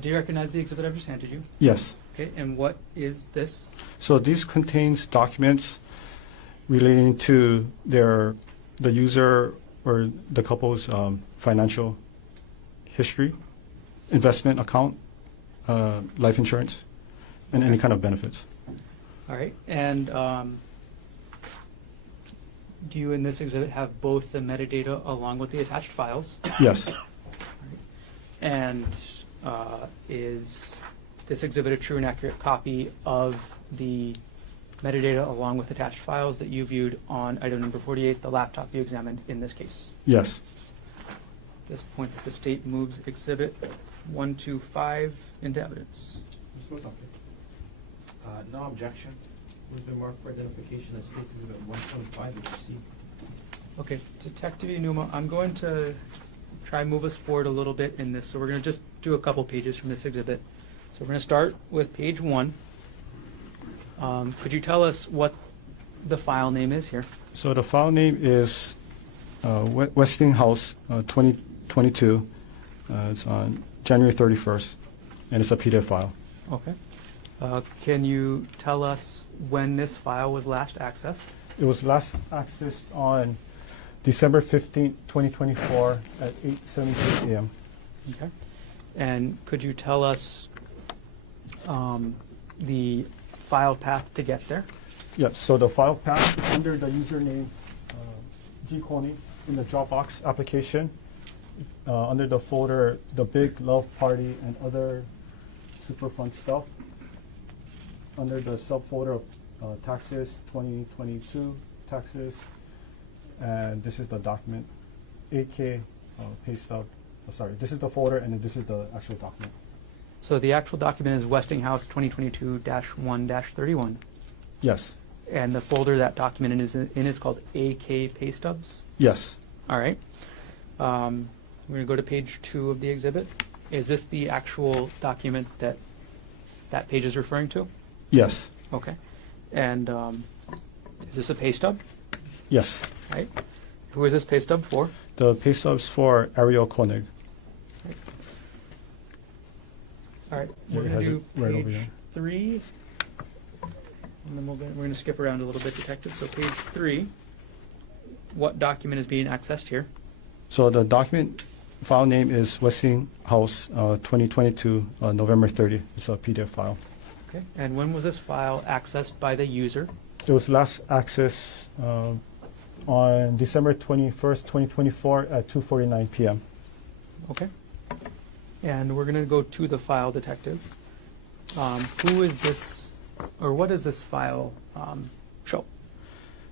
Do you recognize the exhibit I've just handed you? Yes. Okay, and what is this? So this contains documents relating to the user or the couple's financial history, investment account, life insurance, and any kind of benefits. All right, and do you in this exhibit have both the metadata along with the attached files? Yes. And is this exhibit a true and accurate copy of the metadata along with attached files that you viewed on item number 48, the laptop you examined in this case? Yes. At this point, the state moves exhibit 125 into evidence. Mr. Otake. No objection. It's been marked for identification as State Exhibit 125 is received. Okay, Detective Inuma, I'm going to try and move us forward a little bit in this. So we're going to just do a couple pages from this exhibit. So we're going to start with page 1. Could you tell us what the file name is here? So the file name is Westinghouse 2022. It's on January 31st, and it's a PDF file. Okay. Can you tell us when this file was last accessed? It was last accessed on December 15th, 2024 at 8:17 a.m. Okay. And could you tell us the file path to get there? Yes, so the file path under the username G. Konig in the Dropbox application, under the folder The Big Love Party and Other Super Fun Stuff, under the subfolder of taxes 2022 taxes, and this is the document AK pay stub. Sorry, this is the folder and then this is the actual document. So the actual document is Westinghouse 2022-1-31. Yes. And the folder that document is in is called AK Pay Stubs. Yes. All right. We're going to go to page 2 of the exhibit. Is this the actual document that that page is referring to? Yes. Okay. And is this a pay stub? Yes. Right. Who is this pay stub for? The pay stubs for Arielle Konig. All right. Yeah, We're it going has to it do right over page here. 3. And then we're going to skip around a little bit, detective. So page 3. What document is being accessed here? So the document file name is Westinghouse 2022 November 30. It's a PDF file. Okay. And when was this file accessed by the user? It was last accessed on December 21st, 2024 at 2:49 p.m. Okay. And we're going to go to the file, detective. Who is this, or what does this file show?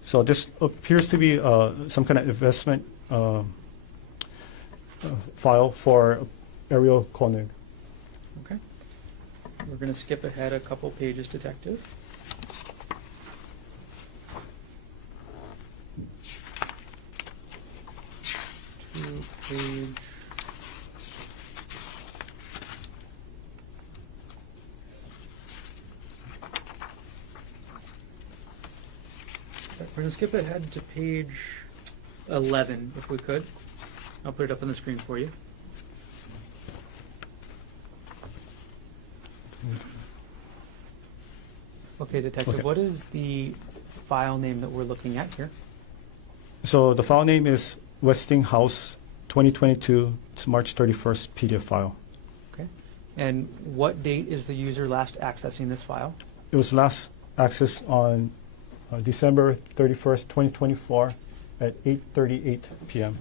So this appears to be some kind of investment file for Arielle Konig. Okay. We're going to skip ahead a couple pages, detective. To page... We're going to skip ahead to page 11, if we could. I'll put it up on the screen for you. Okay, detective, Okay. what is the file name that we're looking at here? So the file name is Westinghouse 2022. It's March 31st PDF file. Okay. And what date is the user last accessing this file? It was last accessed on December 31st, 2024 at 8:38 p.m.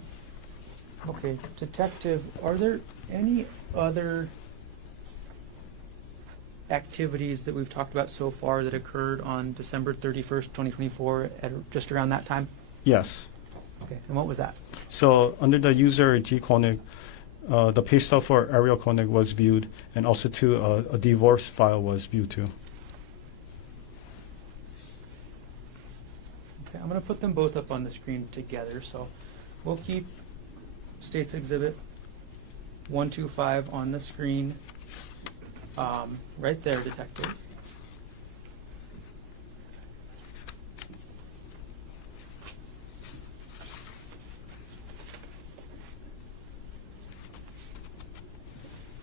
Okay, detective, are there any other activities that we've talked about so far that occurred on December 31st, 2024 at just around that time? Yes. Okay, and what was that? So under the user G. Konig, the pay stub for Arielle Konig was viewed, and also too a divorce file was viewed too. Okay, I'm going to put them both up on the screen together, so we'll keep States Exhibit 125 on the screen right there, detective.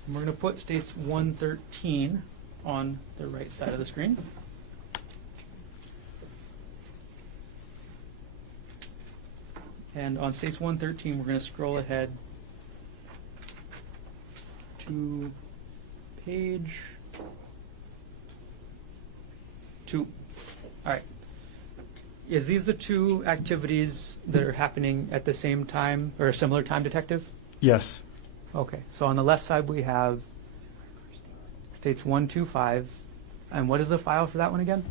And we're going to put States 113 on the right side of the screen. And on States 113, we're going to scroll ahead to page 2. All right. Is these the two activities that are happening at the same time or a similar time, detective? Yes. Okay. So on the left side, we have States 125. And what is the file for that one again?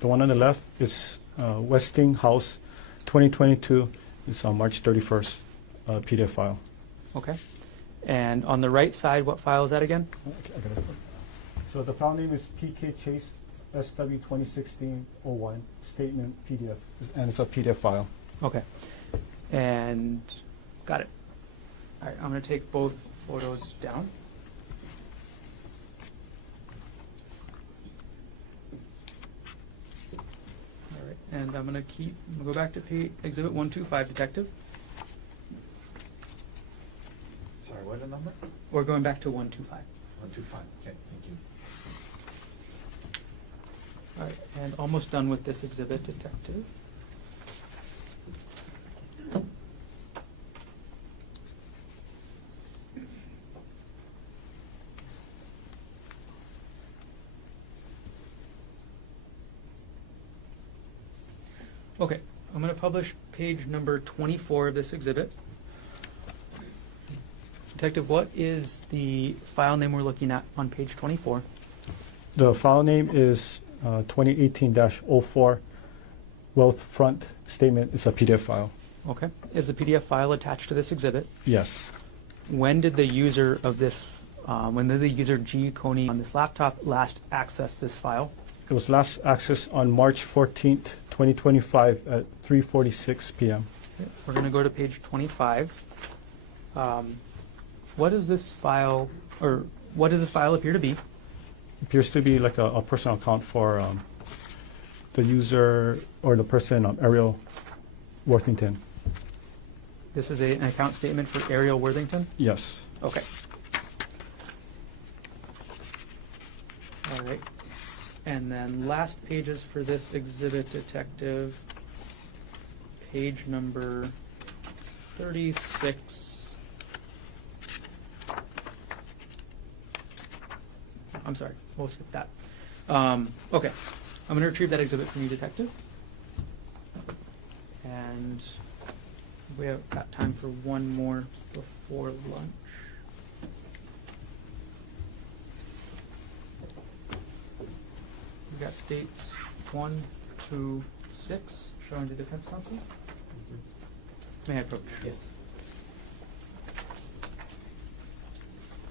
The one on the left is Westinghouse 2022. It's on March 31st PDF file. Okay. And on the right side, what file is that again? Okay, I got it. So the file name is PK Chase SW 2016-01 statement PDF, and it's a PDF file. Okay. And got it. All right, I'm going to take both photos down. And I'm gonna go back to exhibit 125, detective. Sorry, what the number? We're going back to 125. 125. Okay, thank you. All right, and almost done with this exhibit, detective. Okay, I'm going to publish page number 24 of this exhibit. Detective, what is the file name we're looking at on page 24? The file name is 2018-04 Wealth Front Statement. It's a PDF file. Okay. Is the PDF file attached to this exhibit? Yes. When did the user of this, when did the user G. Konig on this laptop last access this file? It was last accessed on March 14th, 2025 at 3:46 p.m. Okay, we're going to go to page 25. What does this file, or what does this file appear to be? Appears to be like a personal account for the user or the person, Arielle Worthington. This is an account statement for Arielle Worthington? Yes. Okay. All right. And then last pages for this exhibit, detective, page number 36. I'm sorry, we'll skip that. Okay, I'm going to retrieve that exhibit from you, detective. And we have got time for one more before lunch. We got states 1, 2, 6 showing the defense counsel. May I approach? Yes.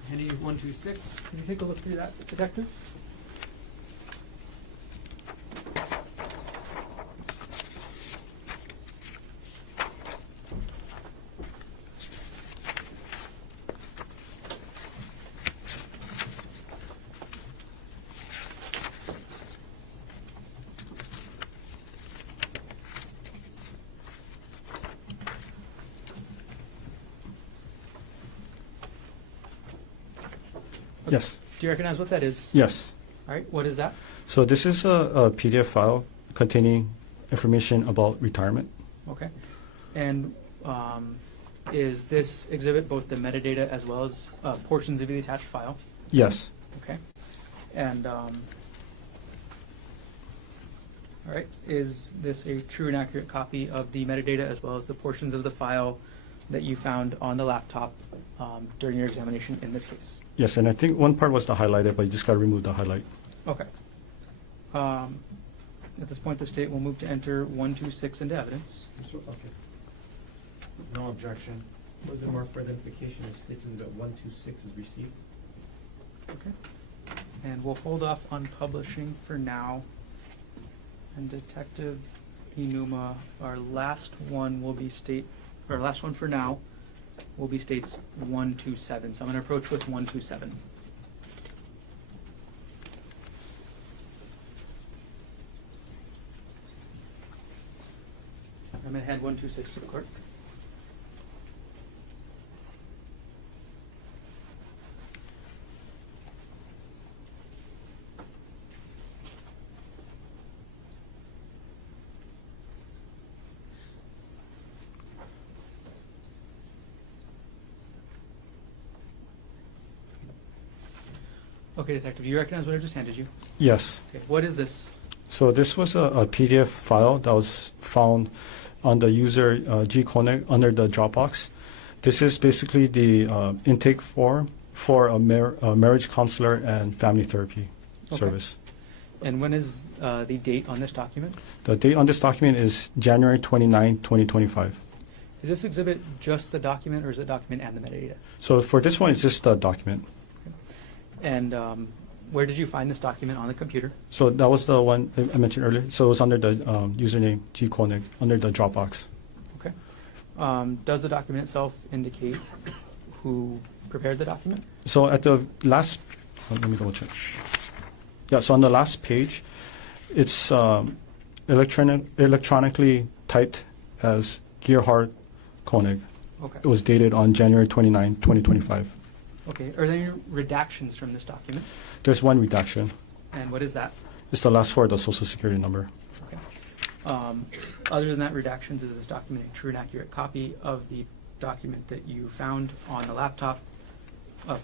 Henry 1, 2, 6. Can you take a look through that, detective? Yes. Do you recognize what that is? Yes. All right, what is that? So this is a PDF file containing information about retirement. Okay. And is this exhibit both the metadata as well as portions of the attached file? Yes. Okay. And all right, is this a true and accurate copy of the metadata as well as the portions of the file that you found on the laptop during your examination in this case? Yes, and I think one part was the highlighted, but you just got to remove the highlight. Okay. At this point, the state will move to enter 1, 2, 6 into evidence. Okay. No objection. Furthermore, for identification, it states that 126 is received. Okay. And we'll hold off on publishing for now. And Detective Inuma, our last one for now will be states 1, 2, 7. So I'm going to approach with 1, 2, 7. I'm going to hand 1, 2, 6 to the clerk. Okay, Detective, you recognize what I just handed you? Yes. Okay, what is this? So this was a PDF file that was found on the user G. Konig under the Dropbox. This is basically the intake form for a marriage counselor and family therapy service. And when is the date on this document? The date on this document is January 29, 2025. Is this exhibit just the document, or is it document and the metadata? So for this one, it's just a document. And where did you find this document on the computer? So that was the one I mentioned earlier. So it was under the username G. Konig, under the Dropbox. Okay. Does the document itself indicate who prepared the document? So at the last, let me double check. Yeah, so on the last page, it's electronically typed as Gerhardt Konig. Okay. It was dated on January 29, 2025. Okay. Are there any redactions from this document? There's one redaction. And what is that? It's the last four of the social security number. Okay. Other than that, redactions, is this document a true and accurate copy of the document that you found on the laptop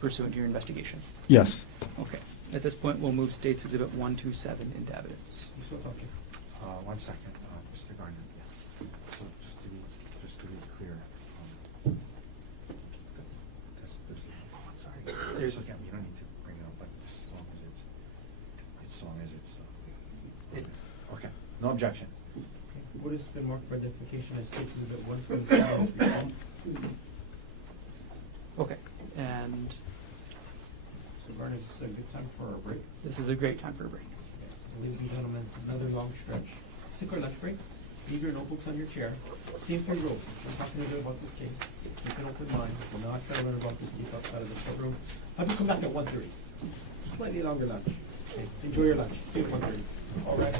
pursuant to your investigation? Yes. Okay. At this point, we'll move States Exhibit 127 into evidence. Mr. Otake. 1 second, Mr. Garner. Yes. So just to be clear, sorry. There's- Again, you don't need to bring it up, but just as long as it's. Okay. No objection. What has been marked for identification as States Exhibit 127? Okay. And So Garner, is this a good time for a break? this is a great time for a break. Ladies and gentlemen, another long stretch. Take our lunch break. Leave your notebooks on your chair. Same thing rules. We're talking a bit about this case. Keep an open mind. We're not trying to learn about this case outside of the courtroom. Have you come back at 1:30? Slightly longer lunch. Okay. Enjoy your lunch. See you at 1:30. All right.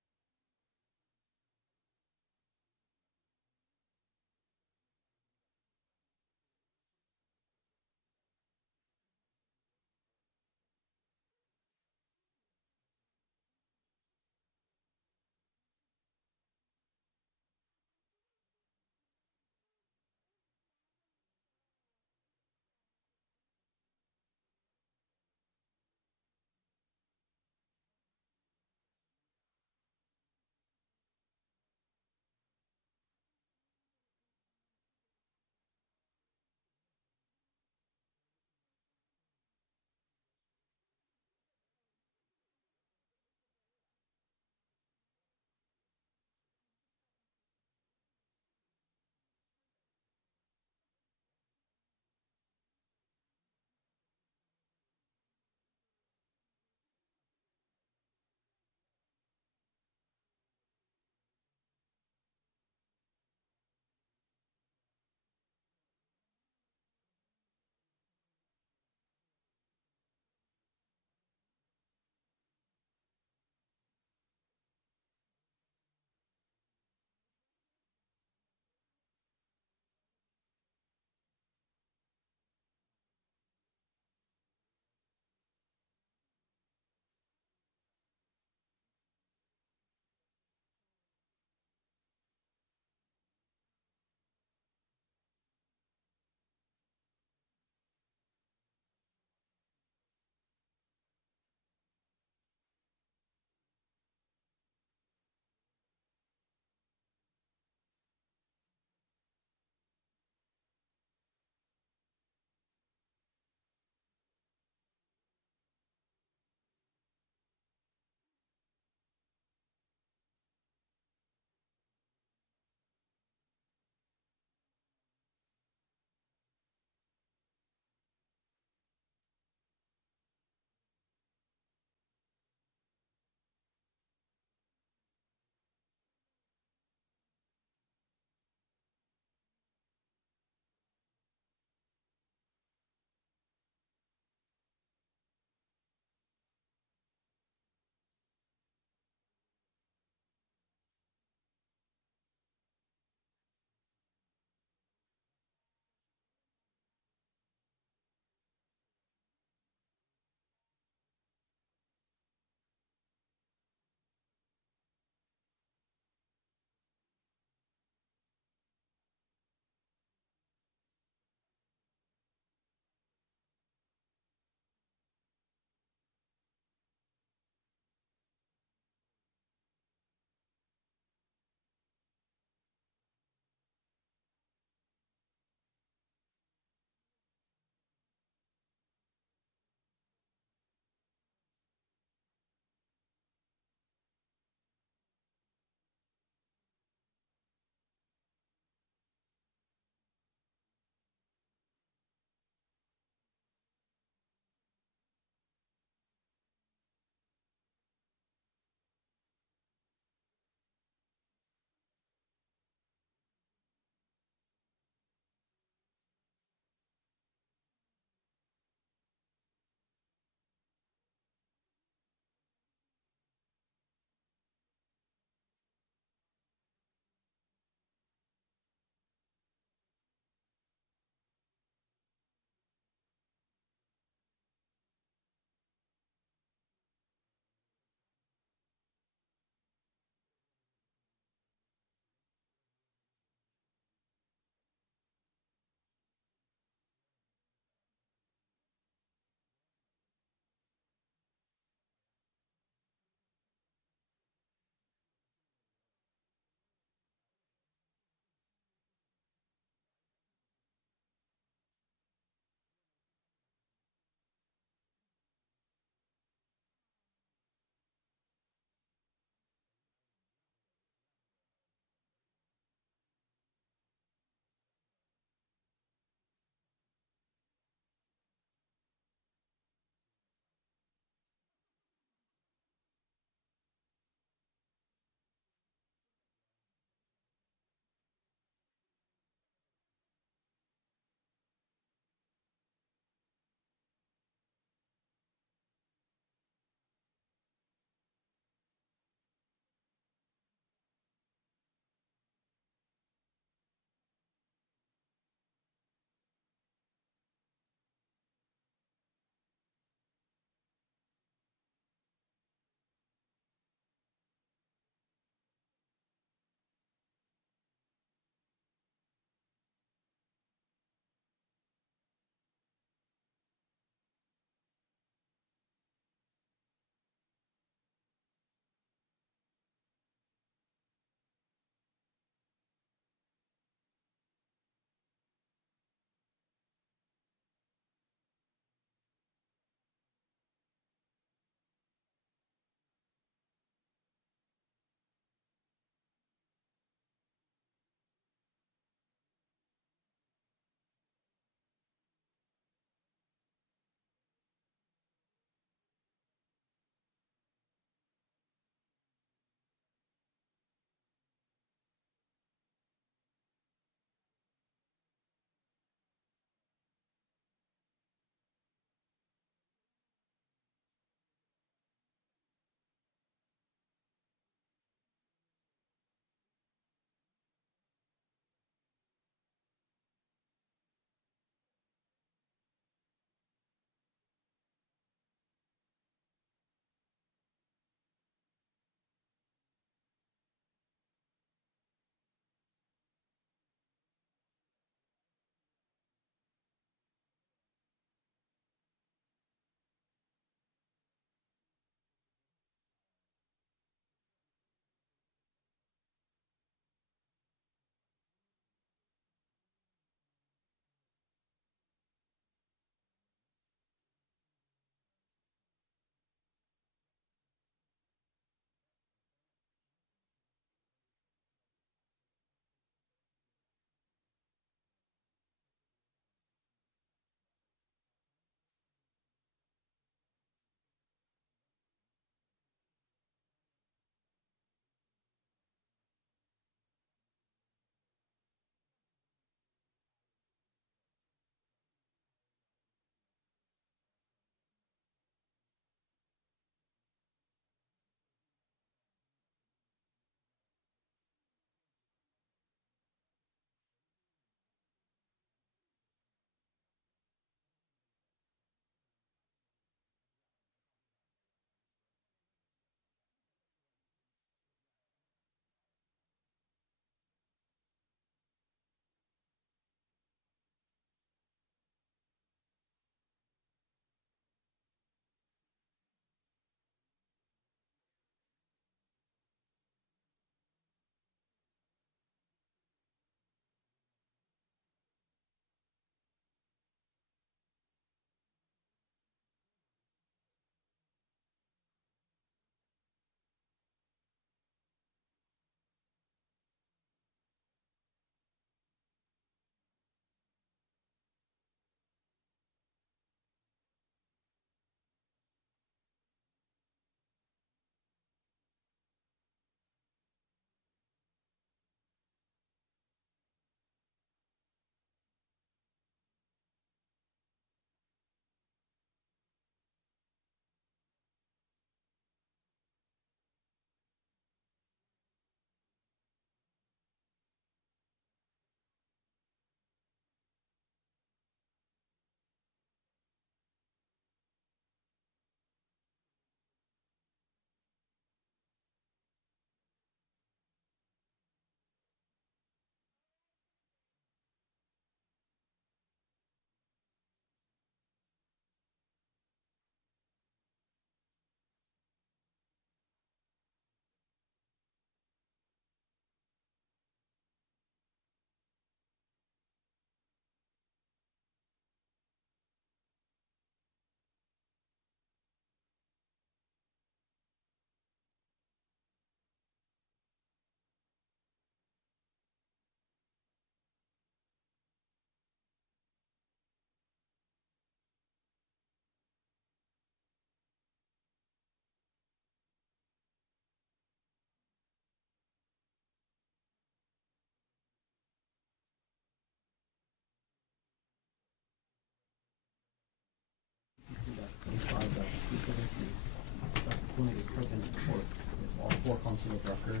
Konig is present in court with all four counsel of record.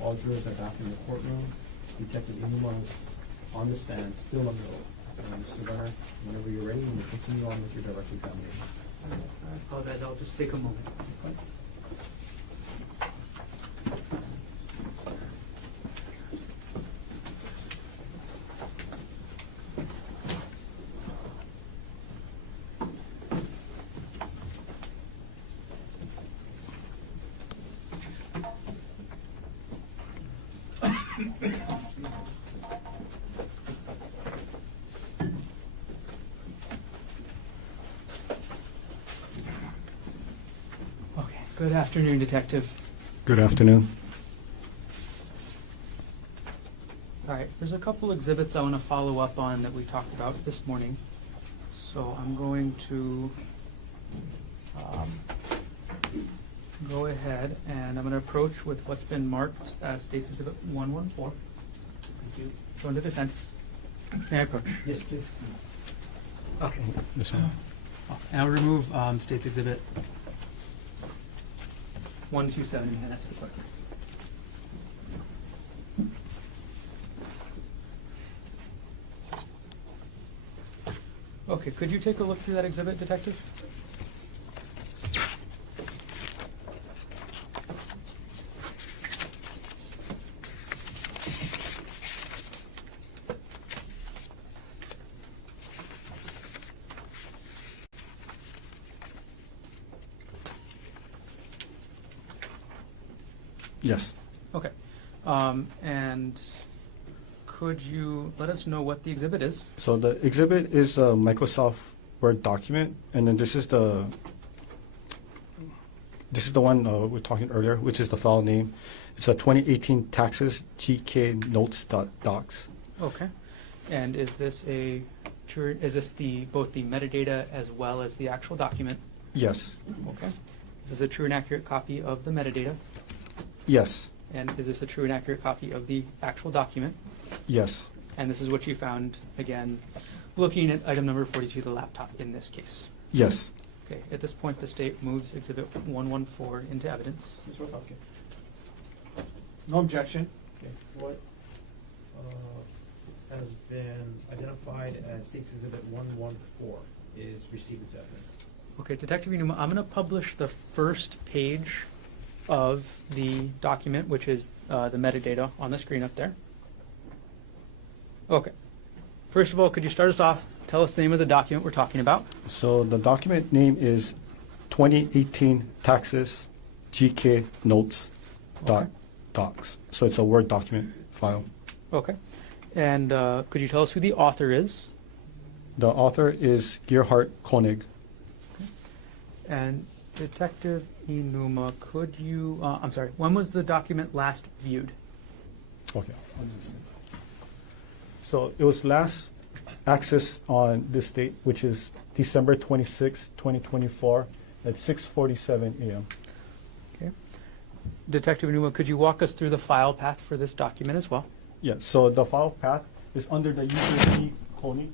All jurors are back in the courtroom. Detective Inuma is on the stand, still under oath. Mr. Gunner, whenever you're ready, you may continue on with your direct examination. I apologize, I'll just take a moment. Okay, good afternoon, Detective. Good afternoon. All right, there's a couple exhibits I want to follow up on that we talked about this morning. So I'm going to go ahead and I'm going to approach with what's been marked as State's Exhibit 114. Thank you. Go into defense. May I approach? Yes, please. Okay. This one. And I'll remove State's Exhibit 127 and hand that to the clerk. Okay, could you take a look through that exhibit, Detective? Yes. Okay. And could you let us know what the exhibit is? So the exhibit is a Microsoft Word document, and then this is the one we were talking earlier, which is the file name. It's a 2018 taxes gknotes.docs. Okay. And is this both the metadata as well as the actual document? Yes. Okay. Is this a true and accurate copy of the metadata? Yes. And is this a true and accurate copy of the actual document? Yes. And this is what you found, again, looking at item number 42, the laptop in this case. Yes. Okay. At this point, the state moves Exhibit 114 into evidence. Mr. Otake. No objection. Okay, what has been identified as State's Exhibit 114 is received into evidence. Okay, Detective Inuma, I'm going to publish the first page of the document, which is the metadata on the screen up there. Okay. First of all, could you start us off? Tell us the name of the document we're talking about. So the document name is 2018 taxes GK notes docs. So it's a Word document file. Okay. And could you tell us who the author is? The author is Gerhardt Konig. And Detective Inuma, could you, I'm sorry, when was the document last viewed? Okay. So it was last accessed on this date, which is December 26, 2024 at 6:47 a.m. Okay. Detective Inuma, could you walk us through the file path for this document as well? Yeah, so the file path is under the user key Konig.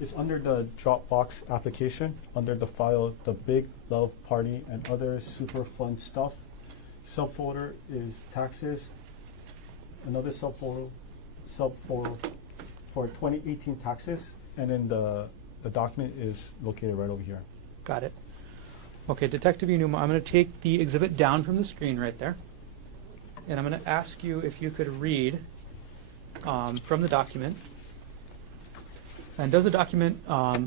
It's under the Dropbox application, under the file, the Big Love Party and other super fun stuff. Subfolder is taxes. Another subfolder for 2018 taxes, and then the document is located right over here. Got it. Okay, Detective Inuma, I'm going to take the exhibit down from the screen right there, and I'm going to ask you if you could read from the document. And does the document,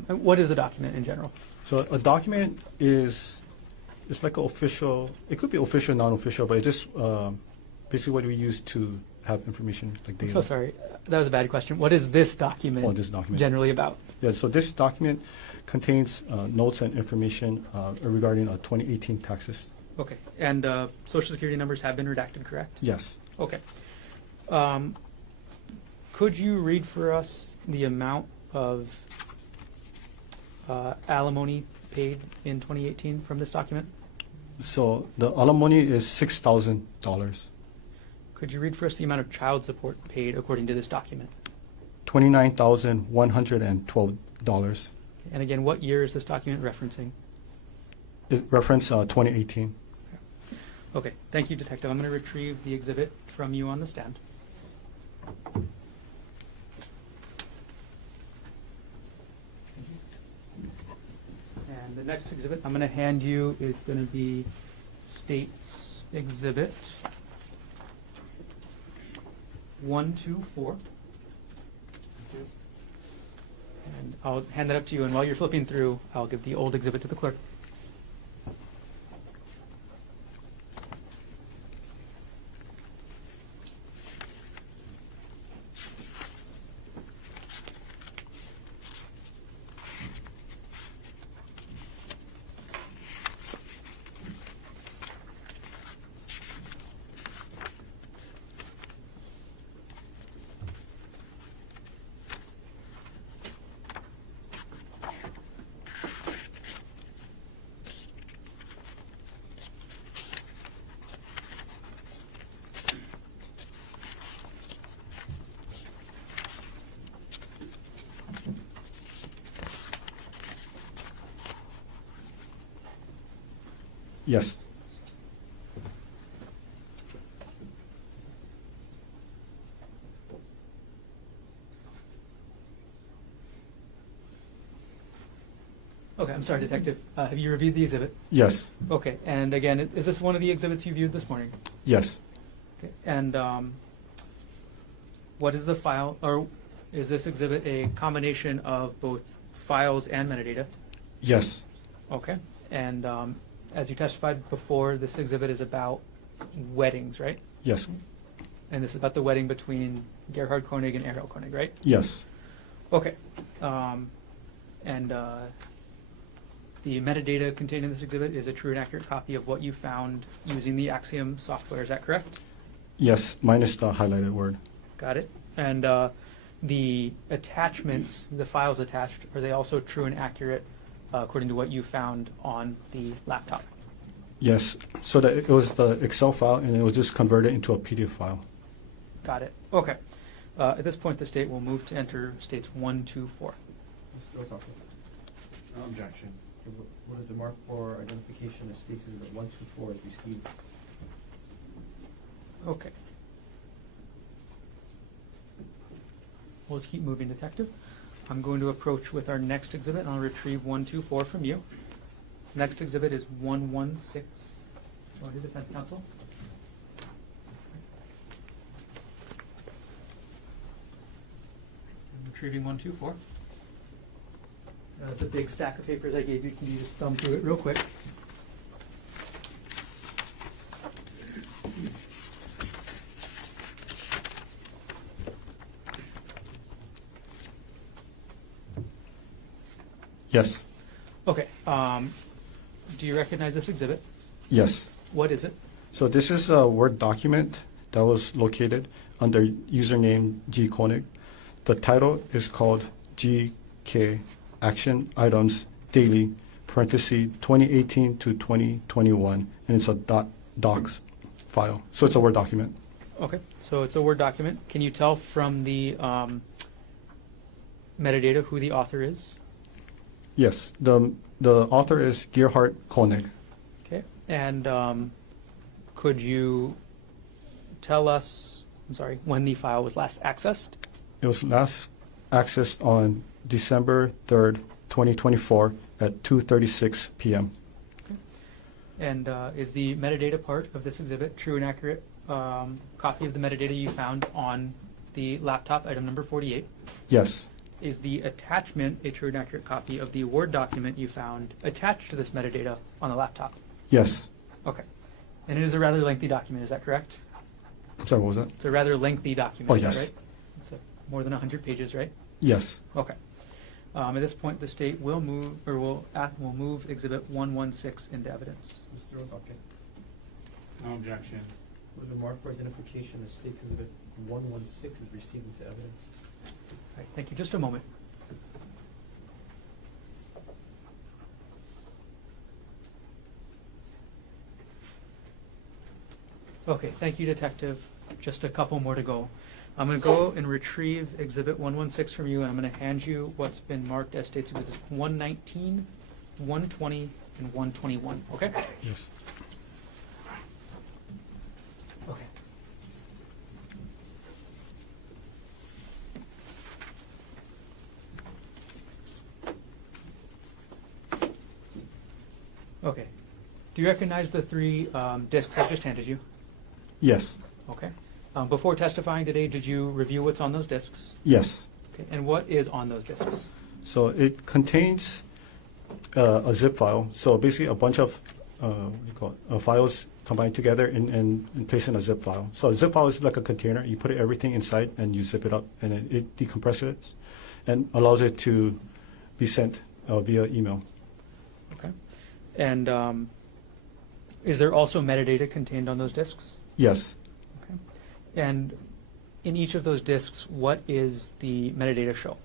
what is the document in general? So a document it's like an official, it could be official, non-official, but it's just basically what we use to have information like I'm data. so sorry. That was a bad question. What is this document, Oh, this document. generally about? Yeah, so this document contains notes and information regarding 2018 taxes. Okay. And Social Security numbers have been redacted, correct? Yes. Okay. Could you read for us the amount of alimony paid in 2018 from this document? So the alimony is $6,000. Could you read for us the amount of child support paid according to this document? $29,112. And again, what year is this document referencing? It reference 2018. Okay, thank you, Detective. I'm going to retrieve the exhibit from you on the stand. And the next exhibit I'm going to hand you is going to be State's Exhibit 124. And I'll hand that up to you, and while you're flipping through, I'll give the old exhibit to the clerk. Yes. Okay, I'm sorry, Detective. Have you reviewed the exhibit? Yes. Okay, and again, is this one of the exhibits you viewed this morning? Yes. Okay, and what is the file, or is this exhibit a combination of both files and metadata? Yes. Okay, and as you testified before, this exhibit is about weddings, right? Yes. And this is about the wedding between Gerhardt Konig and Arielle Konig, right? Yes. Okay, and the metadata contained in this exhibit is a true and accurate copy of what you found using the Axiom software, is that correct? Yes, minus the highlighted word. Got it. And the attachments, the files attached, are they also true and accurate according to what you found on the laptop? Yes. So that it was the Excel file, and it was just converted into a PDF file. Got it. Okay. At this point, the state will move to enter states 1, 2, 4. Mr. Otake. No objection. Would the mark for identification of states exhibit 124 is received? Okay. We'll keep moving, Detective. I'm going to approach with our next exhibit, and I'll retrieve 124 from you. Next exhibit is 116. Go to Defense Counsel. I'm retrieving 124. It's a big stack of papers I gave you. Can you just thumb through it real quick? Yes. Okay. Do you recognize this exhibit? Yes. What is it? So this is a Word document that was located under username G Konig. The title is called GK Action Items Daily, parenthesis 2018 to 2021, and it's a docs file. So it's a Word document. Okay, so it's a Word document. Can you tell from the metadata who the author is? Yes. The author is Gerhardt Konig. Okay, and could you tell us, I'm sorry, when the file was last accessed? It was last accessed on December 3rd, 2024 at 2:36 p.m. Okay. And is the metadata part of this exhibit true and accurate copy of the metadata you found on the laptop, item number 48? Yes. Is the attachment a true and accurate copy of the Word document you found attached to this metadata on the laptop? Yes. Okay. And it is a rather lengthy document, is that correct? I'm sorry, what was that? It's a rather lengthy document, Oh, is that yes. right? It's more than 100 pages, right? Yes. Okay. At this point, the state will move, or will move Exhibit 116 into evidence. Mr. Otake. No objection. Would the mark for identification of states exhibit 116 is received into evidence? All right, thank you. Just a moment. Okay, thank you, Detective. Just a couple more to go. I'm going to go and retrieve Exhibit 116 from you, and I'm going to hand you what's been marked as States Exhibits 119, 120, and 121, okay? Yes. Do you recognize the three discs I just handed you? Yes. Okay. Before testifying today, did you review what's on those discs? Yes. Okay. And what is on those discs? So it contains a zip file. So basically a bunch of files combined together and placed in a zip file. So a zip file is like a container. You put everything inside and you zip it up, and it decompresses it and allows it to be sent via email. Okay. And is there also metadata contained on those discs? Yes. Okay. And in each of those discs, what is the metadata show?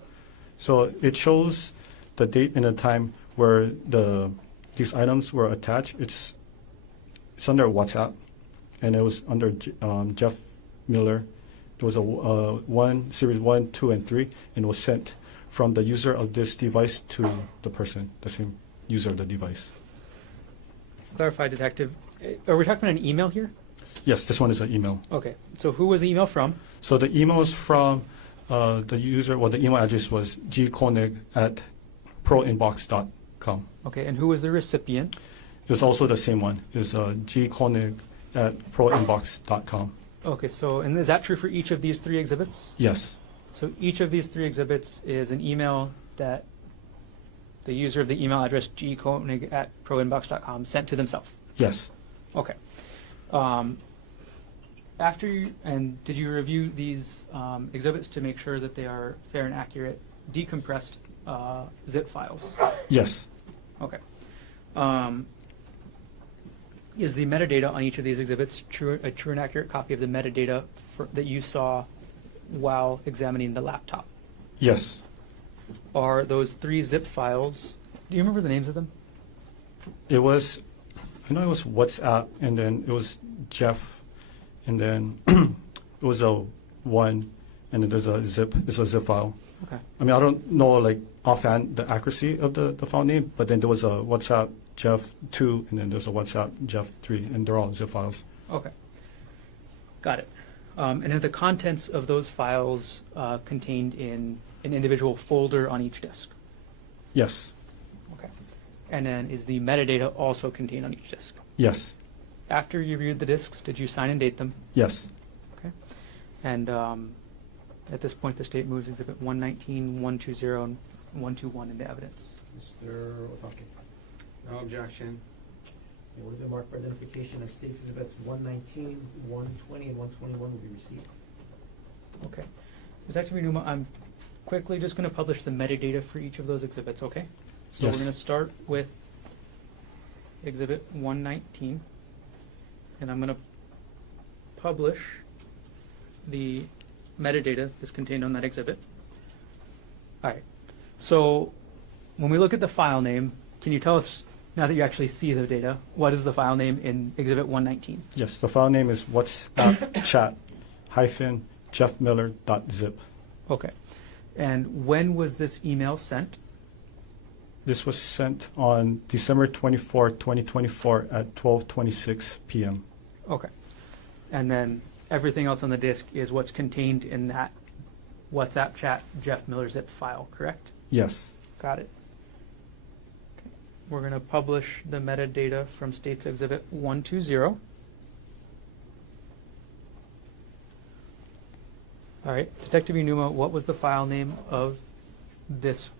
So it shows the date and the time where these items were attached. It's under WhatsApp, and it was under Jeff Miller. There was a series 1, 2, and 3, and it was sent from the user of this device to the person, the same user of the device. Clarify, Detective. Are we talking about an email here? Yes, this one is an email. Okay. So who was the email from? So the email is from the user, well, the email address was gkonig@proinbox.com. Okay. And who was the recipient? It was also the same one. It's gkonig@proinbox.com. Okay. So, and is that true for each of these three exhibits? Yes. So each of these three exhibits is an email that the user of the email address gkonig@proinbox.com sent to themselves. Yes. Okay. Did you review these exhibits to make sure that they are fair and accurate, decompressed zip files? Yes. Okay. Is the metadata on each of these exhibits a true and accurate copy of the metadata that you saw while examining the laptop? Yes. Are those three zip files, do you remember the names of them? I know it was WhatsApp, and then it was Jeff, and then it was a one, and then it's a zip file. Okay. I mean, I don't know like offhand the accuracy of the file name, but then there was a WhatsApp Jeff 2, and then there's a WhatsApp Jeff 3, and they're all zip files. Okay. Got it. And are the contents of those files contained in an individual folder on each disk? Yes. Okay. And then is the metadata also contained on each disk? Yes. After you reviewed the disks, did you sign and date them? Yes. Okay. And at this point, the state moves Exhibit 119, 120, and 121 into evidence. Mr. Otake. No objection. The order marked for identification as states exhibits 119, 120, and 121 will be received. Okay. Detective Inuma, I'm quickly just going to publish the metadata for each of those exhibits, okay? So Yes. we're going to start with Exhibit 119, and I'm going to publish the metadata that's contained on that exhibit. All right. So when we look at the file name, can you tell us, now that you actually see the data, what is the file name in Exhibit 119? Yes. The file name is WhatsApp chat -jeffmiller.zip. Okay. And when was this email sent? This was sent on December 24, 2024 at 12:26 p.m. Okay. And then everything else on the disk is what's contained in that WhatsApp chat Jeff Miller zip file, correct? Yes. Got it. Okay. We're going to publish the metadata from States Exhibit 120. All right. Detective Inuma, what was the file name of this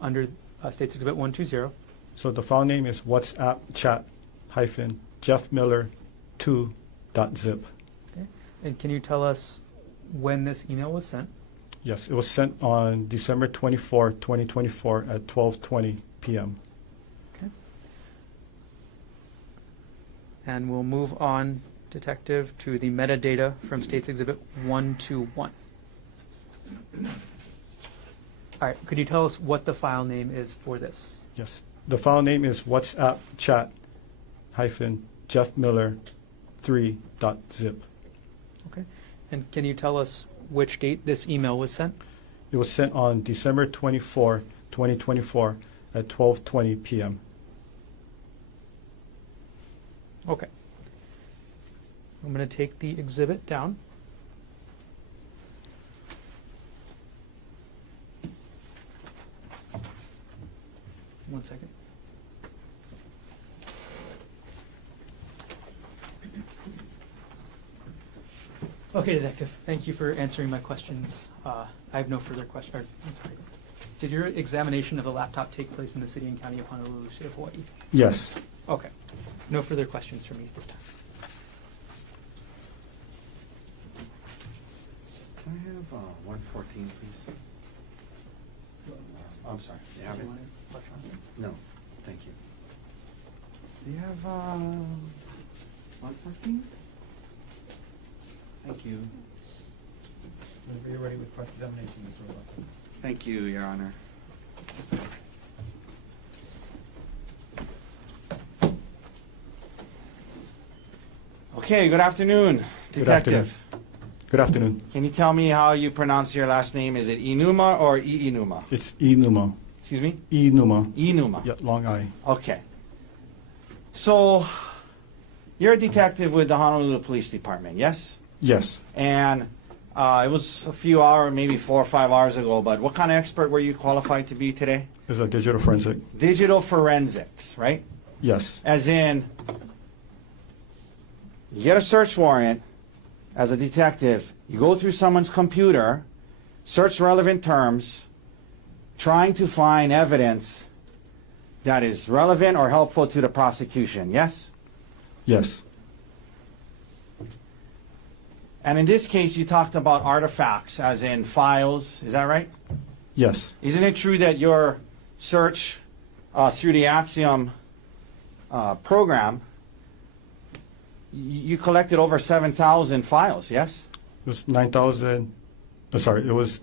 under States Exhibit 120? So the file name is WhatsApp chat -jeffmiller2.zip. Okay. And can you tell us when this email was sent? Yes, it was sent on December 24, 2024 at 12:20 p.m. Okay. And we'll move on, Detective, to the metadata from States Exhibit 121. All right, could you tell us what the file name is for this? Yes, the file name is WhatsApp chat -jeffmiller3.zip. Okay. And can you tell us which date this email was sent? It was sent on December 24, 2024 at 12:20 p.m. Okay. I'm going to take the exhibit down. One second. Okay, Detective, thank you for answering my questions. I have no further questions. Did your examination of the laptop take place in the city and county of Honolulu, state of Hawaii? Yes. Okay. No further questions for me at this time. Can I have 114, please? I'm sorry. Do you have it? No, thank you. Do you have 114? Thank you. Whenever you're ready with cross-examination, Mr. Otake. Thank you, Your Honor. Okay, good afternoon, Good Detective. afternoon. Good afternoon. Can you tell me how you pronounce your last name? Is it Inuma or Iinuma? It's Inuma. Excuse me? Inuma. Inuma. Yeah, long I. Okay. So, you're a detective with the Honolulu Police Department, yes? Yes. And it was a few hours, maybe 4 or 5 hours ago, but what kind of expert were you qualified to be today? It's a digital forensic. Digital forensics, right? Yes. As in, you get a search warrant as a detective, you go through someone's computer, search relevant terms, trying to find evidence that is relevant or helpful to the prosecution, yes? Yes. And in this case, you talked about artifacts, as in files, is that right? Yes. Isn't it true that your search through the Axiom program, you collected over 7,000 files, yes? It was 9,000. Sorry, it was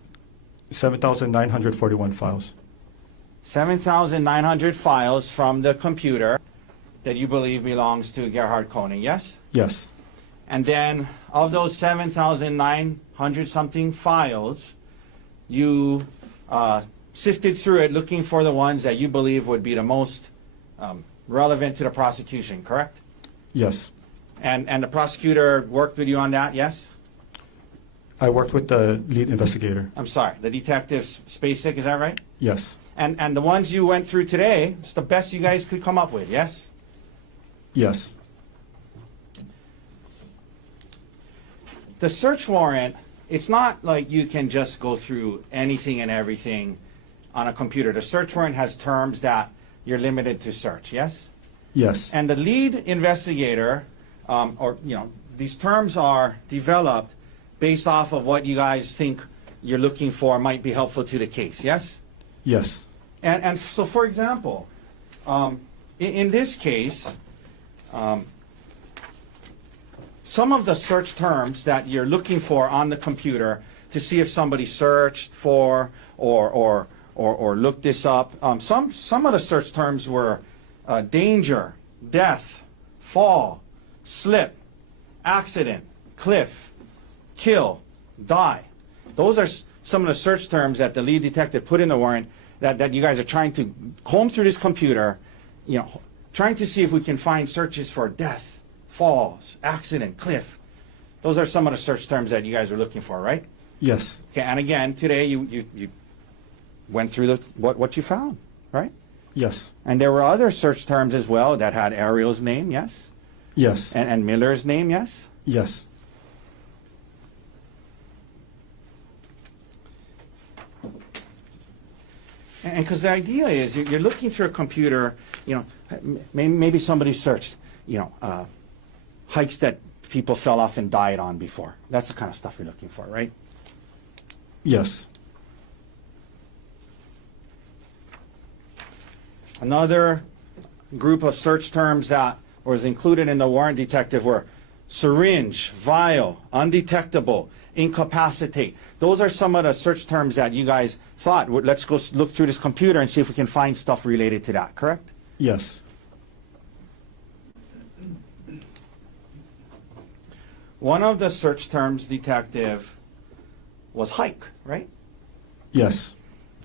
7,941 files. 7,900 files from the computer that you believe belongs to Gerhardt Konig, yes? Yes. And then of those 7,900 something files, you sifted through it looking for the ones that you believe would be the most relevant to the prosecution, correct? Yes. And the prosecutor worked with you on that, yes? I worked with the lead investigator. I'm sorry, the detective Spacek, is that right? Yes. And the ones you went through today, it's the best you guys could come up with, yes? Yes. The search warrant, it's not like you can just go through anything and everything on a computer. The search warrant has terms that you're limited to search, yes? Yes. And the lead investigator, these terms are developed based off of what you guys think you're looking for might be helpful to the case, yes? Yes. And so, for example, in this case, some of the search terms that you're looking for on the computer to see if somebody searched for or looked this up, some of the search terms were danger, death, fall, slip, accident, cliff, kill, die. Those are some of the search terms that the lead detective put in the warrant that you guys are trying to comb through this computer, trying to see if we can find searches for death, falls, accident, cliff. Those are some of the search terms that you guys are looking for, right? Yes. Okay, and again, today you went through what you found, right? Yes. And there were other search terms as well that had Arielle's name, yes? Yes. And Miller's name, yes? Yes. And because the idea is you're looking through a computer, maybe somebody searched, hikes that people fell off and died on before. That's the kind of stuff you're looking for, right? Yes. Another group of search terms that was included in the warrant detective were syringe, vial, undetectable, incapacitate. Those are some of the search terms that you guys thought, let's go look through this computer and see if we can find stuff related to that, correct? Yes. One of the search terms, detective, was hike, right? Yes.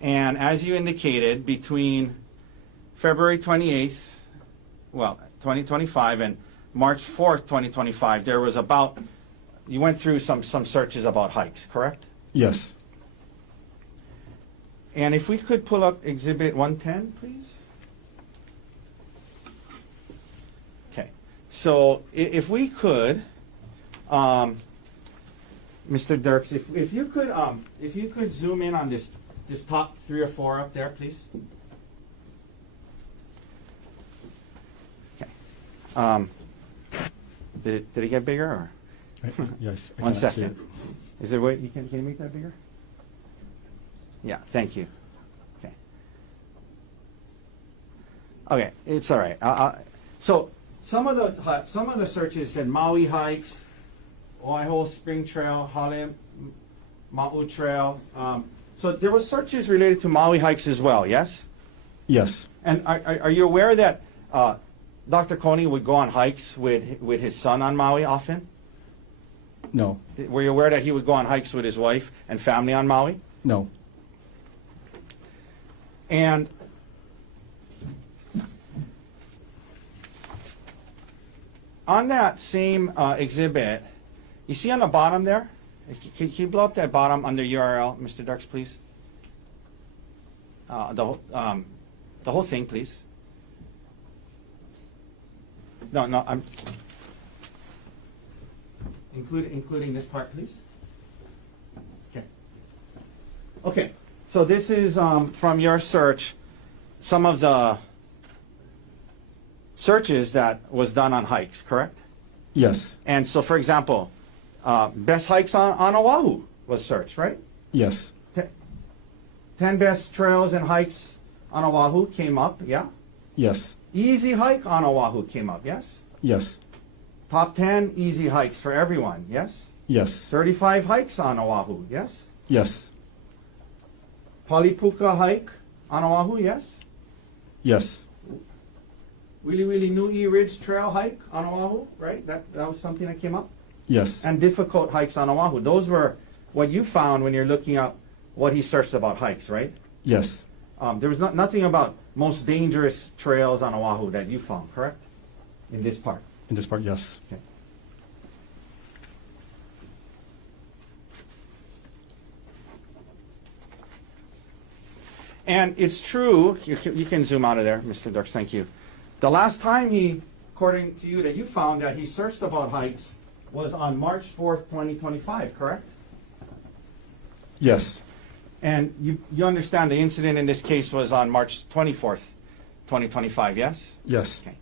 And as you indicated, between February 28th, 2025, and March 4th, 2025, there was you went through some searches about hikes, correct? Yes. And if we could pull up Exhibit 110, please. Okay. So if we could, Mr. Dirks, if you could zoom in on this top 3 or 4 up there, please. Okay. Did it get bigger or? Yes. I One cannot see second. it. Is there a way can you make that bigger? Yeah, thank you. Okay. Okay, it's all right. So some of the searches said Maui hikes, Oahu Spring Trail, Hale Maui Trail. So there were searches related to Maui hikes as well. Yes. Yes. And are you aware that Dr. Konig would go on hikes with his son on Maui often? No. Were you aware that he would go on hikes with his wife and family on Maui? No. And on that same exhibit, you see on the bottom there? Can you blow up that bottom under URL, Mr. Dirks, please? The whole thing, please. No, I'm including this part, please. Okay. Okay. So this is from your search, some of the searches that was done on hikes, correct? Yes. And so, for example, best hikes on Oahu was searched, right? Yes. 10 best trails and hikes on Oahu came up, yeah? Yes. Easy hike on Oahu came up, yes? Yes. Top 10 easy hikes for everyone, yes? Yes. 35 hikes on Oahu, yes? Yes. Palipuka hike on Oahu, yes? Yes. Wili Wili Nui Ridge Trail hike on Oahu, right? That was something that came up. Yes. And difficult hikes on Oahu. Those were what you found when you're looking up what he searched about hikes, right? Yes. There was nothing about most dangerous trails on Oahu that you found, correct? In this part. In this part, yes. Okay. And it's true, you can zoom out of there, Mr. Dirks, thank you. The last time according to you, that you found that he searched about hikes was on March 4th, 2025, correct? Yes. And you understand the incident in this case was on March 24th, 2025, yes? Yes. Okay.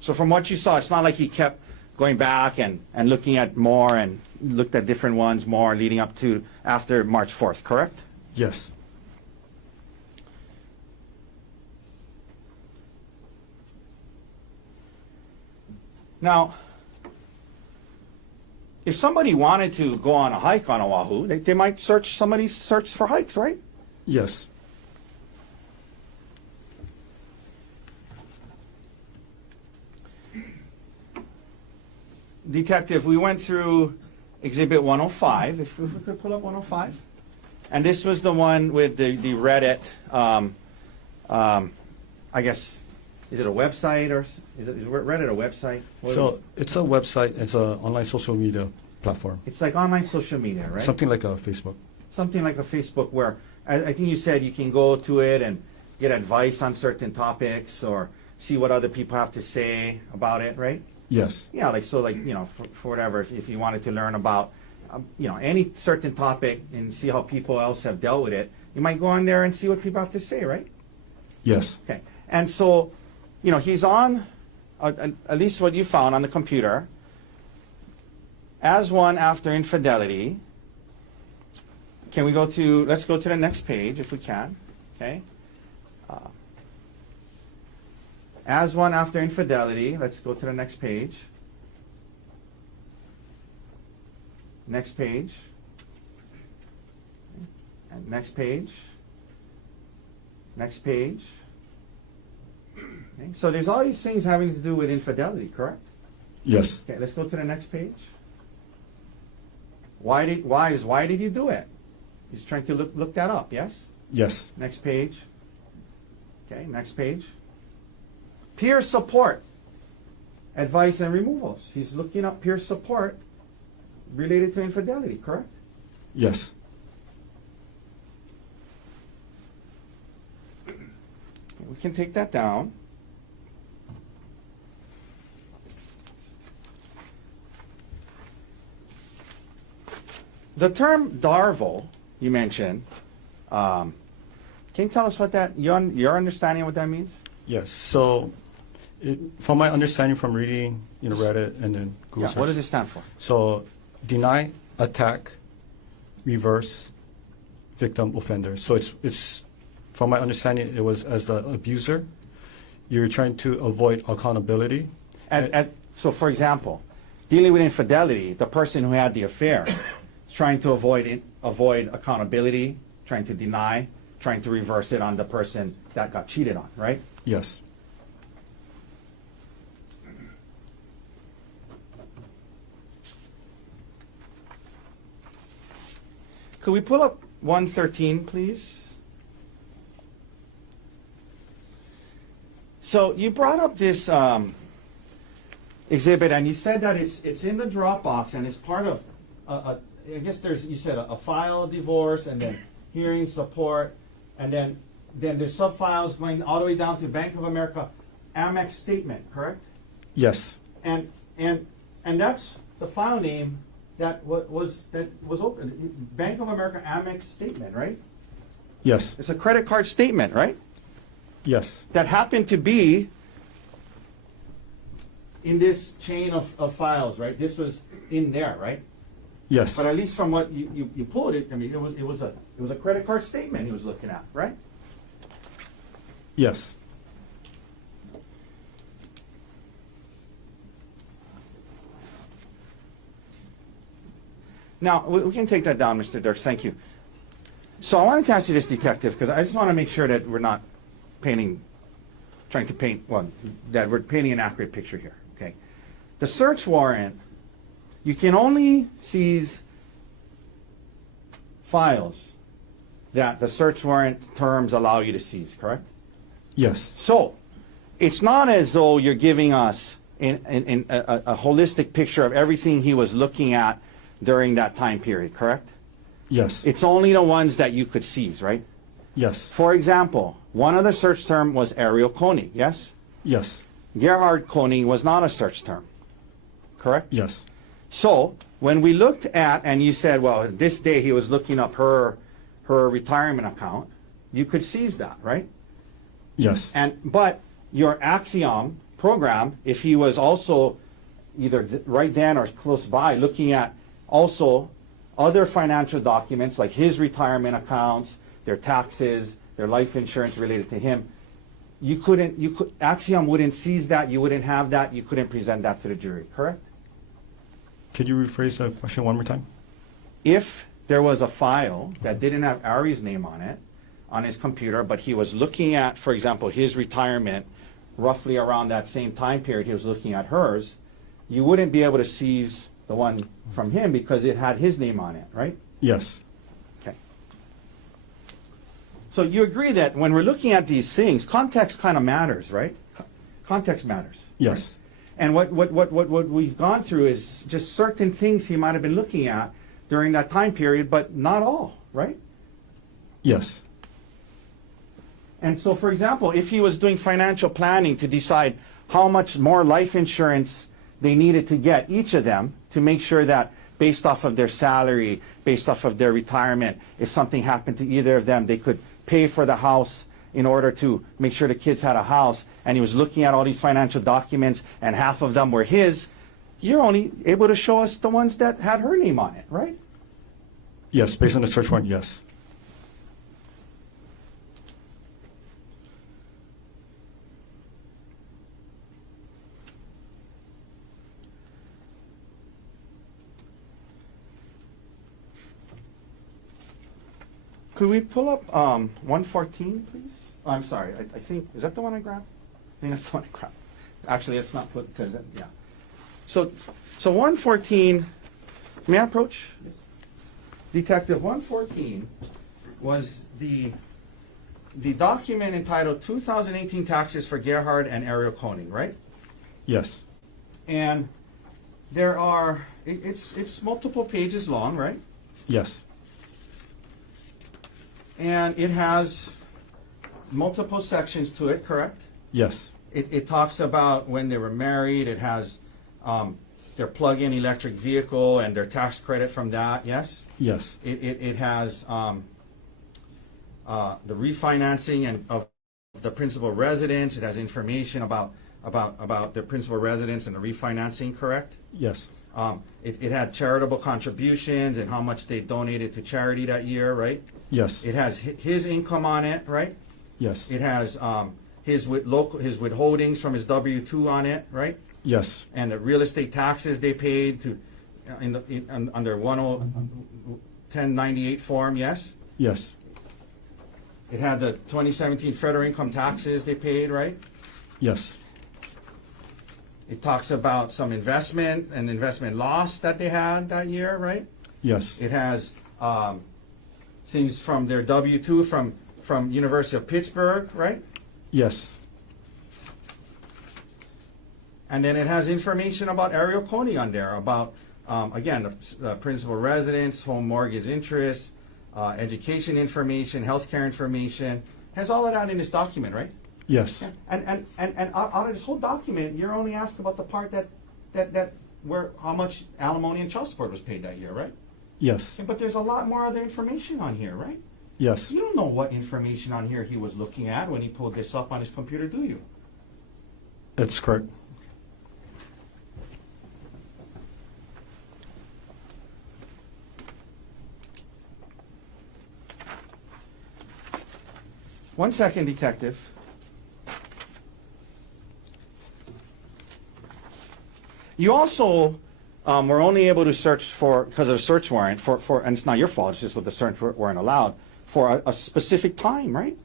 So from what you saw, it's not like he kept going back and looking at more and looked at different ones more leading up to after March 4th, correct? Yes. Now, if somebody wanted to go on a hike on Oahu, they might search for hikes, right? Yes. Detective, we went through Exhibit 105, if we could pull up 105. And this was the one with the Reddit, I guess, is it a website or is Reddit a website? So it's a website. It's an online social media platform. It's like online social media, right? Something like a Facebook. Something like a Facebook where I think you said you can go to it and get advice on certain topics or see what other people have to say about it, right? Yes. Yeah, for whatever, if you wanted to learn about, any certain topic and see how people else have dealt with it, you might go on there and see what people have to say, right? Yes. Okay. And so, he's on, at least what you found on the computer, as one after infidelity. Let's go to the next page if we can, okay? As one after infidelity, let's go to the next page. Next page. And next page. Next page. Okay. So there's all these things having to do with infidelity, correct? Yes. Okay, let's go to the next page. Why did you do it? He's trying to look that up, yes? Yes. Next page. Okay, next page. Peer support, advice and removals. He's looking up peer support related to infidelity, correct? Yes. We can take that down. the term DARVO, you mentioned, can you tell us what that, your understanding of what that means? Yes. So, from my understanding from reading, Reddit and then Google Yeah, search. what does it stand for? So, deny, attack, reverse, victim, offender. So it's from my understanding, it was as an abuser, you're trying to avoid accountability. So, for example, dealing with infidelity, the person who had the affair is trying to avoid accountability, trying to deny, trying to reverse it on the person that got cheated on, right? Yes. Could we pull up 113, please? So you brought up this exhibit, and you said that it's in the Dropbox, and it's part of, I guess you said a file divorce, and then hearing support, and then there's sub-files going all the way down to Bank of America Amex statement, correct? Yes. And that's the file name that was open. Bank of America Amex statement, right? Yes. It's a credit card statement, right? Yes. That happened to be in this chain of files, right? This was in there, right? Yes. But at least from what you pulled it, I mean, it was a credit card statement he was looking at, right? Yes. Now, we can take that down, Mr. Dirks. Thank you. So I wanted to ask you this, Detective, because I just want to make sure that we're not that we're painting an accurate picture here, okay? The search warrant, you can only seize files that the search warrant terms allow you to seize, correct? Yes. So, it's not as though you're giving us a holistic picture of everything he was looking at during that time period, correct? Yes. It's only the ones that you could seize, right? Yes. For example, one of the search term was Arielle Konig, yes? Yes. Gerhardt Konig was not a search term, correct? Yes. So, when we looked at, and you said, well, this day he was looking up her retirement account, you could seize that, right? Yes. But your Axiom program, if he was also either right then or close by looking at also other financial documents like his retirement accounts, their taxes, their life insurance related to him, Axiom wouldn't seize that, you wouldn't have that, you couldn't present that to the jury, correct? Could you rephrase the question one more time? If there was a file that didn't have Ari's name on it, on his computer, but he was looking at, for example, his retirement roughly around that same time period he was looking at hers, you wouldn't be able to seize the one from him because it had his name on it, right? Yes. Okay. So you agree that when we're looking at these things, context kind of matters, right? Context matters. Yes. And what we've gone through is just certain things he might have been looking at during that time period, but not all, right? Yes. And so, for example, if he was doing financial planning to decide how much more life insurance they needed to get, each of them, to make sure that based off of their salary, based off of their retirement, if something happened to either of them, they could pay for the house in order to make sure the kids had a house, and he was looking at all these financial documents, and half of them were his, you're only able to show us the ones that had her name on it, right? Yes. Based on the search warrant, yes. Could we pull up 114, please? Oh, I'm sorry. I think, is that the one I grabbed? I think that's the one I grabbed. Actually, it's not put, because, yeah. So 114, may I approach? Yes. Detective, 114 was the document entitled 2018 Taxes for Gerhardt and Arielle Konig, right? Yes. And there are, it's multiple pages long, right? Yes. And it has multiple sections to it, correct? Yes. It talks about when they were married. It has their plug-in electric vehicle and their tax credit from that, yes? Yes. It has the refinancing and of the principal residence. It has information about the principal residence and the refinancing, correct? Yes. It had charitable contributions and how much they donated to charity that year, right? Yes. It has his income on it, right? Yes. It has his withholdings from his W-2 on it, right? Yes. And the real estate taxes they paid to under 1098 form, yes? Yes. It had the 2017 federal income taxes they paid, right? Yes. It talks about some investment and investment loss that they had that year, right? Yes. It has things from their W-2 from University of Pittsburgh, right? Yes. And then it has information about Arielle Konig on there, about, again, the principal residence, home mortgage interest, education information, healthcare information. Has all of that in this document, right? Yes. And out of this whole document, you're only asked about the part that where how much alimony and child support was paid that year, right? Yes. Okay, but there's a lot more other information on here, right? Yes. You don't know what information on here he was looking at when he pulled this up on his computer, do you? That's correct. One second, detective. You also were only able to search for, because of a search warrant, and it's not your fault, it's just what the search warrant allowed, for a specific time, right?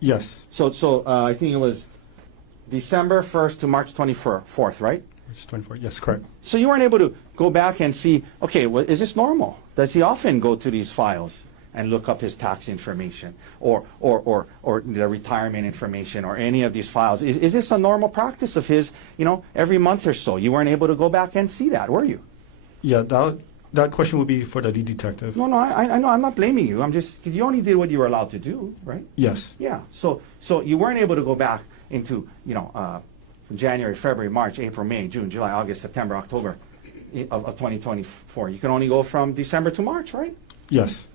Yes. So I think it was December 1st to March 24th, right? It's 24. Yes, correct. So you weren't able to go back and see, okay, well, is this normal? Does he often go to these files and look up his tax information or the retirement information or any of these files? Is this a normal practice of his, every month or so? You weren't able to go back and see that, were you? Yeah, that question would be for the lead detective. No, I know, I'm not blaming you. I'm just, you only did what you were allowed to do, right? Yes. Yeah, so you weren't able to go back into, January, February, March, April, May, June, July, August, September, October of 2024. You can only go from December to March, right? Yes.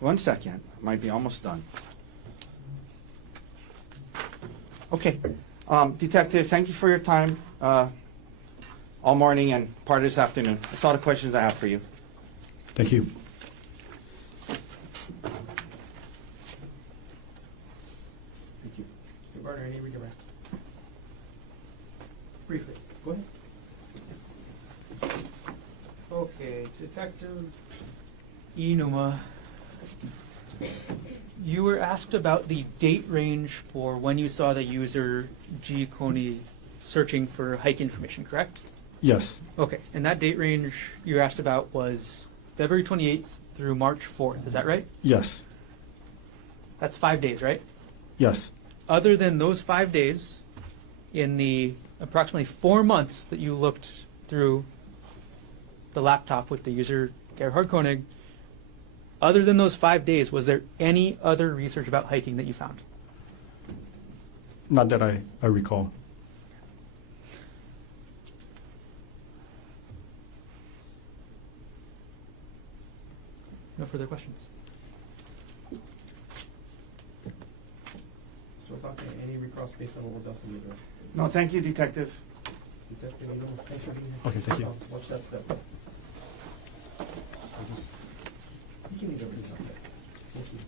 One second, might be almost done. Okay, detective, thank you for your time all morning and part of this afternoon. That's all the questions I have for you. Thank you. Thank you. Mr. Gardner, any redirect? Briefly, go ahead. Okay, Detective Inuma, you were asked about the date range for when you saw the user G. Konig searching for hike information, correct? Yes. Okay, and that date range you asked about was February 28th through March 4th, is that right? Yes. That's 5 days, right? Yes. Other than those 5 days, in the approximately 4 months that you looked through the laptop with the user Gerhardt Konig, other than those 5 days, was there any other research about hiking that you found? Not that I recall. No further questions. So it's okay, any recross based on what was else in the bill? No, thank you, detective. Detective, thanks for being here. Okay, thank you. Watch that step. You can leave everything out there. Thank you.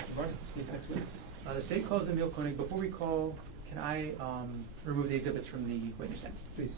Mr. Gardner, state's next witness. The state calls Emil Konig. Before we call, can I remove the exhibits from the witness stand? Please.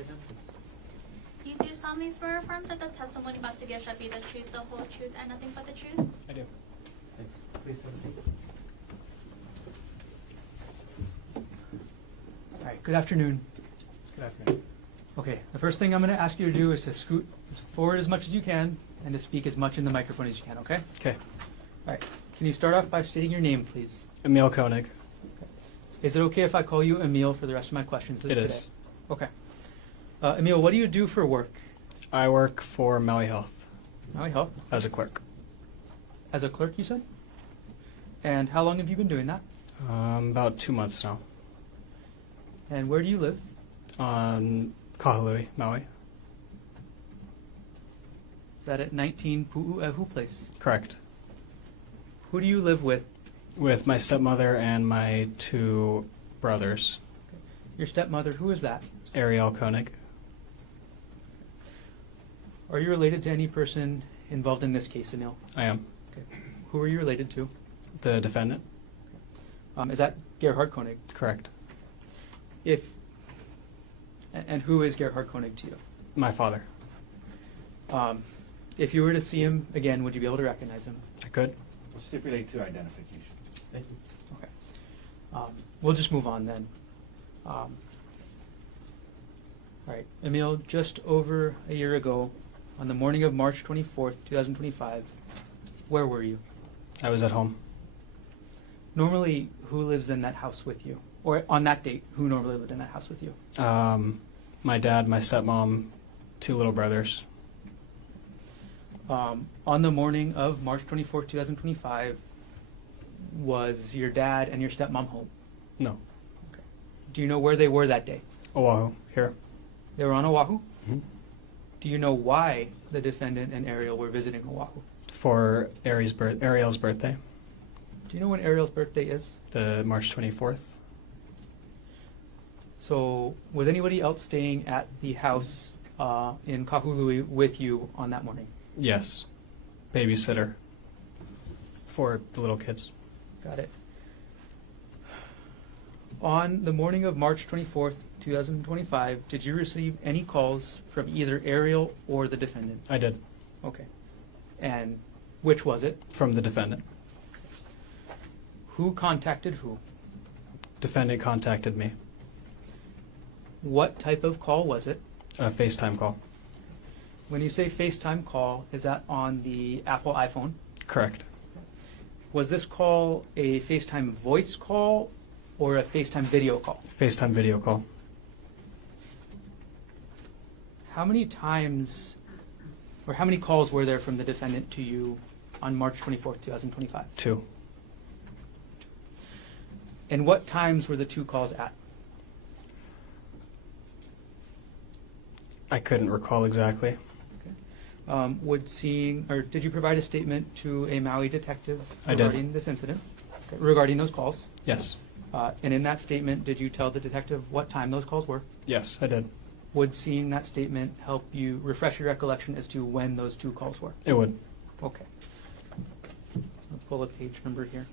right now, please. You do solemnly swear or affirm that the testimony about to give shall be the truth, the whole truth, and nothing but the truth? I do. Thanks. Please have a seat. All right, good afternoon. Good afternoon. Okay, the first thing I'm going to ask you to do is to scoot forward as much as you can and to speak as much in the microphone as you can, okay? Okay. All right, can you start off by stating your name, please? Arielle Konig. Is it okay if I call you Emil for the rest of my questions It today? is. Okay. Emil, what do you do for work? I work for Maui Health Maui Health. as a clerk. As a clerk, you said? And how long have you been doing that? About 2 months now. And where do you live? On Kahului, Maui. Is that at 19 Pu'uehu Place? Correct. Who do you live with? With my stepmother and my 2 brothers. Your stepmother, who is that? Arielle Konig. Are you related to any person involved in this case, Emil? I am. Okay. Who are you related to? The defendant. Is that Gerhardt Konig? Correct. And who is Gerhardt Konig to you? My father. If you were to see him again, would you be able to recognize him? I could. We'll stipulate to identification. Thank you. Okay. We'll just move on then. All right, Emil, just over a year ago, on the morning of March 24th, 2025, where were you? I was at home. Normally, who lives in that house with you? Or on that date, who normally lived in that house with you? My dad, my stepmom, 2 little brothers. On the morning of March 24th, 2025, was your dad and your stepmom home? No. Do you know where they were that day? Oahu, here. They were on Oahu? Mhm. Do you know why the defendant and Arielle were visiting Oahu? For Arielle's birthday, Do you know when Arielle's birthday is? the March 24th. So, was anybody else staying at the house in Kahului with you on that morning? Yes. Babysitter. For the little kids. Got it. On the morning of March 24th, 2025, did you receive any calls from either Arielle or the defendant? I did. Okay. And which was it? From the defendant. Who contacted who? Defendant contacted me. What type of call was it? A FaceTime call. When you say FaceTime call, is that on the Apple iPhone? Correct. Was this call a FaceTime voice call or a FaceTime video call? FaceTime video call. How many times or how many calls were there from the defendant to you on March 24th, 2025? 2. And what times were the 2 calls at? I couldn't recall exactly. Did you provide a statement to a Maui detective I did. regarding this incident? Okay, regarding those calls? Yes. And in that statement, did you tell the detective what time those calls were? Yes, I did. Would seeing that statement help you refresh your recollection as to when those 2 calls were? It would. Okay. I'll pull a page number here.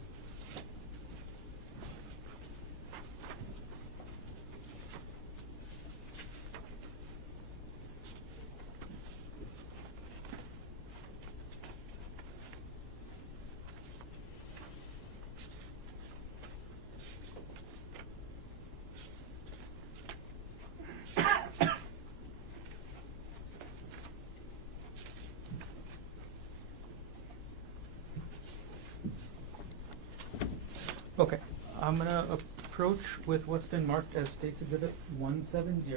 Okay, I'm going to approach with what's been marked as State's Exhibit 170.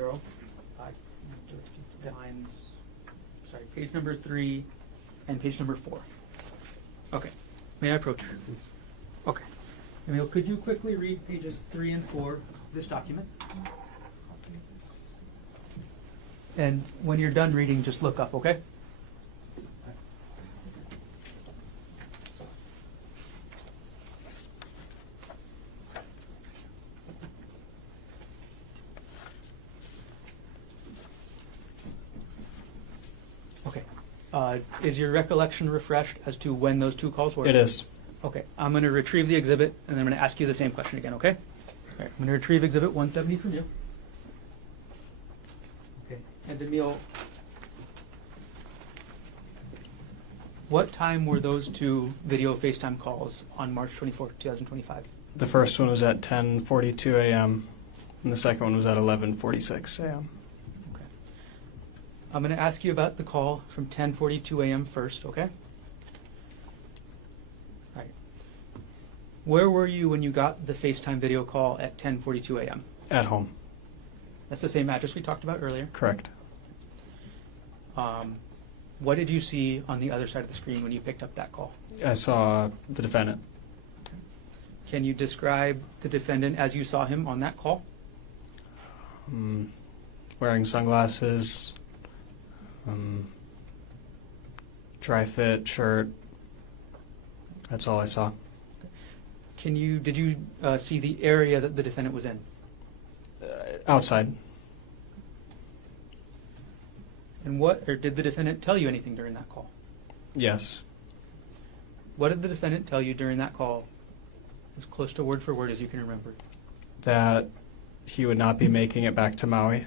Page number 3 and page number 4. Okay, may I approach? Please. Okay. Emil, could you quickly read pages 3 and 4 of this document? And when you're done reading, just look up, okay? Okay. Is your recollection refreshed as to when those 2 calls were? It is. Okay. I'm going to retrieve the exhibit, and then I'm going to ask you the same question again, okay? All right. I'm going to retrieve Exhibit 170 from you. And Emil, what time were those two video FaceTime calls on March 24th, 2025? The first one was at 10:42 a.m. and the second one was at 11:46 a.m. Okay. I'm going to ask you about the call from 10:42 a.m. first, okay? All right. Where were you when you got the FaceTime video call at 10:42 a.m.? At home. That's the same address we talked about earlier. Correct. What did you see on the other side of the screen when you picked up that call? I saw the defendant. Can you describe the defendant as you saw him on that call? Wearing sunglasses, dry fit shirt. That's all I saw. Did you see the area that the defendant was in? Outside. And did the defendant tell you anything during that call? Yes. What did the defendant tell you during that call, as close to word for word as you can remember? That he would not be making it back to Maui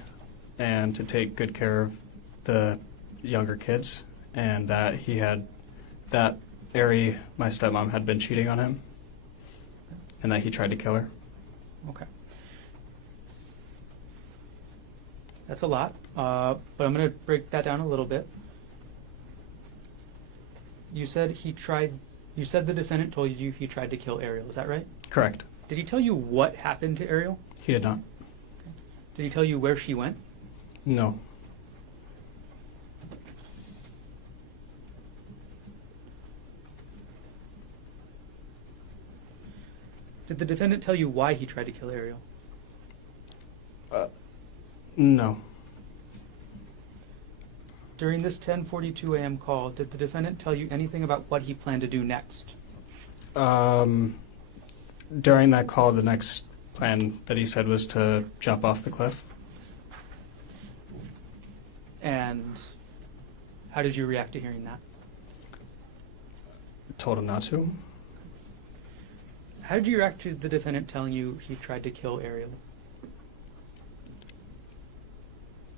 and to take good care of the younger kids, and that Ari, my stepmom, had been cheating on him and that he tried to kill her. Okay. That's a lot, but I'm going to break that down a little bit. You said the defendant told you he tried to kill Arielle, is that right? Correct. Did he tell you what happened to Arielle? He did not. Did he tell you where she went? No. Did the defendant tell you why he tried to kill Arielle? No. During this 10:42 a.m. call, did the defendant tell you anything about what he planned to do next? During that call, the next plan that he said was to jump off the cliff. And how did you react to hearing that? Told him not to. How did you react to the defendant telling you he tried to kill Arielle?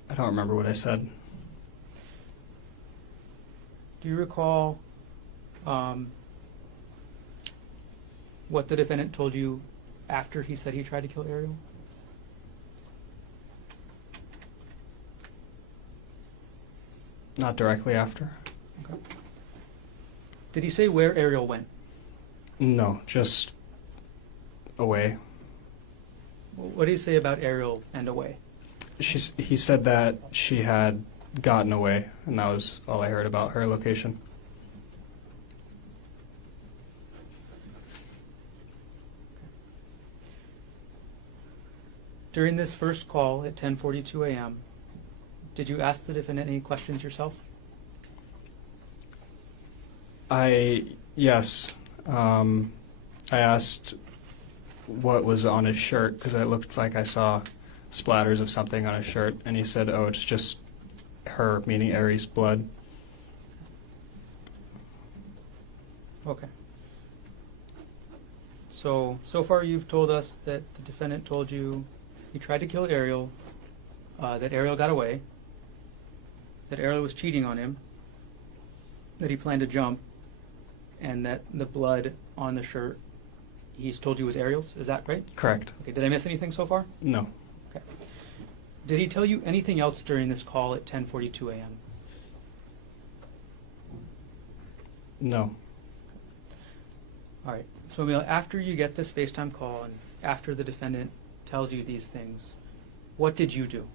I don't remember what I said. Do you recall what the defendant told you after he said he tried to kill Arielle? Not directly after. Okay. Did he say where Arielle went? No, just away. What did he say about Arielle and away? He said that she had gotten away, and that was all I heard about her location. During this first call at 10:42 a.m., did you ask the defendant any questions yourself? Yes. I asked what was on his shirt because it looked like I saw splatters of something on his shirt, and he said, "Oh, it's just her," meaning Ari's blood. Okay. So far you've told us that the defendant told you he tried to kill Arielle, that Arielle got away, that Arielle was cheating on him, that he planned to jump, and that the blood on the shirt he's told you was Arielle's. Is that right? Correct. Okay, did I miss anything so far? No. Okay. Did he tell you anything else during this call at 10:42 a.m.? No. All right. So, Emil, after you get this FaceTime call and after the defendant tells you these things, what did you do?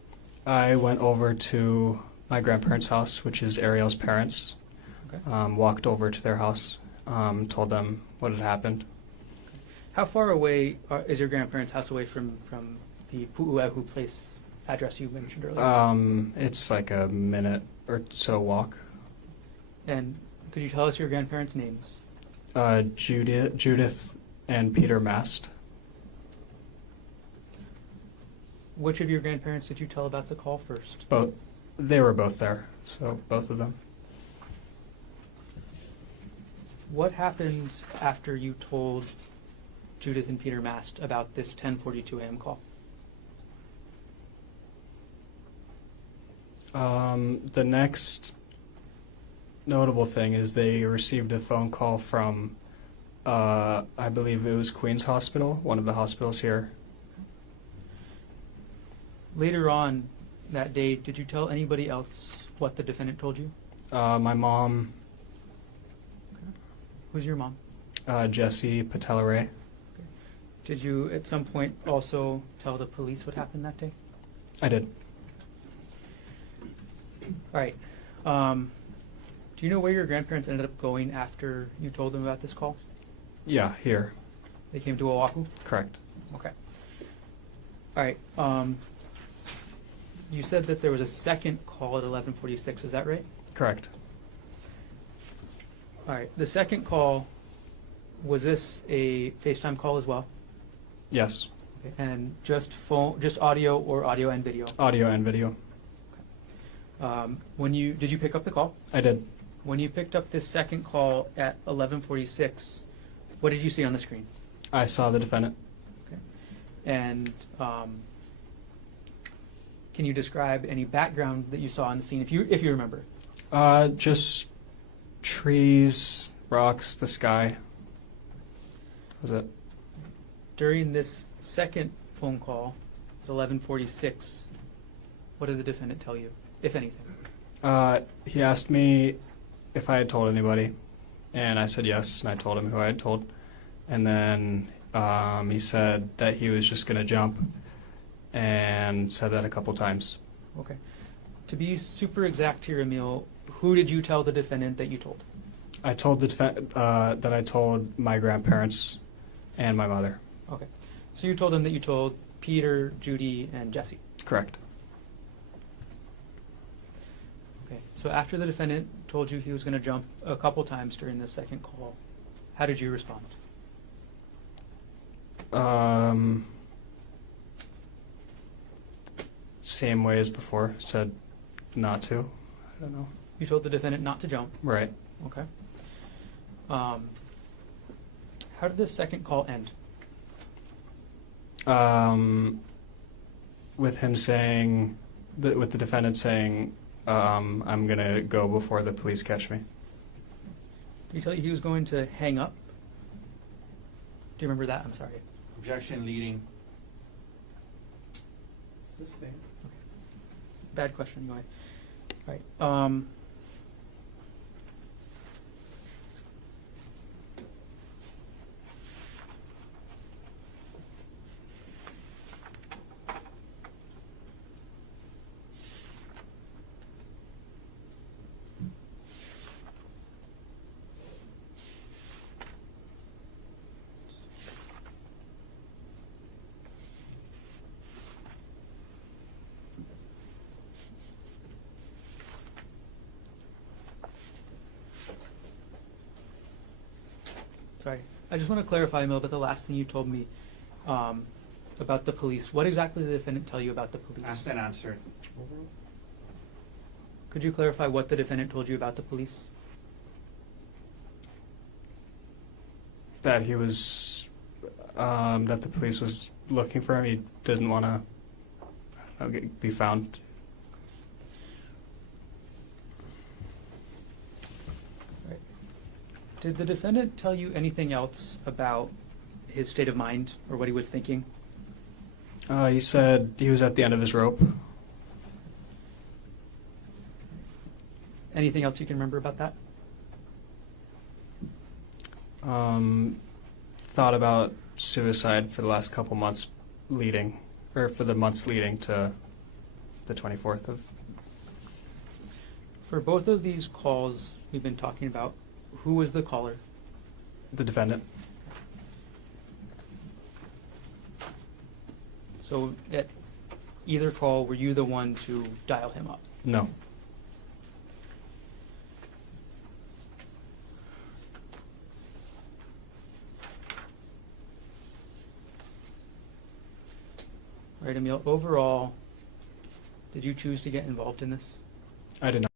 I went over to my grandparents' house, which is Arielle's parents. Okay. Walked over to their house, told them what had happened. How far away is your grandparents' house away from the Oahu place address you mentioned earlier? It's like a minute or so walk. And could you tell us your grandparents' names? Judith and Peter Mast. Which of your grandparents did you tell about the call first? Both. They were both there, so both of them. What happened after you told Judith and Peter Mast about this 10:42 a.m. call? The next notable thing is they received a phone call from, I believe it was Queens Hospital, one of the hospitals here. Later on that day, did you tell anybody else what the defendant told you? My mom, Who's your mom? Jessie Patelare. Did you at some point also tell the police what happened that day? I did. All right. Do you know where your grandparents ended up going after you told them about this call? Yeah, here. They came to Oahu? Correct. Okay. All right. You said that there was a second call at 11:46. Is that right? Correct. All right. The second call, was this a FaceTime call as well? Yes. Okay. And just phone, just audio or audio and video? Audio and video. Did you pick up the call? I did. When you picked up this second call at 11:46, what did you see on the screen? I saw the defendant. Okay. And can you describe any background that you saw on the scene, if you remember? Just trees, rocks, the sky. That was it. During this second phone call at 11:46, what did the defendant tell you, if anything? He asked me if I had told anybody, and I said yes, and I told him who I had told. And then he said that he was just going to jump, and said that a couple times. Okay. To be super exact here, Emil, who did you tell the defendant that you told? I told the that I told my grandparents and my mother. Okay. So you told them that you told Peter, Judy, and Jesse. Correct. Okay. So after the defendant told you he was going to jump a couple times during the second call, how did you respond? Same way as before. Said not to. I don't know. You told the defendant not to jump. Right. Okay. How did the second call end? With him saying, with the defendant saying, I'm going to go before the police catch me. Did he tell you he was going to hang up? Do you remember that? I'm sorry. Objection leading. Sustained. Bad question. Go ahead. All right. Sorry. I just want to clarify, Emil, about the last thing you told me about the police. What exactly did the defendant tell you about the police? Asked and answered. Could you clarify what the defendant told you about the police? That he was, that the police was looking for him. He didn't want to be found. Right. Did the defendant tell you anything else about his state of mind or what he was thinking? He said he was at the end of his rope. Anything else you can remember about that? Thought about suicide for the last couple months leading, or for the months leading to the 24th of. For both of these calls we've been talking about, who was the caller? The defendant. So at either call, were you the one to dial him up? No. All right, Emil, overall, did you choose to get involved in this? I did not.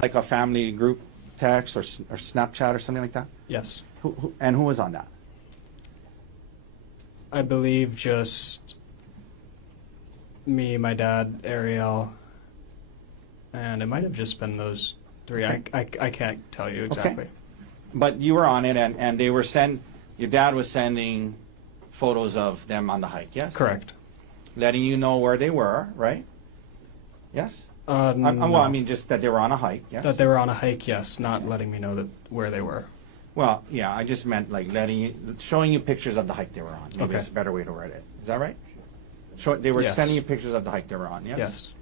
like a family group text or Snapchat or something like that? Yes. And who was on that? I believe just me, my dad, Arielle, and it might have just been those three. Okay. I can't tell you exactly. But you were on it, and they were your dad was sending photos of them on the hike, yes? Correct. Letting you know where they were, right? Yes? Well, No. I mean, just that they were on a hike, yes? That they were on a hike, yes, not letting me know where they were. Well, yeah, I just meant like showing you pictures of the hike they were on. Maybe Okay. that's a better way to word it. Is that right? They were Yes. sending you pictures of the hike they were on, yes? Yes.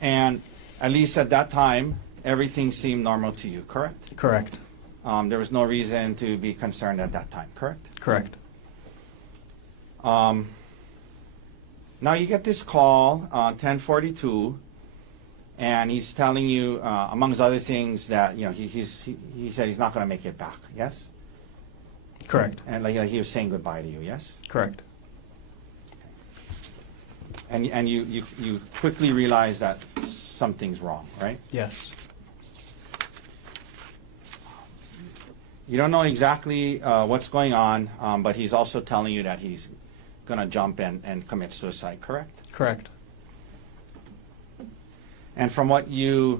And at least at that time, everything seemed normal to you, correct? Correct. There was no reason to be concerned at that time, correct? Correct. Now you get this call on 10:42, and he's telling you, amongst other things, that he said he's not going to make it back. Yes. Correct. And like he was saying goodbye to you. Yes. Correct. And you quickly realize that something's wrong, right? Yes. You don't know exactly what's going on, but he's also telling you that he's going to jump and commit suicide, correct? Correct. And from what he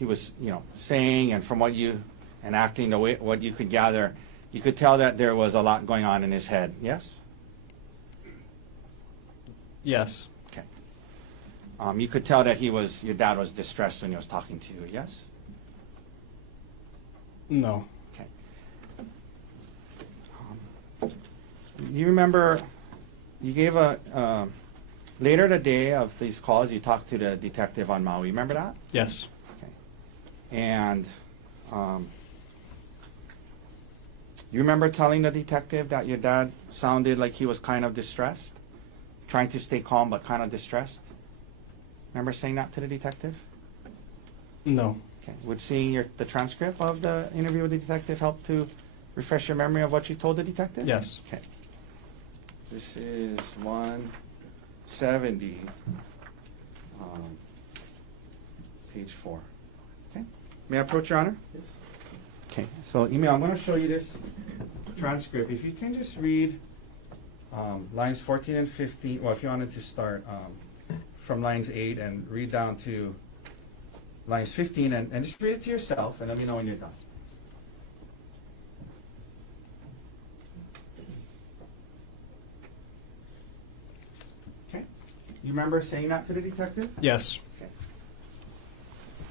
was, saying, and from what and acting, what you could gather, you could tell that there was a lot going on in his head, yes? Yes. Okay. You could tell that your dad was distressed when he was talking to you, yes? No. Okay. You remember, you gave later the day of these calls, you talked to the detective on Maui. Remember that? Yes. Okay. And you remember telling the detective that your dad sounded like he was kind of distressed? Trying to stay calm, but kind of distressed? Remember saying that to the detective? No. Okay. Would seeing the transcript of the interview with the detective help to refresh your memory of what you told the detective? Yes. Okay. This is 170, page 4. Okay. May I approach, Your Honor? Yes. Okay. So, Emil, I'm going to show you this transcript. If you can just read lines 14 and 15, well, if you wanted to start from lines 8 and read down to lines 15, and just read it to yourself, and let me know when you're done. Okay. You remember saying that to the detective? Yes. Okay.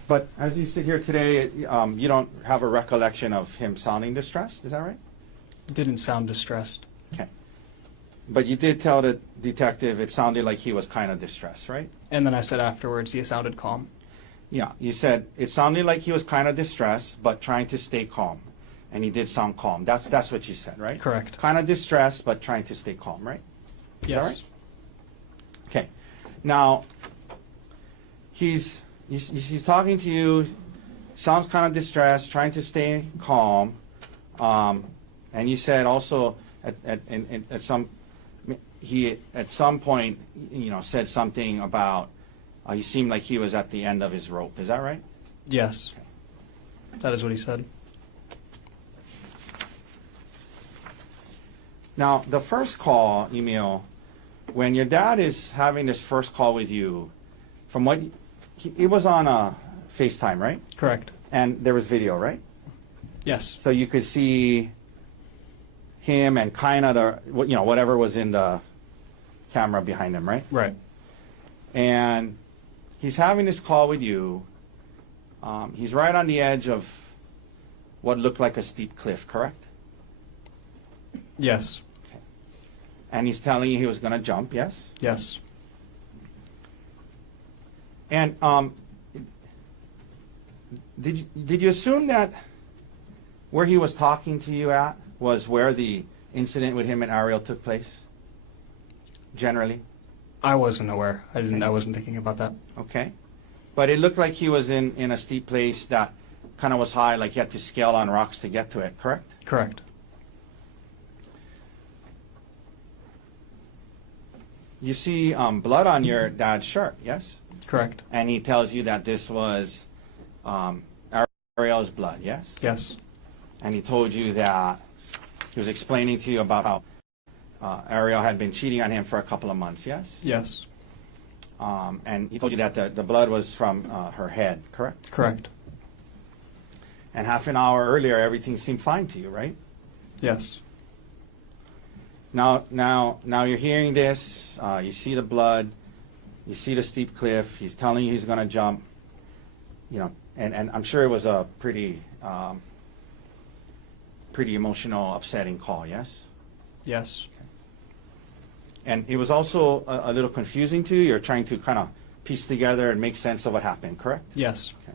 But as you sit here today, you don't have a recollection of him sounding distressed, is that right? Didn't sound distressed. Okay. But you did tell the detective it sounded like he was kind of distressed, right? And then I said afterwards he sounded calm. Yeah, you said it sounded like he was kind of distressed, but trying to stay calm. And he did sound calm. That's what you said, right? Correct. Kind of distressed, but trying to stay calm, right? Is Yes. that right? Okay. Now, he's talking to you, sounds kind of distressed, trying to stay calm. And you said also at some point, said something about he seemed like he was at the end of his rope. Is that right? Yes. That is what he said. Now, the first call, Emil, when your dad is having this first call with you, from what it was on a FaceTime, right? Correct. And there was video, right? Yes. So you could see him and kind of whatever was in the camera behind him, right? Right. And he's having this call with you. He's right on the edge of what looked like a steep cliff, correct? Yes. Okay. And he's telling you he was going to jump, yes? Yes. And did you assume that where he was talking to you at was where the incident with him and Arielle took place? Generally? I wasn't aware. I wasn't thinking about that. Okay. But it looked like he was in a steep place that kind of was high, like he had to scale on rocks to get to it, correct? Correct. You see blood on your dad's shirt, yes? Correct. And he tells you that this was Arielle's blood, yes? Yes. And he told you that he was explaining to you about how Arielle had been cheating on him for a couple of months, yes? Yes. And he told you that the blood was from her head, correct? Correct. And half an hour earlier, everything seemed fine to you, right? Yes. Now you're hearing this. You see the blood. You see the steep cliff. He's telling you he's going to jump. You know, and I'm sure it was a pretty emotional, upsetting call. Yes. Yes. And it was also a little confusing to you. You're trying to kind of piece together and make sense of what happened. Correct. Yes. Okay.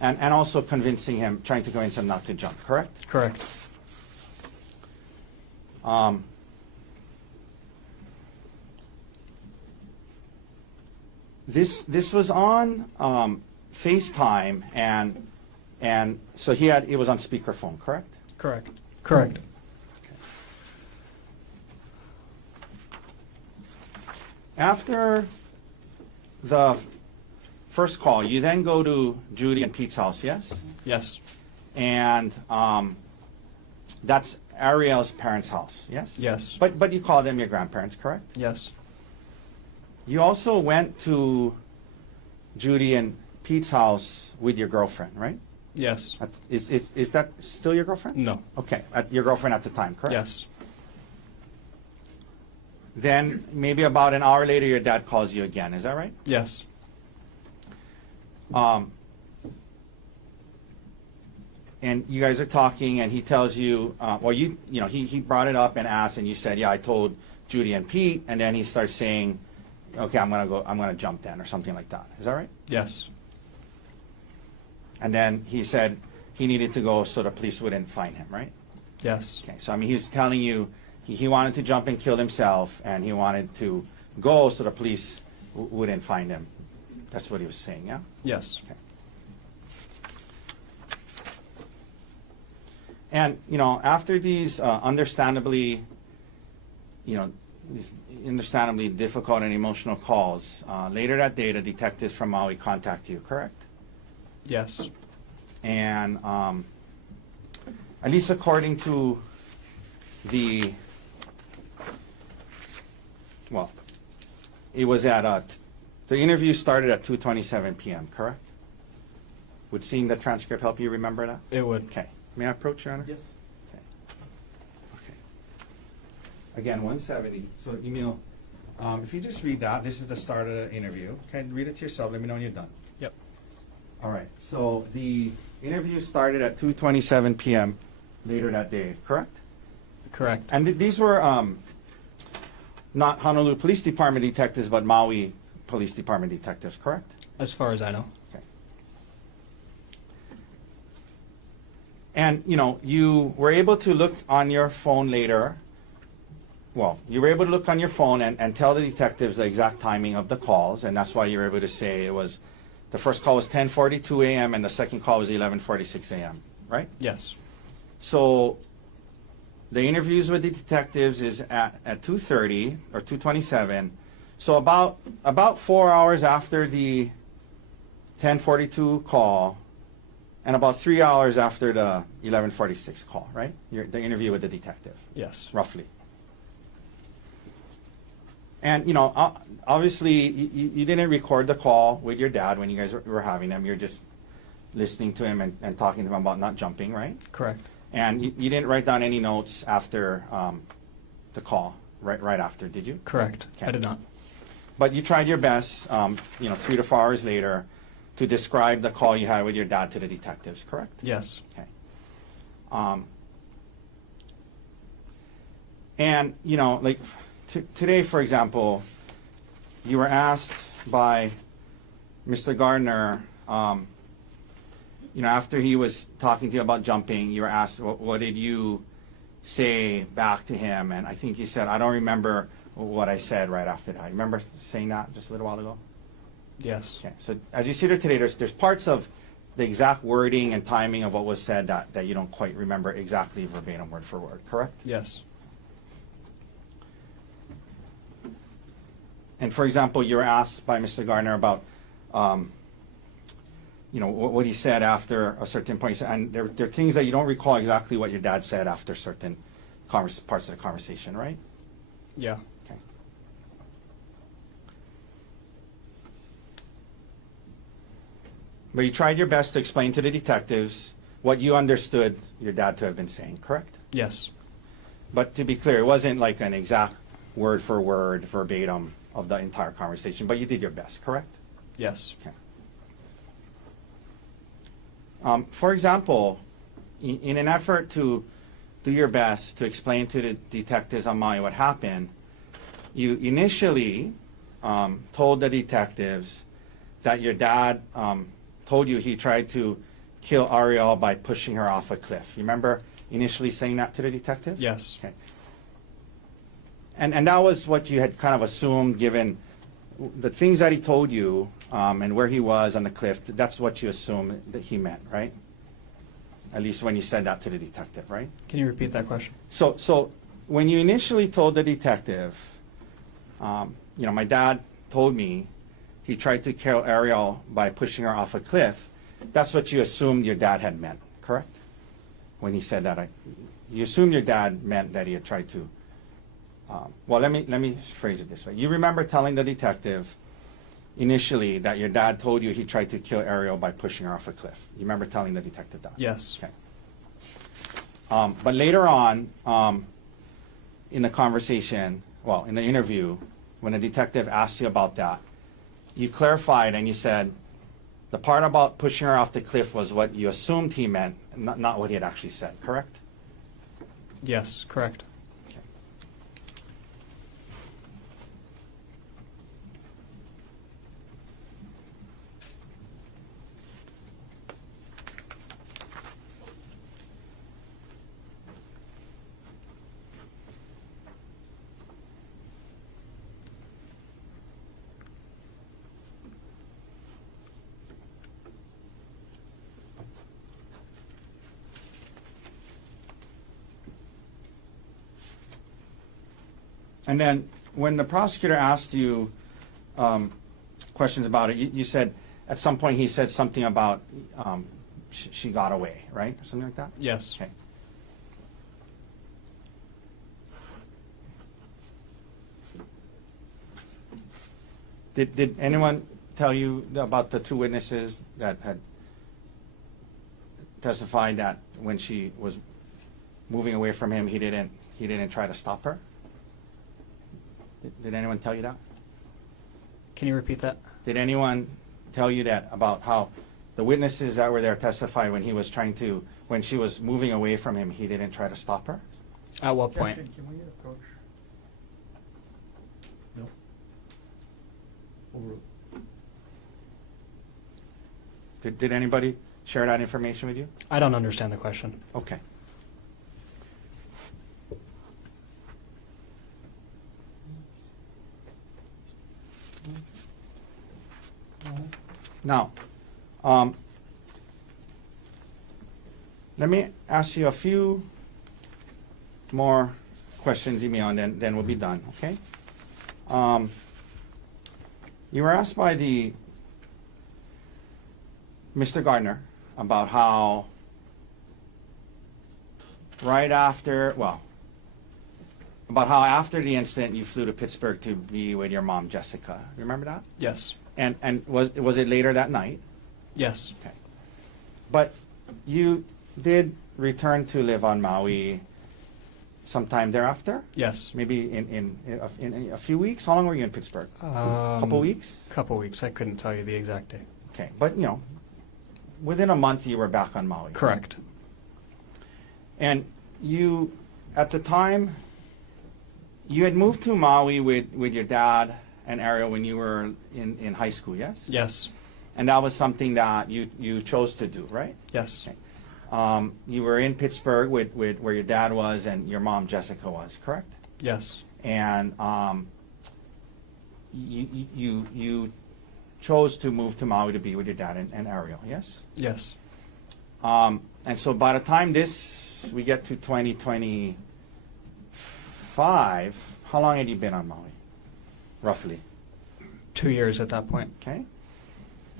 And also trying to convince him not to jump. Correct. Correct. This was on FaceTime, and so it was on speakerphone, correct? Correct. Correct. After the first call, you then go to Judy and Pete's house, yes? Yes. And that's Arielle's parents' house, yes? Yes. But you call them your grandparents, correct? Yes. You also went to Judy and Pete's house with your girlfriend, right? Yes. Is that still your girlfriend? No. Okay, your girlfriend at the time, correct? Yes. Then maybe about an hour later, your dad calls you again. Is that right? Yes. And you guys are talking, and he tells you, he brought it up and asked, and you said, yeah, I told Judy and Pete, and then he starts saying, okay, I'm gonna jump then, or something like that. Is that right? Yes. And then he said he needed to go so the police wouldn't find him, right? Yes. Okay, so I mean, he was telling you he wanted to jump and kill himself, and he wanted to go so the police wouldn't find him. That's what he was saying, yeah? Yes. Okay. And, after these understandably difficult and emotional calls, later that day, the detectives from Maui contact you, correct? Yes. And at least according to it was the interview started at 2:27 p.m., correct? Would seeing the transcript help you remember that? It would. Okay. May I approach, Your Honor? Yes. Okay. Again, 170. So, Emil, if you just read that, this is the start of the interview. Okay, read it to yourself. Let me know when you're done. Yep. All right. So the interview started at 2:27 p.m. later that day, correct? Correct. And these were not Honolulu Police Department detectives, but Maui Police Department detectives, correct? As far as I know. Okay. And, you were able to look on your phone later. Well, you were able to look on your phone and tell the detectives the exact timing of the calls, and that's why you were able to say the first call was 10:42 a.m. and the second call was 11:46 a.m., right? Yes. So the interviews with the detectives is at 2:30 or 2:27. So about 4 hours after the 10:42 call, and about 3 hours after the 11:46 call, right? The interview with the detective, Yes. roughly. And obviously you didn't record the call with your dad when you guys were having them. You're just listening to him and talking to him about not jumping, right? Correct. And you didn't write down any notes after the call, right after, did you? Correct. Okay. I did not. But you tried your best, 3 to 4 hours later, to describe the call you had with your dad to the detectives, correct? Yes. Okay. And, today, for example, you were asked by Mr. Gardner, after he was talking to you about jumping, you were asked, what did you say back to him? And I think you said, I don't remember what I said right after that. You remember saying that just a little while ago? Yes. Okay. So as you see there today, there's parts of the exact wording and timing of what was said that you don't quite remember exactly verbatim, word for word, correct? Yes. And for example, you were asked by Mr. Gardner about, what he said after a certain point. He said, and there are things that you don't recall exactly what your dad said after certain parts of the conversation, right? Yeah. Okay. But you tried your best to explain to the detectives what you understood your dad to have been saying, correct? Yes. But to be clear, it wasn't like an exact word for word, verbatim of the entire conversation, but you did your best, correct? Yes. Okay. For example, in an effort to do your best to explain to the detectives on Maui what happened, you initially told the detectives that your dad told you he tried to kill Arielle by pushing her off a cliff. You remember initially saying that to the detective? Yes. Okay. And that was what you had kind of assumed given the things that he told you and where he was on the cliff. That's what you assumed that he meant, right? At least when you said that to the detective, right? Can you repeat that question? So when you initially told the detective, my dad told me he tried to kill Arielle by pushing her off a cliff, that's what you assumed your dad had meant, correct? When he said that, you assumed your dad meant that he had tried to. Well, let me phrase it this way. You remember telling the detective initially that your dad told you he tried to kill Arielle by pushing her off a cliff. You remember telling the detective that? Yes. Okay. But later on, in the conversation, in the interview, when the detective asked you about that, you clarified and you said the part about pushing her off the cliff was what you assumed he meant, not what he had actually said, correct? Yes, correct. And then when the prosecutor asked you questions about it, you said at some point he said something about she got away, right? Or something like that? Yes. Okay. Did anyone tell you about the two witnesses that had testified that when she was moving away from him, he didn't try to stop her? Did anyone tell you that? Can you repeat that? Did anyone tell you that about how the witnesses that were there testified when when she was moving away from him, he didn't try to stop her? At what point? Can we approach? No. Over. Did anybody share that information with you? I don't understand the question. Okay. Now, let me ask you a few more questions, Emil, and then we'll be done, okay? You were asked by Mr. Gardner about how after the incident you flew to Pittsburgh to be with your mom, Jessica. Remember that? Yes. And was it later that night? Yes. Okay. But you did return to live on Maui sometime thereafter? Yes. Maybe in a few weeks? How long were you in Pittsburgh? A couple weeks? Couple weeks. I couldn't tell you the exact day. Okay. But, within a month you were back on Maui. Correct. And you, at the time, you had moved to Maui with your dad and Arielle when you were in high school, yes? Yes. And that was something that you chose to do, right? Yes. Okay. You were in Pittsburgh with where your dad was and your mom, Jessica, was, correct? Yes. And you chose to move to Maui to be with your dad and Arielle, yes? Yes. And so by the time we get to 2025, how long had you been on Maui, roughly? 2 years at that point. Okay.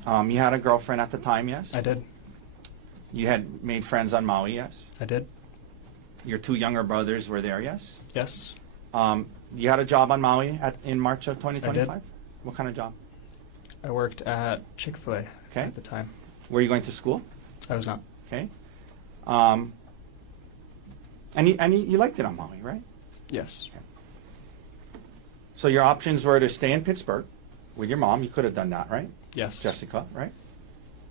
You had a girlfriend at the time, yes? I did. You had made friends on Maui, yes? I did. Your 2 younger brothers were there, yes? Yes. You had a job on Maui in March of 2025? I did. What kind of job? I worked at Chick-fil-A Okay. at the time. Were you going to school? I was not. Okay. And you liked it on Maui, right? Yes. So your options were to stay in Pittsburgh with your mom. You could have done that, right? Yes. Jessica, right?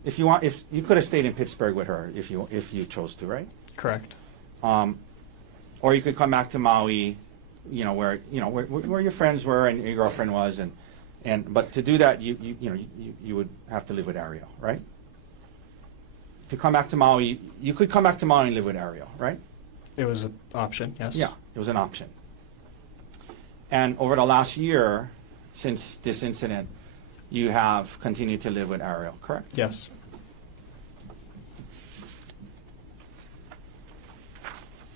If you could have stayed in Pittsburgh with her if you chose to, right? Correct. Or you could come back to Maui, where your friends were and your girlfriend was, but to do that you would have to live with Arielle, right? To come back to Maui, you could come back to Maui and live with Arielle, right? It was an option, yes. Yeah, it was an option. And over the last year, since this incident, you have continued to live with Arielle, correct? Yes.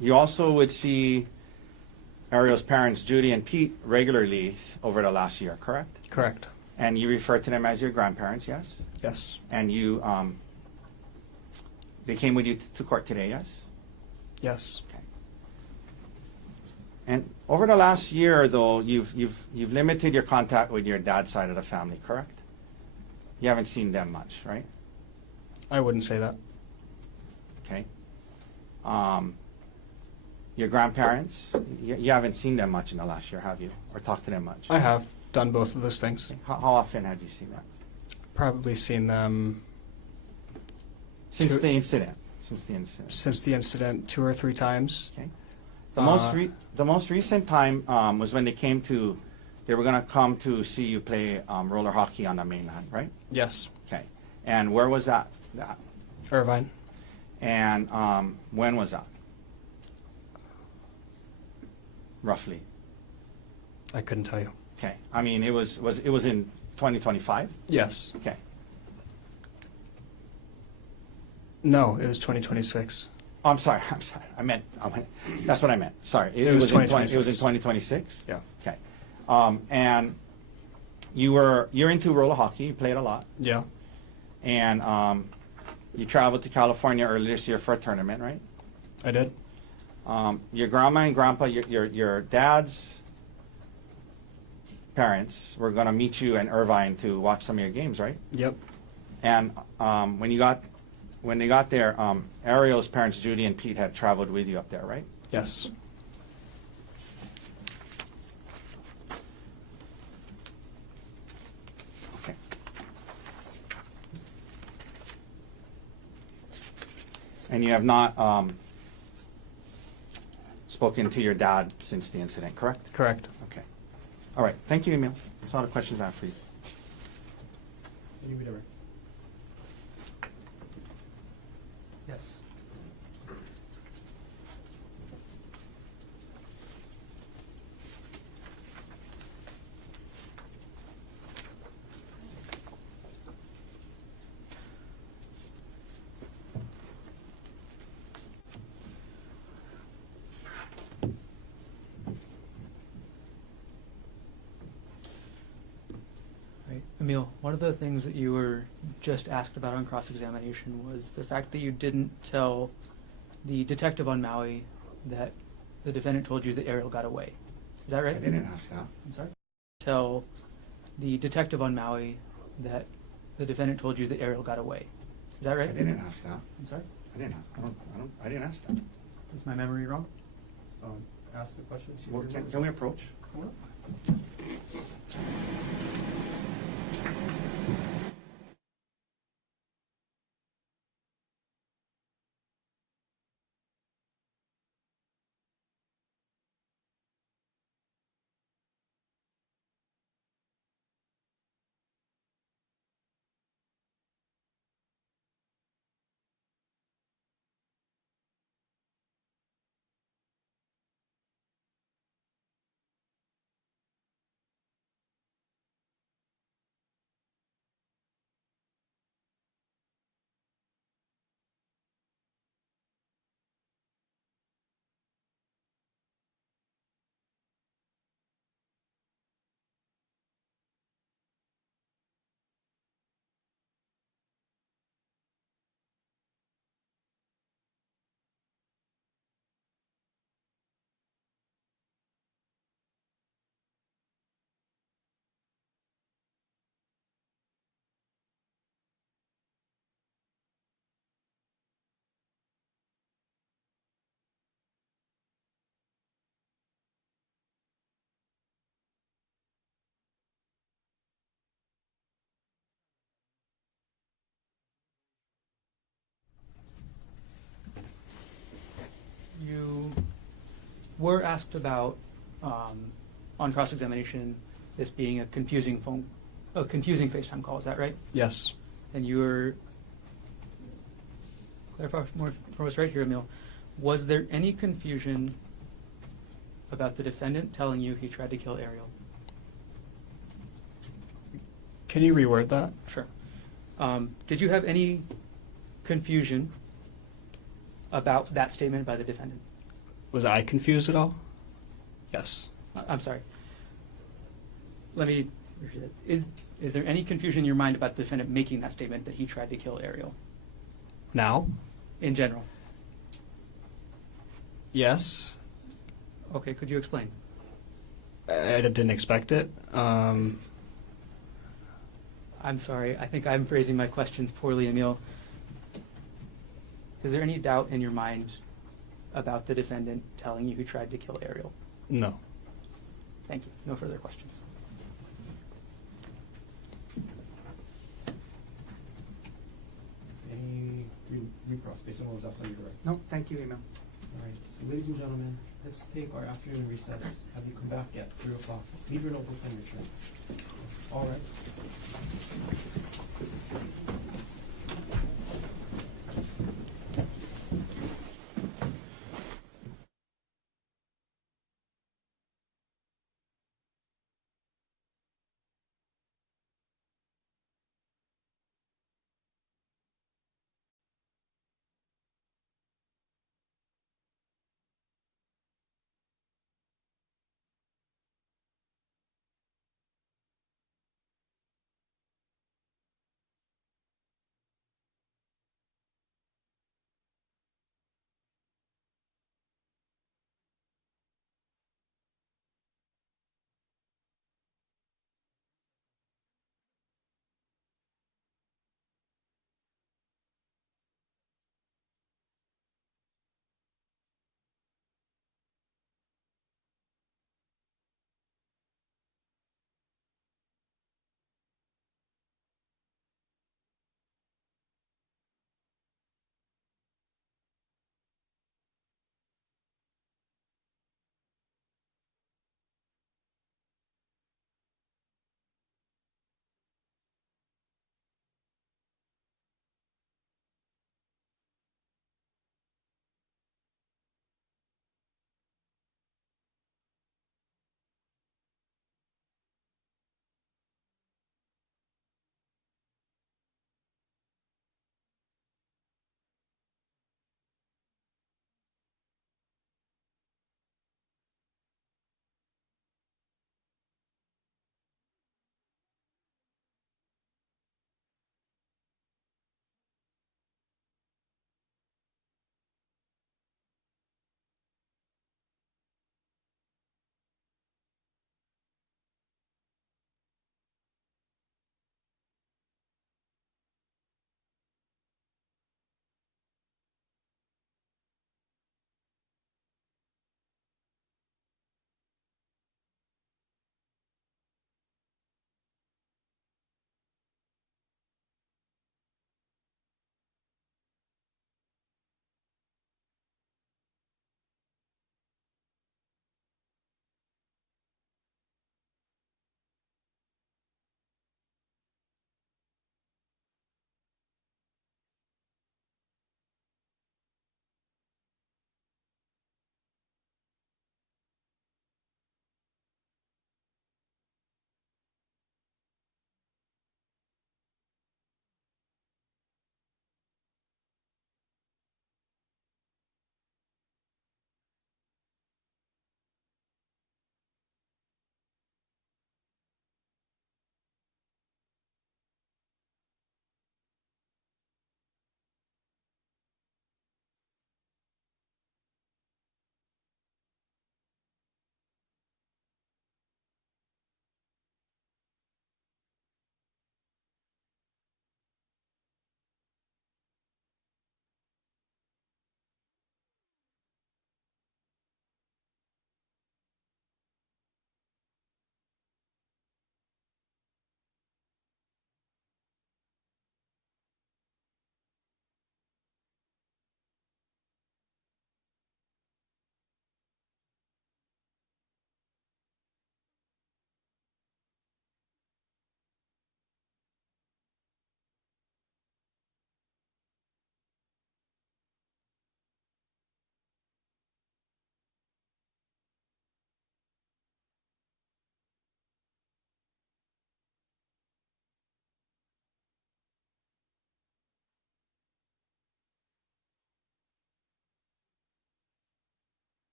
You also would see Arielle's parents, Judy and Pete, regularly over the last year, correct? Correct. And you refer to them as your grandparents, yes? Yes. And you, they came with you to court today, yes? Yes. Okay. And over the last year, though, you've limited your contact with your dad's side of the family, correct? You haven't seen them much, right? I wouldn't say that. Okay. Your grandparents, you haven't seen them much in the last year, have you? Or talked to them much? I have done both of those things. How often had you seen them? Probably seen them Since Two- the incident. Since the incident. since the incident 2 or 3 times. Okay. The most recent time was when they were going to come to see you play roller hockey on the mainland, right? Yes. Okay. And where was that? Irvine. And when was that? Roughly. I couldn't tell you. Okay. I mean, it was in 2025? Yes. Okay. No, it was 2026. Oh, I'm sorry. I meant that's what I meant. Sorry. It was in 20 2026. It was in 2026? Yeah. Okay. And you're into roller hockey. You played a lot. Yeah. And you traveled to California earlier this year for a tournament, right? I did. Your grandma and grandpa, your dad's parents were going to meet you in Irvine to watch some of your games, right? Yep. And when they got there, Arielle's parents, Judy and Pete, had traveled with you up there, right? Yes. Okay. And you have not spoken to your dad since the incident, correct? Correct. Okay. All right. Thank you, Emil. That's all the questions I have for you. Can you read it right? Yes. Right. Emil, one of the things that you were just asked about on cross-examination was the fact that you didn't tell the detective on Maui that the defendant told you that Arielle got away. Is that right? I didn't ask that. I'm sorry? Tell the detective on Maui that the defendant told you that Arielle got away. Is that right? I didn't ask that. I'm sorry? I didn't ask that. Is my memory wrong? Ask the question. See Well, if you can we approach? were asked about, on cross-examination, this being a confusing FaceTime call, is that right? Yes. And you were, clarify more for us right here, Emil, was there any confusion about the defendant telling you he tried to kill Arielle? Can you reword that? Sure. Did you have any confusion about that statement by the defendant? Was I confused at all? Yes. I'm sorry. Let me. Is there any confusion in your mind about the defendant making that statement that he tried to kill Arielle? Now? In general. Yes. Okay. Could you explain? I didn't expect it. I'm sorry. I think I'm phrasing my questions poorly, Emil. Is there any doubt in your mind about the defendant telling you he tried to kill Arielle? No. Thank you. No further questions. Any recross based on what was asked on your direct? No, thank you, Emil. All right, so ladies and gentlemen, let's take our afternoon recess. Have you come back at 3 o'clock? Leave your notebooks on your chair. All rise.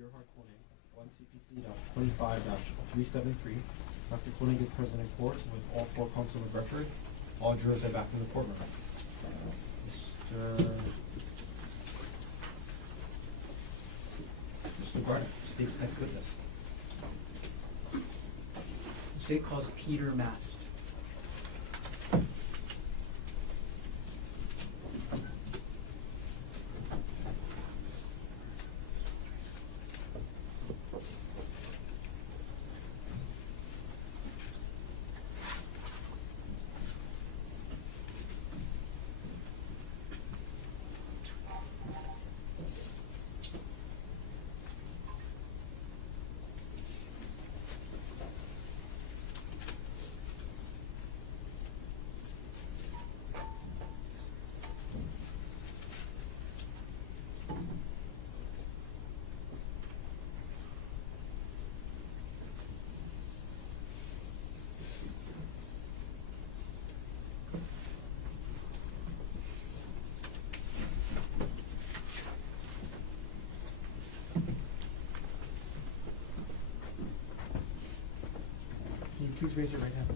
Gerhardt Konig, 1 CPC.25-373. Dr. Konig is present in court with all 4 counsel of record. All jurors are back in the courtroom. Mr. Garner, state's next witness. The state calls Peter Mast. Can you please raise your right hand?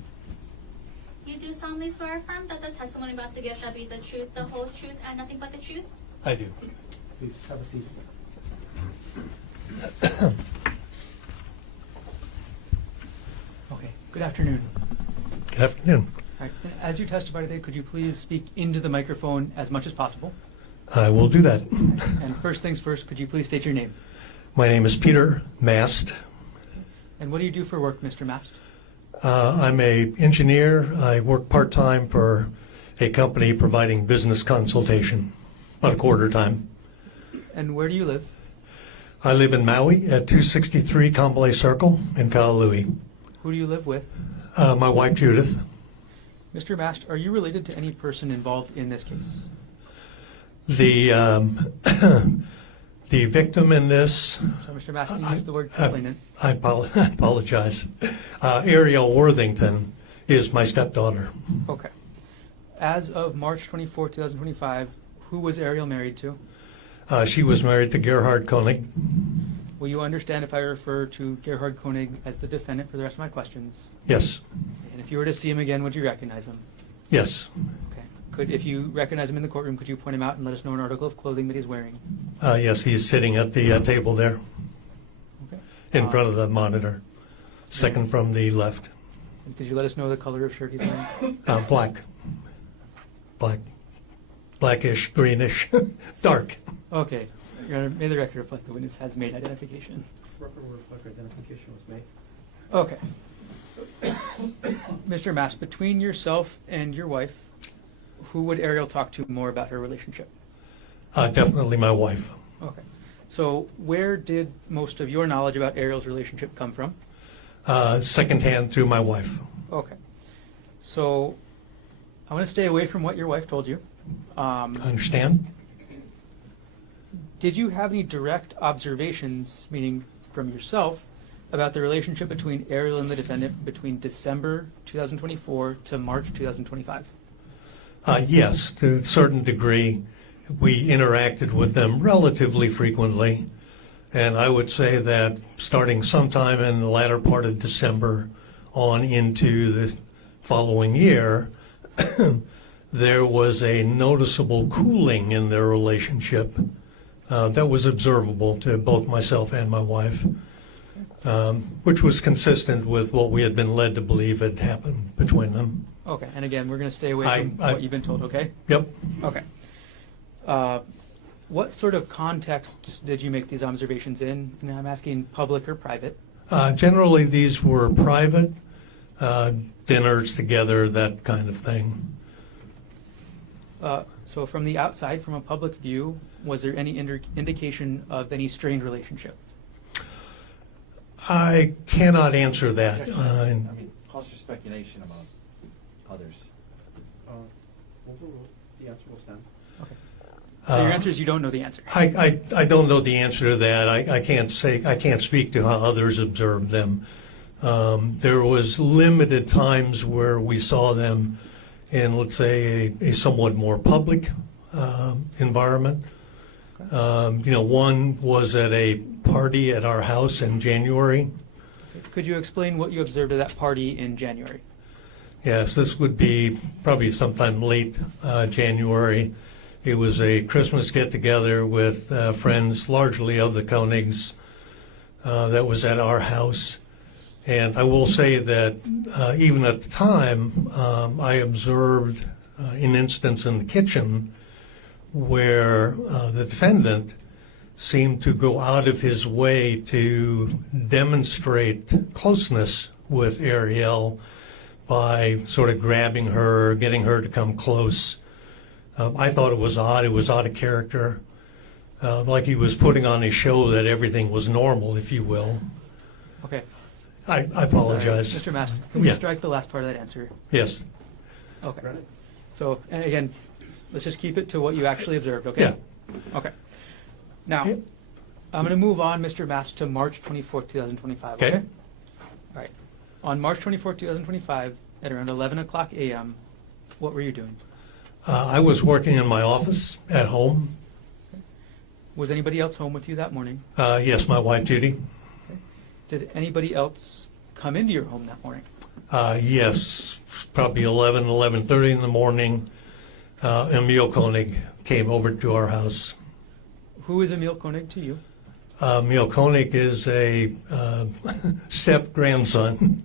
You do solemnly swear or affirm that the testimony about to give shall be the truth, the whole truth, and nothing but the truth? I do. Please have a seat. Okay, good afternoon. Good afternoon. All right, as you testify today, could you please speak into the microphone as much as possible? I will do that. And first things first, could you please state your name? My name is Peter Mast. And what do you do for work, Mr. Mast? I'm a engineer. I work part-time for a company providing business consultation on a quarter time. And where do you live? I live in Maui at 263 Kambalai Circle in Honolulu. Who do you live with? My wife Judith. Mr. Mast, are you related to any person involved in this case? The the victim in this. So, Mr. Mast, can you use the word complainant? I apologize. Arielle Worthington is my stepdaughter. Okay. As of March 24, 2025, who was Arielle married to? She was married to Gerhardt Konig. Will you understand if I refer to Gerhardt Konig as the defendant for the rest of my questions? Yes. And if you were to see him again, would you recognize him? Yes. Okay. If you recognize him in the courtroom, could you point him out and let us know an article of clothing that he's wearing? Yes, he's sitting at the table there Okay. in front of the monitor, second from the left. Could you let us know the color of shirt he's wearing? Black. Blackish, greenish, dark. Okay. Your Honor, may the record reflect the witness has made identification. Record will reflect identification was made. Okay. Mr. Mast, between yourself and your wife, who would Arielle talk to more about her relationship? Definitely my wife. Okay. So where did most of your knowledge about Arielle's relationship come from? Secondhand through my wife. Okay. So I want to stay away from what your wife told you. I understand. Did you have any direct observations, meaning from yourself, about the relationship between Arielle and the defendant between December 2024 to March 2025? Yes, to a certain degree. We interacted with them relatively frequently. And I would say that starting sometime in the latter part of December on into the following year, there was a noticeable cooling in their relationship that was observable to both myself and my wife, which was consistent with what we had been led to believe had happened between them. Okay, and again, we're going to stay away from what you've been told, okay? Yep. Okay. What sort of context did you make these observations in? And I'm asking public or private. Generally, these were private, dinners together, that kind of thing. So from the outside, from a public view, was there any indication of any strained relationship? I cannot answer that. I mean, pause your speculation about others. Overruled. The answer will stand. Okay. So your answer is you don't know the answer. I don't know the answer to that. I can't speak to how others observed them. There was limited times where we saw them in, let's say, a somewhat more public environment. One was at a party at our house in January. Could you explain what you observed at that party in January? Yes, this would be probably sometime late January. It was a Christmas get-together with friends, largely of the Konigs, that was at our house. And I will say that even at the time, I observed an instance in the kitchen where the defendant seemed to go out of his way to demonstrate closeness with Arielle by sort of grabbing her, getting her to come close. I thought it was odd. It was out of character, like he was putting on a show that everything was normal, if you will. Okay. I apologize. Sorry. Mr. Mast, can we Yeah. strike the last part of that answer? Yes. Okay. So, and again, let's just keep it to what you actually observed, okay? Yeah. Okay. Now, I'm going to move on, Mr. Mast, to March 24th, 2025, okay? Okay. All right. On March 24th, 2025, at around 11 o'clock a.m., what were you doing? I was working in my office at home. Was anybody else home with you that morning? Yes, my wife Judy. Did anybody else come into your home that morning? Yes, probably 11:30 in the morning. Emil Konig came over to our house. Who is Emil Konig to you? Emil Konig is a step-grandson.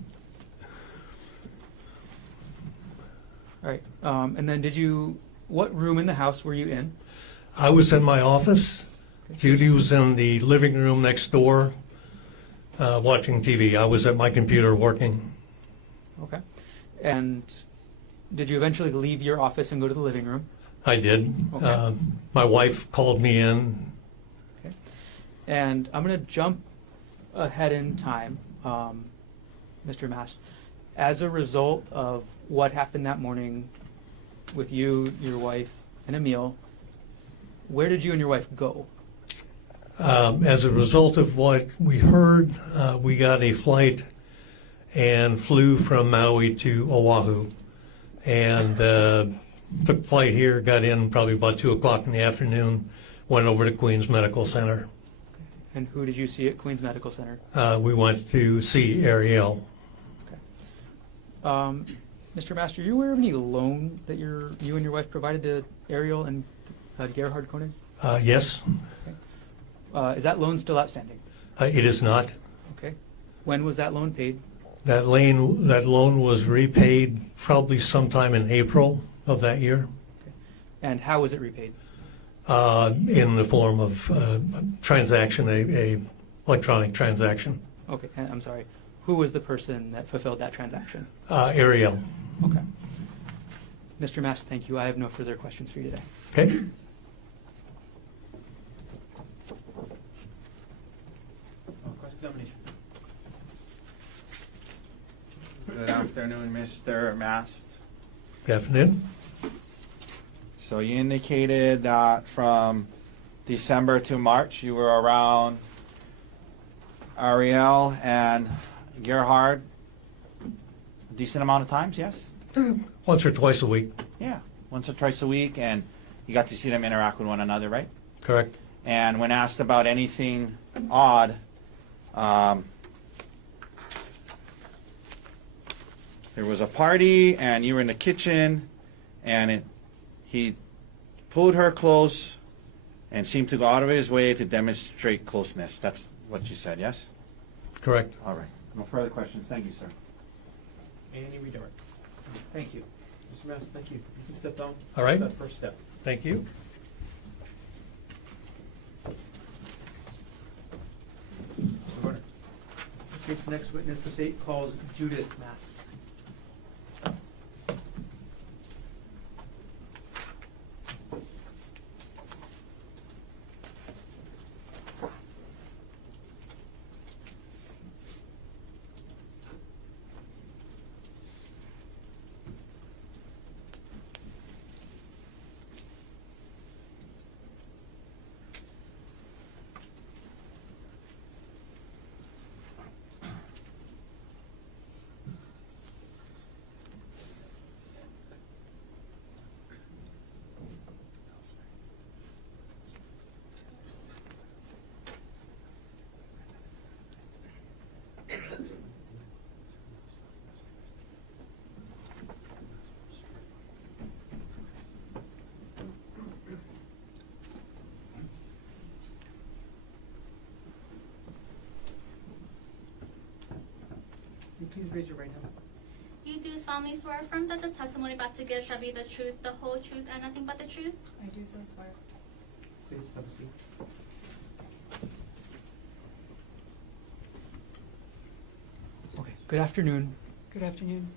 All right. And then what room in the house were you in? I was in my office. Judy was in the living room next door watching TV. I was at my computer working. Okay. And did you eventually leave your office and go to the living room? I did. Okay. My wife called me in. Okay. And I'm going to jump ahead in time, Mr. Mast. As a result of what happened that morning with you, your wife, and Emil, where did you and your wife go? As a result of what we heard, we got a flight and flew from Maui to Oahu. And took flight here, got in probably about 2 o'clock in the afternoon, went over to Queens Medical Center. And who did you see at Queens Medical Center? We went to see Arielle. Mr. Mast, are you aware of any loan that you and your wife provided to Arielle and Gerhardt Konig? Yes, Is that loan still outstanding? it is not. Okay. When was that loan paid? That loan was repaid probably sometime in April of that year And how was it repaid? in the form of transaction, a electronic transaction. Okay, and I'm sorry. Who was the person that fulfilled that transaction? Arielle. Okay. Mr. Mast, thank you. I have no further questions for you today. Okay. Cross-examination. Good afternoon, Mr. Mast. Good afternoon. So you indicated that from December to March, you were around Arielle and Gerhardt a decent amount of times, yes? Once or twice a week. Yeah, once or twice a week, and you got to see them interact with one another, right? Correct. And when asked about anything odd, there was a party, and you were in the kitchen, and he pulled her close and seemed to go out of his way to demonstrate closeness. That's what you said, yes? Correct. All right. No further questions. Thank you, sir. Any redirect? Thank you. Mr. Mast, thank you. You can step down. All right. That first step. Thank you. Mr. Gordon. The state's next witness, the state calls Judith Mast. please raise your right hand? You do solemnly swear affirm that the testimony about to give shall be the truth, the whole truth, and nothing but the truth? I do so swear. Please have a seat. Okay, good afternoon. Good afternoon.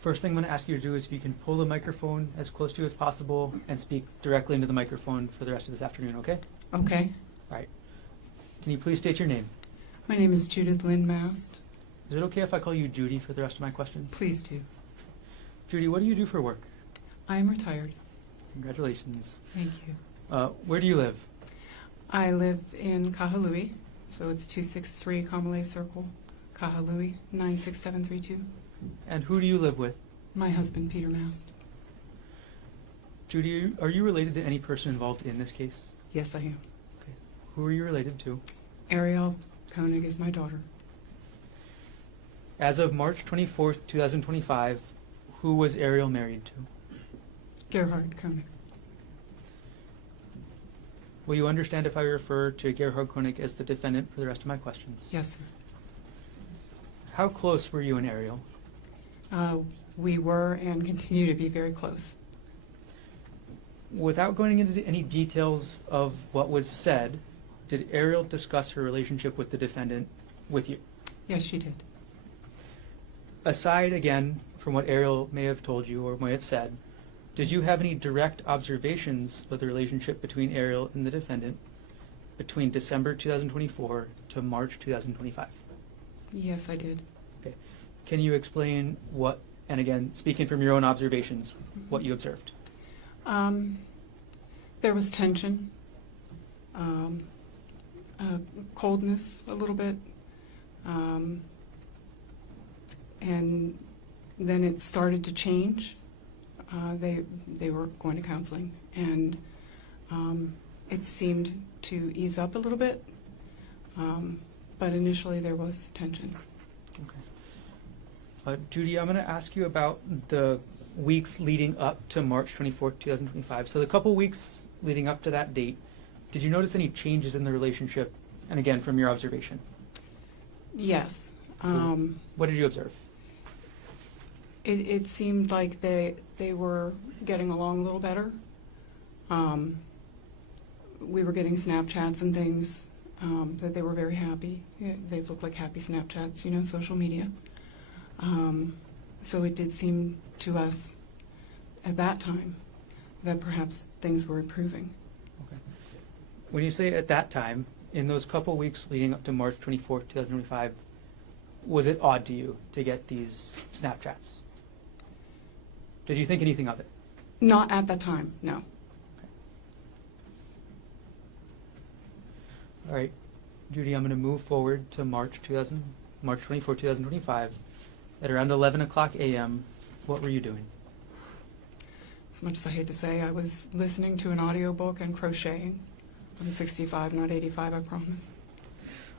First thing I'm going to ask you to do is if you can pull the microphone as close to you as possible and speak directly into the microphone for the rest of this afternoon, okay? Okay. All right. Can you please state your name? My name is Judith Lynn Mast. Is it okay if I call you Judy for the rest of my questions? Please do. Judy, what do you do for work? I am retired. Congratulations. Thank you. Where do you live? I live in Kahului, so it's 263 Kamalei Circle, Kahului, 96732. And who do you live with? My husband, Peter Mast. Judy, are you related to any person involved in this case? Yes, I am. Okay. Who are you related to? Arielle Konig is my daughter. As of March 24th, 2025, who was Arielle married to? Gerhardt Konig. Will you understand if I refer to Gerhardt Konig as the defendant for the rest of my questions? Yes, sir. How close were you and Arielle? We were and continue to be very close. Without going into any details of what was said, did Arielle discuss her relationship with the defendant with you? Yes, she did. Aside, again, from what Arielle may have told you or may have said, did you have any direct observations of the relationship between Arielle and the defendant between December 2024 to March 2025? Yes, I did. Okay. Can you explain what, and again, speaking from your own observations, what you observed? There was tension, coldness a little bit, and then it started to change. They were going to counseling, and it seemed to ease up a little bit, but initially there was tension. Okay. Judy, I'm going to ask you about the weeks leading up to March 24th, 2025. So the couple weeks leading up to that date, did you notice any changes in the relationship? And again, from your observation. Yes. What did you observe? It seemed like they were getting along a little better. We were getting Snapchats and things that they were very happy. They looked like happy Snapchats, you know, social media. So it did seem to us at that time that perhaps things were improving. Okay. When you say at that time, in those couple weeks leading up to March 24th, 2025, was it odd to you to get these Snapchats? Did you think anything of it? Not at that time, no. Okay. All right, Judy, I'm going to move forward to March 24, 2025. At around 11 o'clock a.m., what were you doing? As much as I hate to say, I was listening to an audiobook and crocheting. I'm 65, not 85, I promise.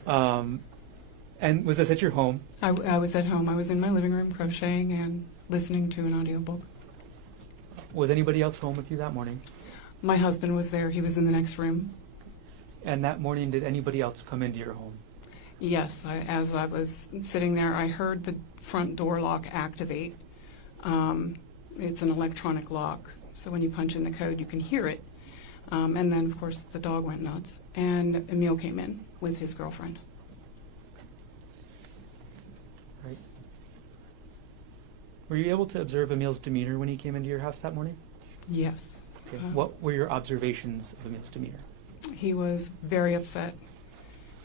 And was this at your home? I was at home. I was in my living room crocheting and listening to an audiobook. Was anybody else home with you that morning? My husband was there. He was in the next room. And that morning, did anybody else come into your home? Yes, as I was sitting there, I heard the front door lock activate. It's an electronic lock, so when you punch in the code, you can hear it. And then, of course, the dog went nuts, and Emile came in with his girlfriend. Right. Were you able to observe Emile's demeanor when he came into your house that morning? Yes. Okay. What were your observations of Emile's demeanor? He was very upset.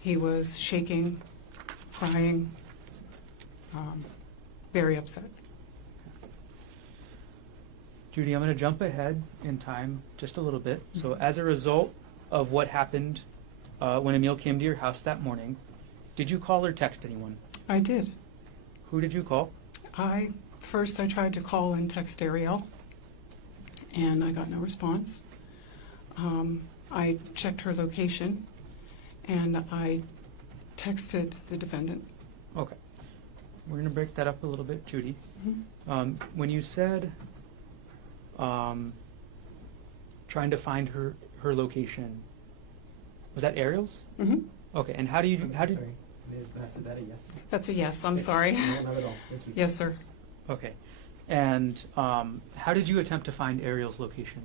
He was shaking, crying, very upset. Judy, I'm going to jump ahead in time just a little bit. So as a result of what happened when Emile came to your house that morning, did you call or text anyone? I did. Who did you call? First I tried to call and text Arielle, and I got no response. I checked her location, and I texted the defendant. Okay. We're going to break that up a little bit, Judy. Mm-hmm. When you said trying to find her location, was that Arielle's? Mm-hmm. Okay. And how did Ms. Mast, is that a yes? That's a yes, I'm sorry. No, not at all. Thank you. Yes, sir. Okay. And how did you attempt to find Arielle's location?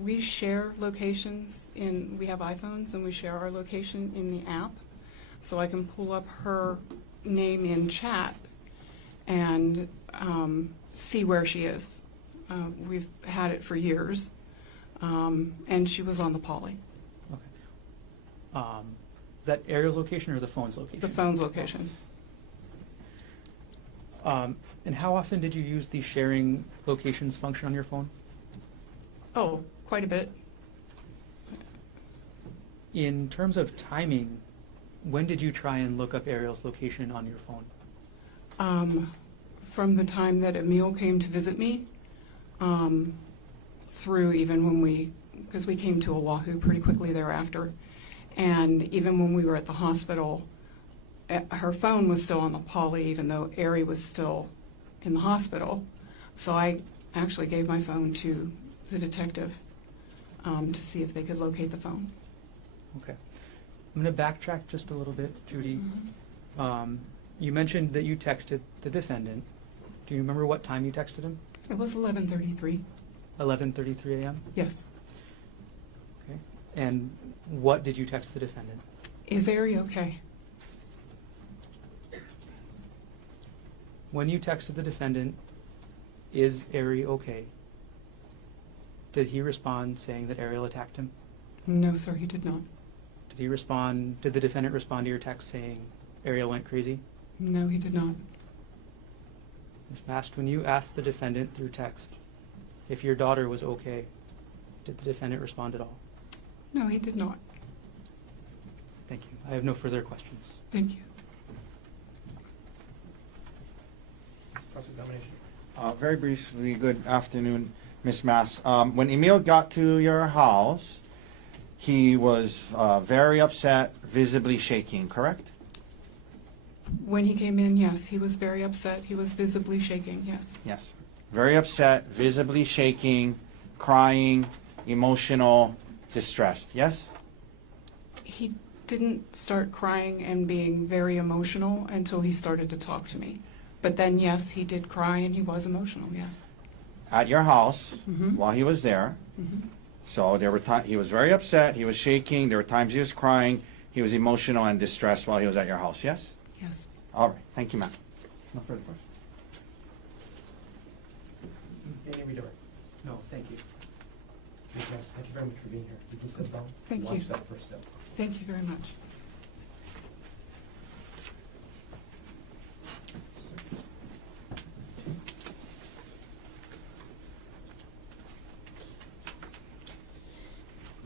We share locations we have iPhones and we share our location in the app. So I can pull up her name in chat and see where she is. We've had it for years. And she was on the poly, Okay. Is that Arielle's location or the phone's location? the phone's location. And how often did you use the sharing locations function on your phone? Oh, quite a bit. In terms of timing, when did you try and look up Arielle's location on your phone? From the time that Emil came to visit me, through even when because we came to Oahu pretty quickly thereafter, and even when we were at the hospital, her phone was still on the poly, even though Ari was still in the hospital. So I actually gave my phone to the detective to see if they could locate the phone. Okay. I'm going to backtrack just a little bit, Judy. You mentioned that you texted the defendant. Do you remember what time you texted him? It was 11:33. 11:33 a.m.? Yes. Okay. And what did you text the defendant? Is Ari okay? When you texted the defendant, "Is Ari okay?" did he respond saying that Arielle attacked him? No, sir, he did not. Did the defendant respond to your text saying Arielle went crazy? No, he did not. Ms. Mast, when you asked the defendant through text if your daughter was okay, did the defendant respond at all? No, he did not. Thank you. I have no further questions. Thank you. Cross-examination. Very briefly, good afternoon, Ms. Mass. When Emil got to your house, he was very upset, visibly shaking, correct? When he came in, yes, he was very upset. He was visibly shaking, yes. Yes. Very upset, visibly shaking, crying, emotional, distressed, yes? He didn't start crying and being very emotional until he started to talk to me. But then, yes, he did cry and he was emotional, yes. At your house, Mhm. while he was there, Mhm. so there were times he was very upset, he was shaking, there were times he was crying, he was emotional and distressed while he was at your house, yes? Yes. All right, thank you, ma'am. No further questions. Any redirect? No, thank you. Ms. Mast, thank you very much for being here. You can sit down. Thank you. Watch that first step. Thank you very much.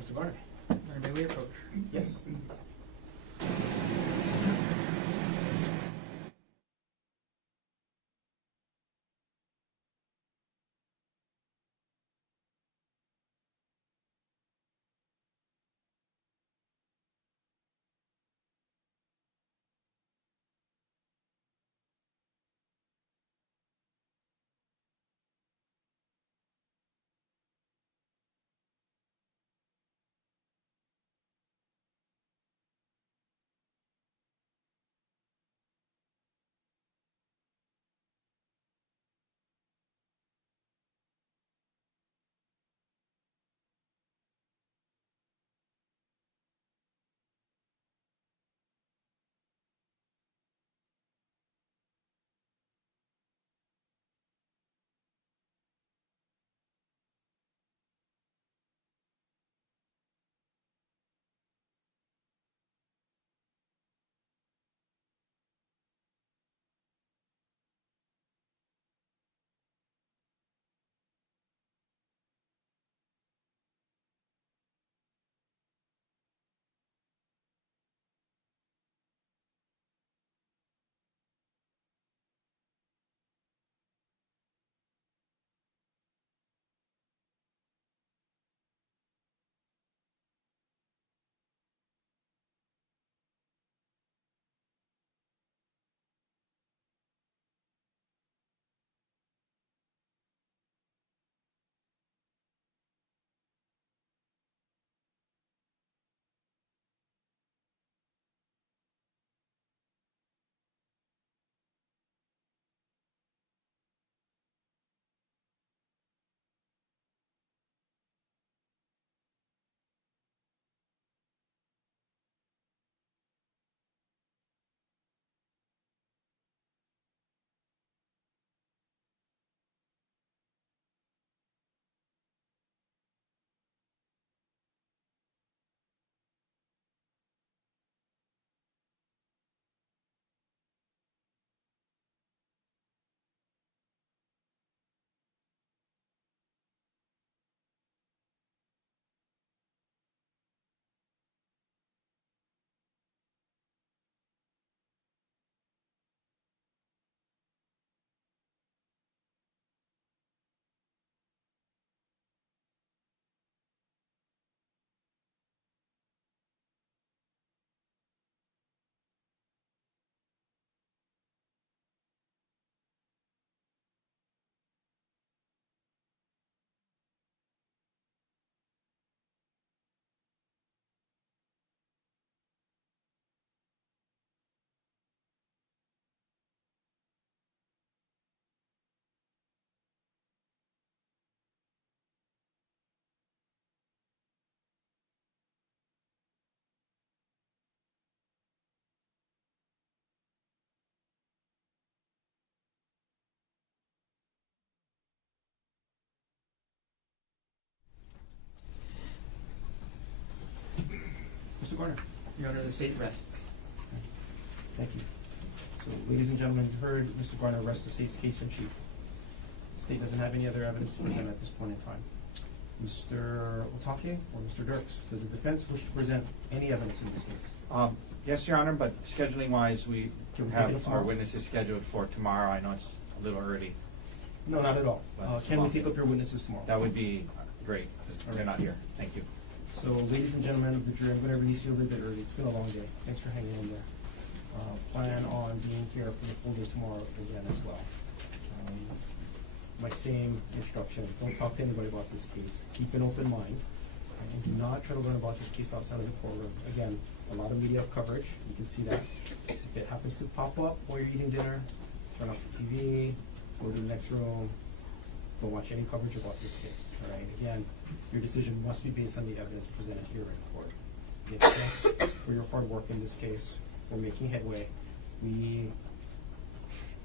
Mr. Garner? May we approach? Yes. Mr. Garner. Your Honor, the state rests. Thank you. So, ladies and gentlemen, you heard Mr. Garner rest the state's case in chief. The state doesn't have any other evidence to present at this point in time. Mr. Otake or Mr. Dirks, does the defense wish to present any evidence in this case? Yes, Your Honor, but scheduling wise, we Can we take it have our tomorrow? witnesses scheduled for tomorrow. I know it's a little early. No, not at all. But Can we take up your witnesses tomorrow? That would be great, because they're not here. Thank you. So, ladies and gentlemen of the jury, I'm going to release you a little bit early. It's been a long day. Thanks for hanging in there. Plan on being here for the full day tomorrow again as well. My same instruction, don't talk to anybody about this case. Keep an open mind, and do not try to learn about this case outside of the courtroom. Again, a lot of media coverage, you can see that. If it happens to pop up while you're eating dinner, turn off the TV, go to the next room, don't watch any coverage about this case, all right? Again, your decision must be based on the evidence presented here in court. Again, thanks for your hard work in this case. We're making headway. We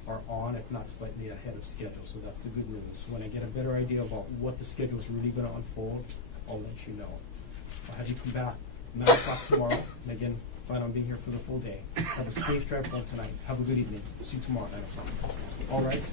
are on, if not slightly ahead of schedule, so that's the good news. When I get a better idea about what the schedule is really gonna unfold, I'll let you know. I'll have you come back 9 o'clock tomorrow, and again, plan on being here for the full day. Have a safe drive home tonight. Have a good evening. See you tomorrow at 9 o'clock. All rise.